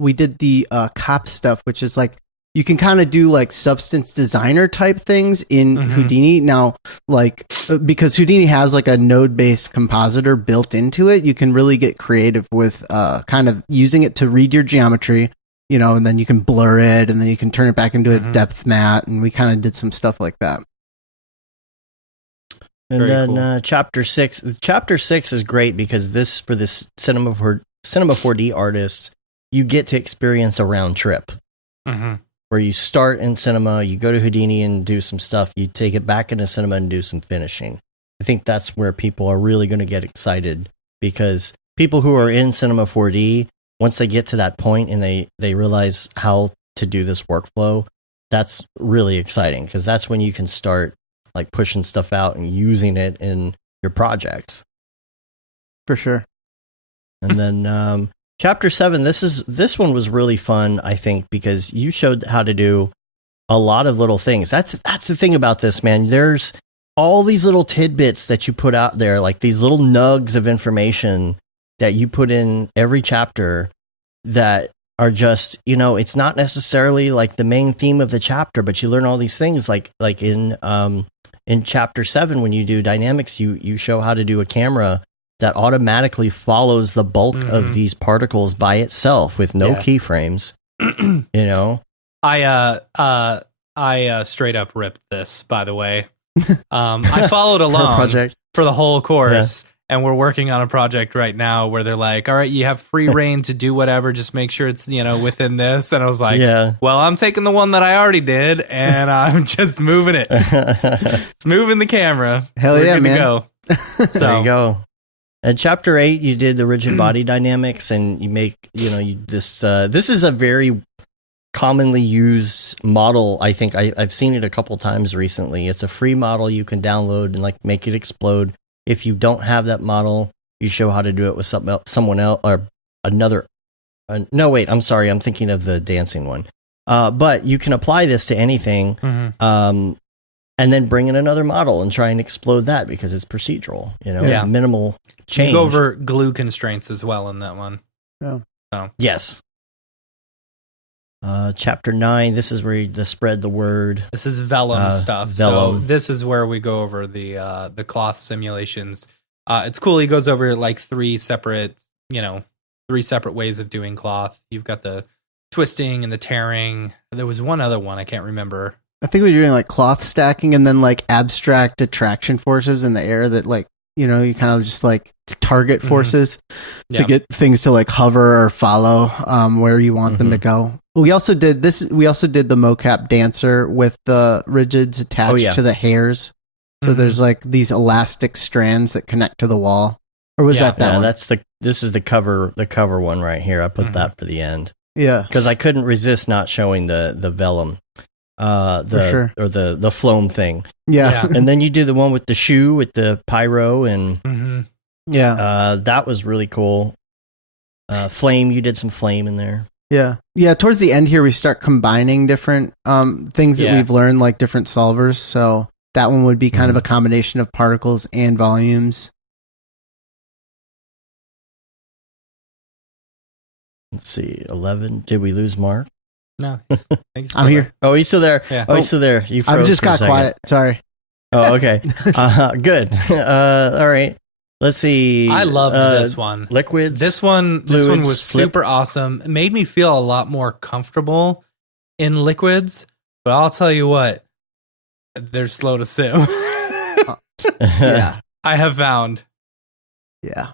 we did the cop stuff, which is like you can kind of do like substance designer type things in Houdini. Now, like because Houdini has like a node-based compositor built into it, you can really get creative with kind of using it to read your geometry, and then you can blur it and then you can turn it back into a depth mat. And we kind of did some stuff like that. And Very then cool. chapter 6. Chapter 6 is great because for this Cinema 4D artists, you get to experience a round trip. Where you start in Cinema, you go to Houdini and do some stuff, you take it back into Cinema and do some finishing. I think that's where people are really going to get excited, because people who are in Cinema 4D, once they get to that point and they realize how to do this workflow, that's really exciting, because that's when you can start like pushing stuff out and using it in your projects. For sure. And then chapter 7, this one was really fun, I think, because you showed how to do a lot of little things. That's the thing about this, man. There's all these little tidbits that you put out there, like these little nugs of information that you put in every chapter that are just, it's not necessarily like the main theme of the chapter, but you learn all these things like in chapter 7, when you do dynamics, you show how to do a camera that automatically follows the bulk of these particles by itself with no keyframes. I straight up ripped this, by the way. I followed along project. for the whole course, and we're working on a project right now where they're like, all right, you have free reign to do whatever, just make sure it's, within this. And I was like, well, I'm taking the one that I already did, and I'm just moving it. It's moving the camera. Hell We're yeah, good man. to go. So, There you go. In chapter 8, you did the rigid body dynamics, and you make, this is a very commonly used model. I think I've seen it a couple times recently. It's a free model you can download and like make it explode. If you don't have that model, you show how to do it with someone else or another. No, wait, I'm sorry. I'm thinking of the dancing one. But you can apply this to anything. And then bring in another model and try and explode that, because it's procedural, minimal change. you go over glue constraints as well in that one. Yeah. So. Yes. Chapter 9, this is where you spread the word. This is vellum stuff. Vellum. So this is where we go over the cloth simulations. It's cool. He goes over like three separate ways of doing cloth. You've got the twisting and the tearing. There was one other one I can't remember. I think we're doing like cloth stacking and then like abstract attraction forces in the air that like, you kind of just like target forces to get things to like hover or follow where you want them to go. We also did this. We also did the mocap dancer with the rigids attached to the hairs. So there's like these elastic strands that connect to the wall. Or was that one? This is the cover one right here. I put that for the end. Yeah. Because I couldn't resist not showing the vellum. Or the phloem thing. Yeah. And then you do the one with the shoe with the pyro and that was really cool. Flame, you did some flame in there. Yeah. Towards the end here, we start combining different things that we've learned, like different solvers. So that one would be kind of a combination of particles and volumes. Let's see, 11. Did we lose Mark? No, I'm here. Oh, he's still there. Yeah. Oh, he's still there. You froze I just for a got second. quiet. Sorry. Oh, okay. Good. All right. Let's see. I love this one. Liquids. This one fluids, was flip. super awesome. It made me feel a lot more comfortable in liquids, but I'll tell you what, they're slow to sim. Yeah. I have found. Yeah.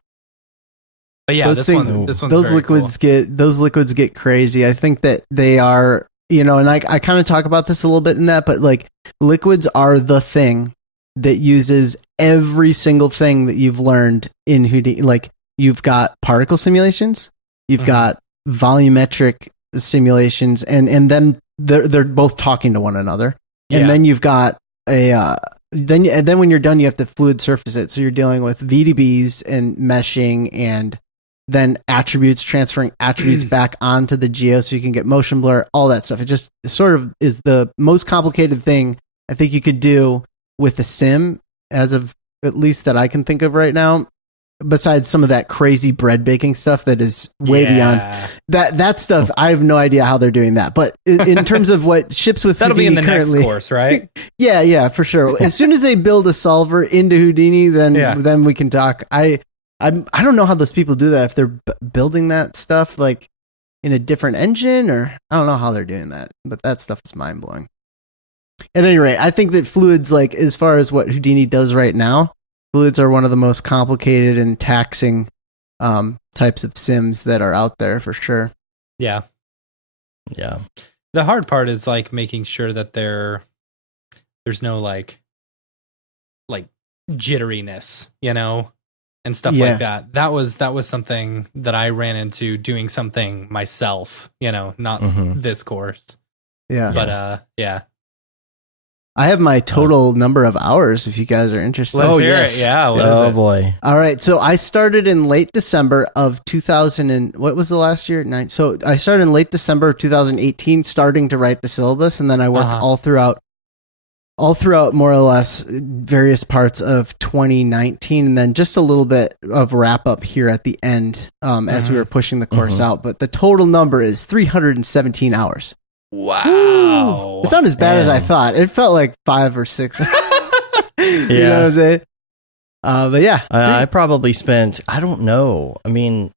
But yeah, Those this one's those very liquids cool. get crazy. I think that they are, and I kind of talk about this a little bit in that, but like liquids are the thing that uses every single thing that you've learned in Houdini. Like you've got particle simulations, you've got volumetric simulations, and then they're both talking to one another. And then you've got then when you're done, you have to fluid surface it. So you're dealing with VDBs and meshing, and then attributes, transferring attributes back onto the geo so you can get motion blur, all that stuff. It just sort of is the most complicated thing I think you could do with a sim, as of at least that I can think of right now, besides some of that crazy bread baking stuff that is way beyond that stuff. I have no idea how they're doing that. But in terms of what ships with that'll Houdini be in the currently, next course, right? Yeah, for sure. As soon as they build a solver into Houdini, then we can talk. I don't know how those people do that, if they're building that stuff like in a different engine, or I don't know how they're doing that, but that stuff is mind blowing. At any rate, I think that fluids, like as far as what Houdini does right now, fluids are one of the most complicated and taxing types of sims that are out there for sure. Yeah. Yeah. The hard part is like making sure that there's no like jitteriness, and stuff like that. That was something that I ran into doing something myself, not this course. Yeah. But yeah. I have my total number of hours if you guys are interested. Let's hear it. Yeah. Oh boy. All right. So I started in late December of 2000 and what was the last year? So I started in late December of 2018, starting to write the syllabus. And then I worked all throughout more or less various parts of 2019. And then just a little bit of wrap up here at the end as we were pushing the course out. But the total number is 317 hours. Wow. It's not as bad as I thought. It felt like 5 or 6. You know what I'm saying? But yeah. I probably spent, I don't know. I mean,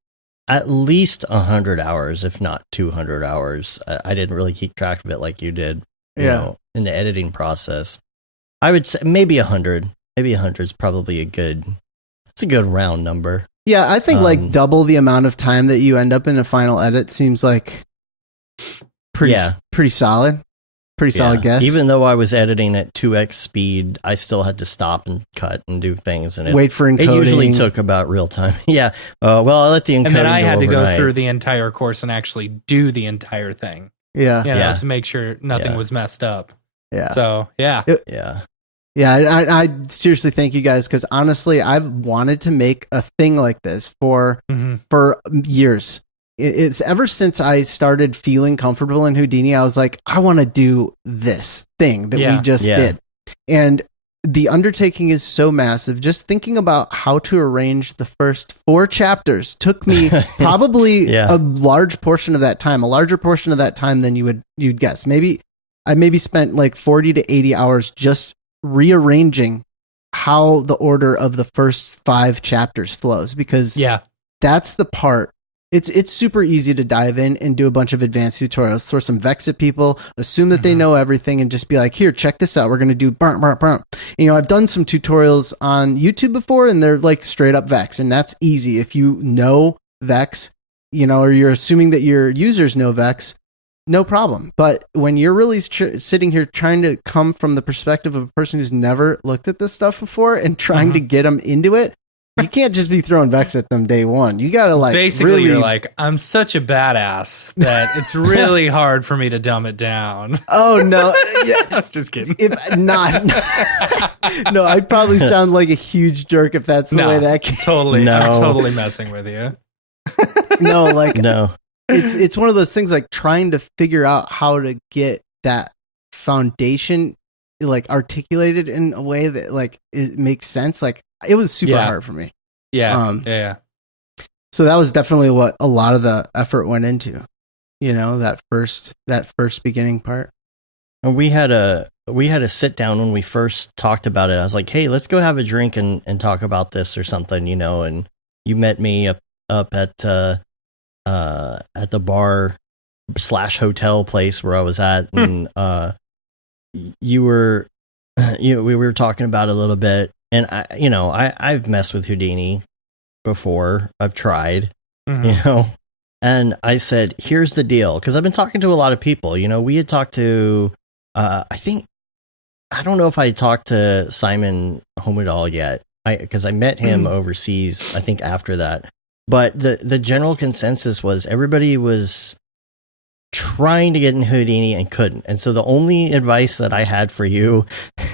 at least 100 hours, if not 200 hours. I didn't really keep track of it like you did, you know, in the editing process. I would say maybe 100. Maybe 100 is probably a good round number. Yeah, I think like double the amount of time that you end up in a final edit seems like pretty solid. Pretty solid guess. Even though I was editing at 2x speed, I still had to stop and cut and do things. And wait for encoding. It usually took about real time. Yeah. Well, I let the encoding and then I had to go overnight. through the entire course and actually do the entire thing. Yeah. To make sure nothing was messed up. Yeah. So, yeah. Yeah, I seriously thank you guys, because honestly, I've wanted to make a thing like this for years. It's ever since I started feeling comfortable in Houdini, I was like, I want to do this thing that we just did. And the undertaking is so massive. Just thinking about how to arrange the first 4 chapters took me probably a large portion of that time, a larger portion of that time than you'd guess. I spent like 40 to 80 hours just rearranging how the order of the first 5 chapters flows, because that's the part. It's super easy to dive in and do a bunch of advanced tutorials, throw some Vex at people, assume that they know everything, and just be like, here, check this out. We're going to do burn. I've done some tutorials on YouTube before, and they're like straight up Vex, and that's easy. If you know Vex, or you're assuming that your users know Vex, no problem. But when you're really sitting here trying to come from the perspective of a person who's never looked at this stuff before and trying to get them into it, you can't just be throwing Vex at them day one. You gotta basically you're like, I'm such a badass that it's really hard for me to dumb it down. Oh no. I'm just kidding. If not, no, I'd probably sound like a huge jerk if that's the way that came. Totally. I'm totally messing with you. No. It's one of those things, like trying to figure out how to get that foundation like articulated in a way that like it makes sense. Like it was super hard for me. Yeah. So that was definitely what a lot of the effort went into, that first beginning part. And we had a sit down when we first talked about it. I was like, hey, let's go have a drink and talk about this or something, and you met me up at the bar / hotel place where I was at, and we were talking about it a little bit. And I've messed with Houdini before. I've tried, and I said, here's the deal. Because I've been talking to a lot of people. We had talked to, I don't know if I talked to Simon Homedal yet. Because I met him overseas, I think after that. but the general consensus was everybody was trying to get in Houdini and couldn't. And so the only advice that I had for you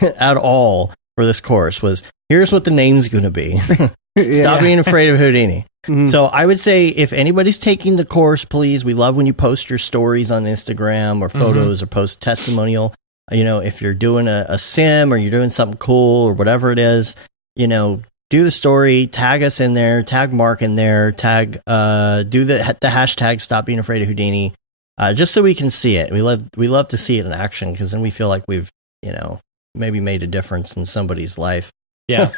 at all for this course was, here's what the name's going to be. Stop being afraid of Houdini. Mm-hmm. So I would say if anybody's taking the course, please, we love when you post your stories on Instagram or photos or post testimonial. You know, if you're doing a sim or you're doing something cool or whatever it is, you know, do the story, tag us in there, tag Mark in there, do the hashtag Stop Being Afraid of Houdini. Just so we can see it. We love to see it in action, because then we feel like we've, you know, maybe made a difference in somebody's life. Yeah.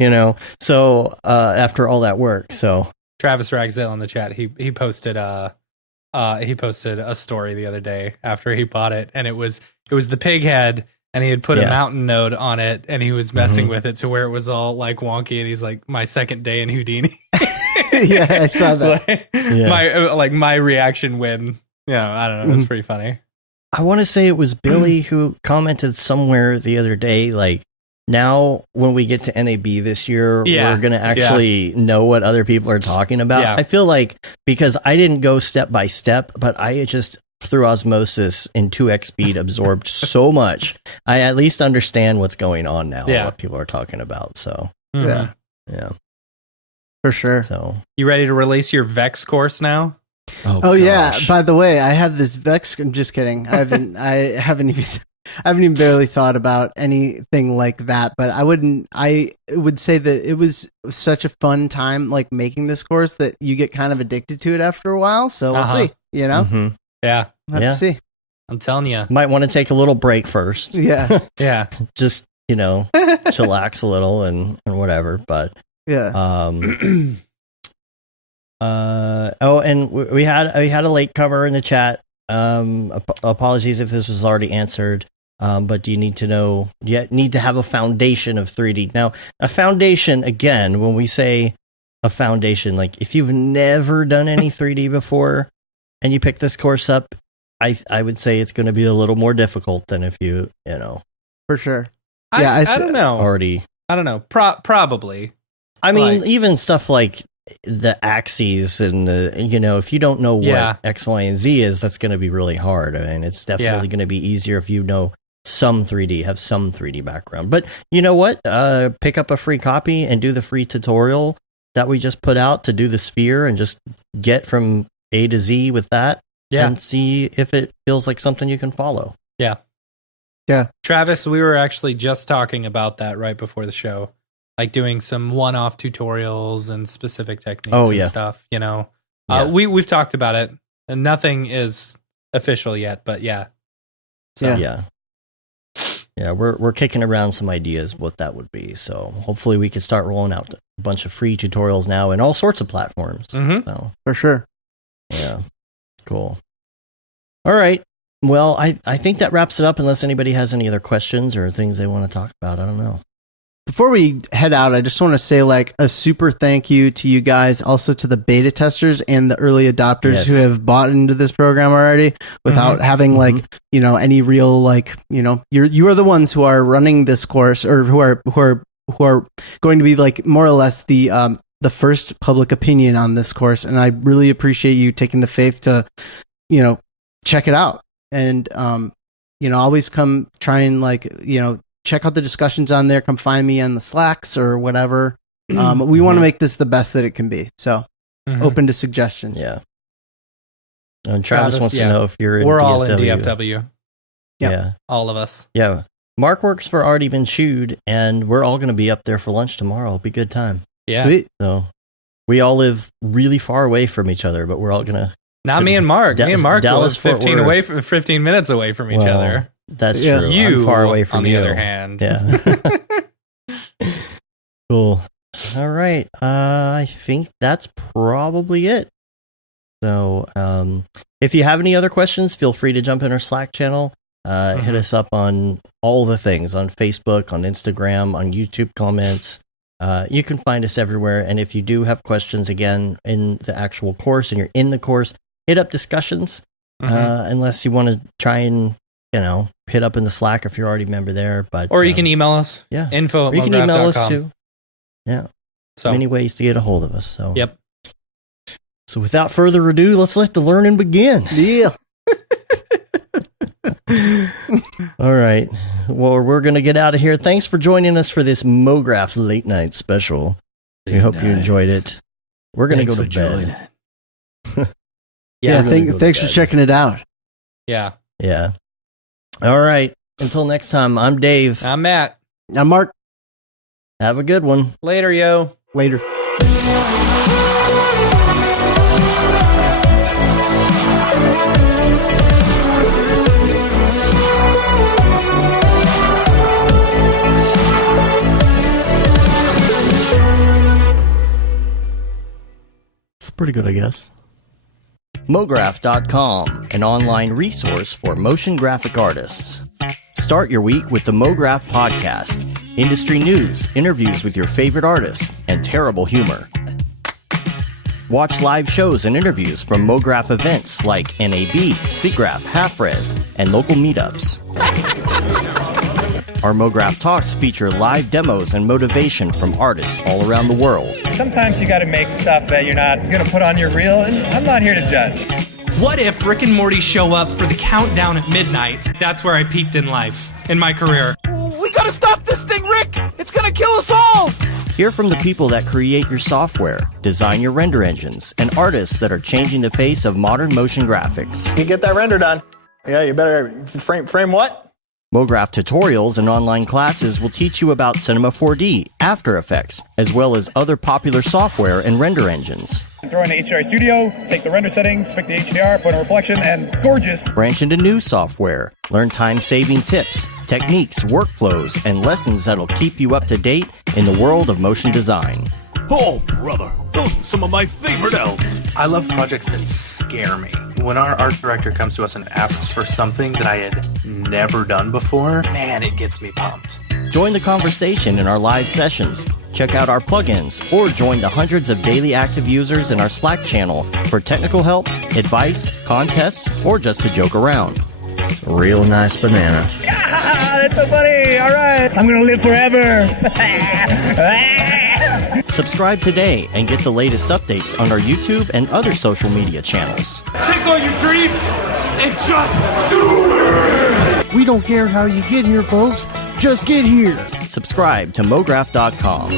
You know, so after all that work. So Travis Ragzell in the chat, he posted a story the other day after he bought it, and it was the pig head, and he had put a mountain node on it, and he was messing with it to where it was all like wonky, and he's like, my second day in Houdini. Yeah, I saw that. My reaction when, I don't know, it was pretty funny. I want to say it was Billy who commented somewhere the other day, like, now when we get to NAB this year, we're going to actually know what other people are talking about. Yeah. I feel like, because I didn't go step by step, but I just, through osmosis in 2x speed, absorbed so much. I at least understand what's going on now, what people are talking about. So, yeah. For sure. So, you ready to release your Vex course now? Oh yeah. By the way, I have this Vex. I'm just kidding. I haven't even barely thought about anything like that. But I would say that it was such a fun time, like making this course, that you get kind of addicted to it after a while. So we'll see. You know. Mm-hmm. Yeah. We'll have to see. I'm telling you, might want to take a little break first. Yeah. Yeah. Just, chillax a little and whatever. But yeah. And we had a latecomer in the chat. Apologies if this was already answered. But do you need to have a foundation of 3D? Now, a foundation, again, when we say a foundation, like if you've never done any 3D before and you pick this course up, I would say it's going to be a little more difficult than if you know. For sure. Yeah, I don't know. I don't know. Probably. I mean, even stuff like the axes and if you don't know what X, Y, and Z is, that's going to be really hard. I mean, it's definitely going to be easier if you know some 3D, have some 3D background. But you know what? Pick up a free copy and do the free tutorial that we just put out to do the sphere, and just get from A to Z with that. Yeah. And see if it feels like something you can follow. Yeah. Yeah. Travis, we were actually just talking about that right before the show. Like doing some one-off tutorials and specific techniques and stuff, We've talked about it, and nothing is official yet, but yeah. So. Yeah, we're kicking around some ideas what that would be. So hopefully we can start rolling out a bunch of free tutorials now in all sorts of platforms. Mm-hmm. So, for sure. Yeah. Cool. All right. Well, I think that wraps it up, unless anybody has any other questions or things they want to talk about. I don't know. Before we head out, I just want to say a super thank you to you guys, also to the beta testers and the early adopters who have bought into this program already without having any real you are the ones who are running this course, or who are going to be more or less the first public opinion on this course, and I really appreciate you taking the faith to check it out, and always come try and check out the discussions on there. Come find me on the Slacks or whatever. We want to make this the best that it can be. So open to suggestions. Yeah. And Travis wants to know if you're in We're DFW. all in DFW. Yeah. All of us. Yeah. Mark works for Already Been Chewed, and we're all going to be up there for lunch tomorrow. It'll be a good time. Yeah. Sweet. So we all live really far away from each other, but we're all going to. Not me and Mark. Me and Mark Dallas, live 15 minutes away from each other. That's true. You, I'm far away from on the other hand. Yeah. Cool. All right. I think that's probably it. So, if you have any other questions, feel free to jump in our Slack channel. Hit us up on all the things, on Facebook, on Instagram, on YouTube comments. You can find us everywhere. And if you do have questions, again, in the actual course and you're in the course, hit up discussions. Unless you want to try and hit up in the Slack if you're already a member there. Or you can email us. Yeah. Info@mograph.com. You can email us too. Yeah. So many ways to get a hold of us. So yep. So without further ado, let's let the learning begin. Yeah. All right. Well, we're going to get out of here. Thanks for joining us for this Mograph late night special. We hope you enjoyed it. We're going to go to bed. Thanks for checking it out. Yeah. Yeah. All right. Until next time, I'm Dave. I'm Matt. I'm Mark. Have a good one. Later, yo. Later. It's pretty good, I guess. Mograph.com, an online resource for motion graphic artists. Start your week with the Mograph podcast. Industry news, interviews with your favorite artists, and terrible humor. Watch live shows and interviews from Mograph events like NAB, SIGGRAPH, Half-Res, and local meetups. Our Mograph Talks feature live demos and motivation from artists all around the world. Sometimes you gotta make stuff that you're not gonna put on your reel, and I'm not here to judge. What if Rick and Morty show up for the countdown at midnight? That's where I peaked in life, in my career. We gotta stop this thing, Rick! It's gonna kill us all! Hear from the people that create your software, design your render engines, and artists that are changing the face of modern motion graphics. You get that render done. Yeah, you better frame what? Mograph tutorials and online classes will teach you about Cinema 4D, After Effects, as well as other popular software and render engines. Throw in the HDR Studio, take the render settings, pick the HDR, put in reflection, and gorgeous. Branch into new software. Learn time-saving tips, techniques, workflows, and lessons that'll keep you up to date in the world of motion design. Oh, brother, those are some of my favorite elves. I love projects that scare me. When our art director comes to us and asks for something that I had never done before, man, it gets me pumped. Join the conversation in our live sessions. Check out our plugins, or join the hundreds of daily active users in our Slack channel for technical help, advice, contests, or just to joke around. Real nice banana. Ah, that's so funny. All right. I'm going to live forever. Subscribe today and get the latest updates on our YouTube and other social media channels. Take all your dreams and just do it! We don't care how you get here, folks. Just get here. Subscribe to Mograph.com.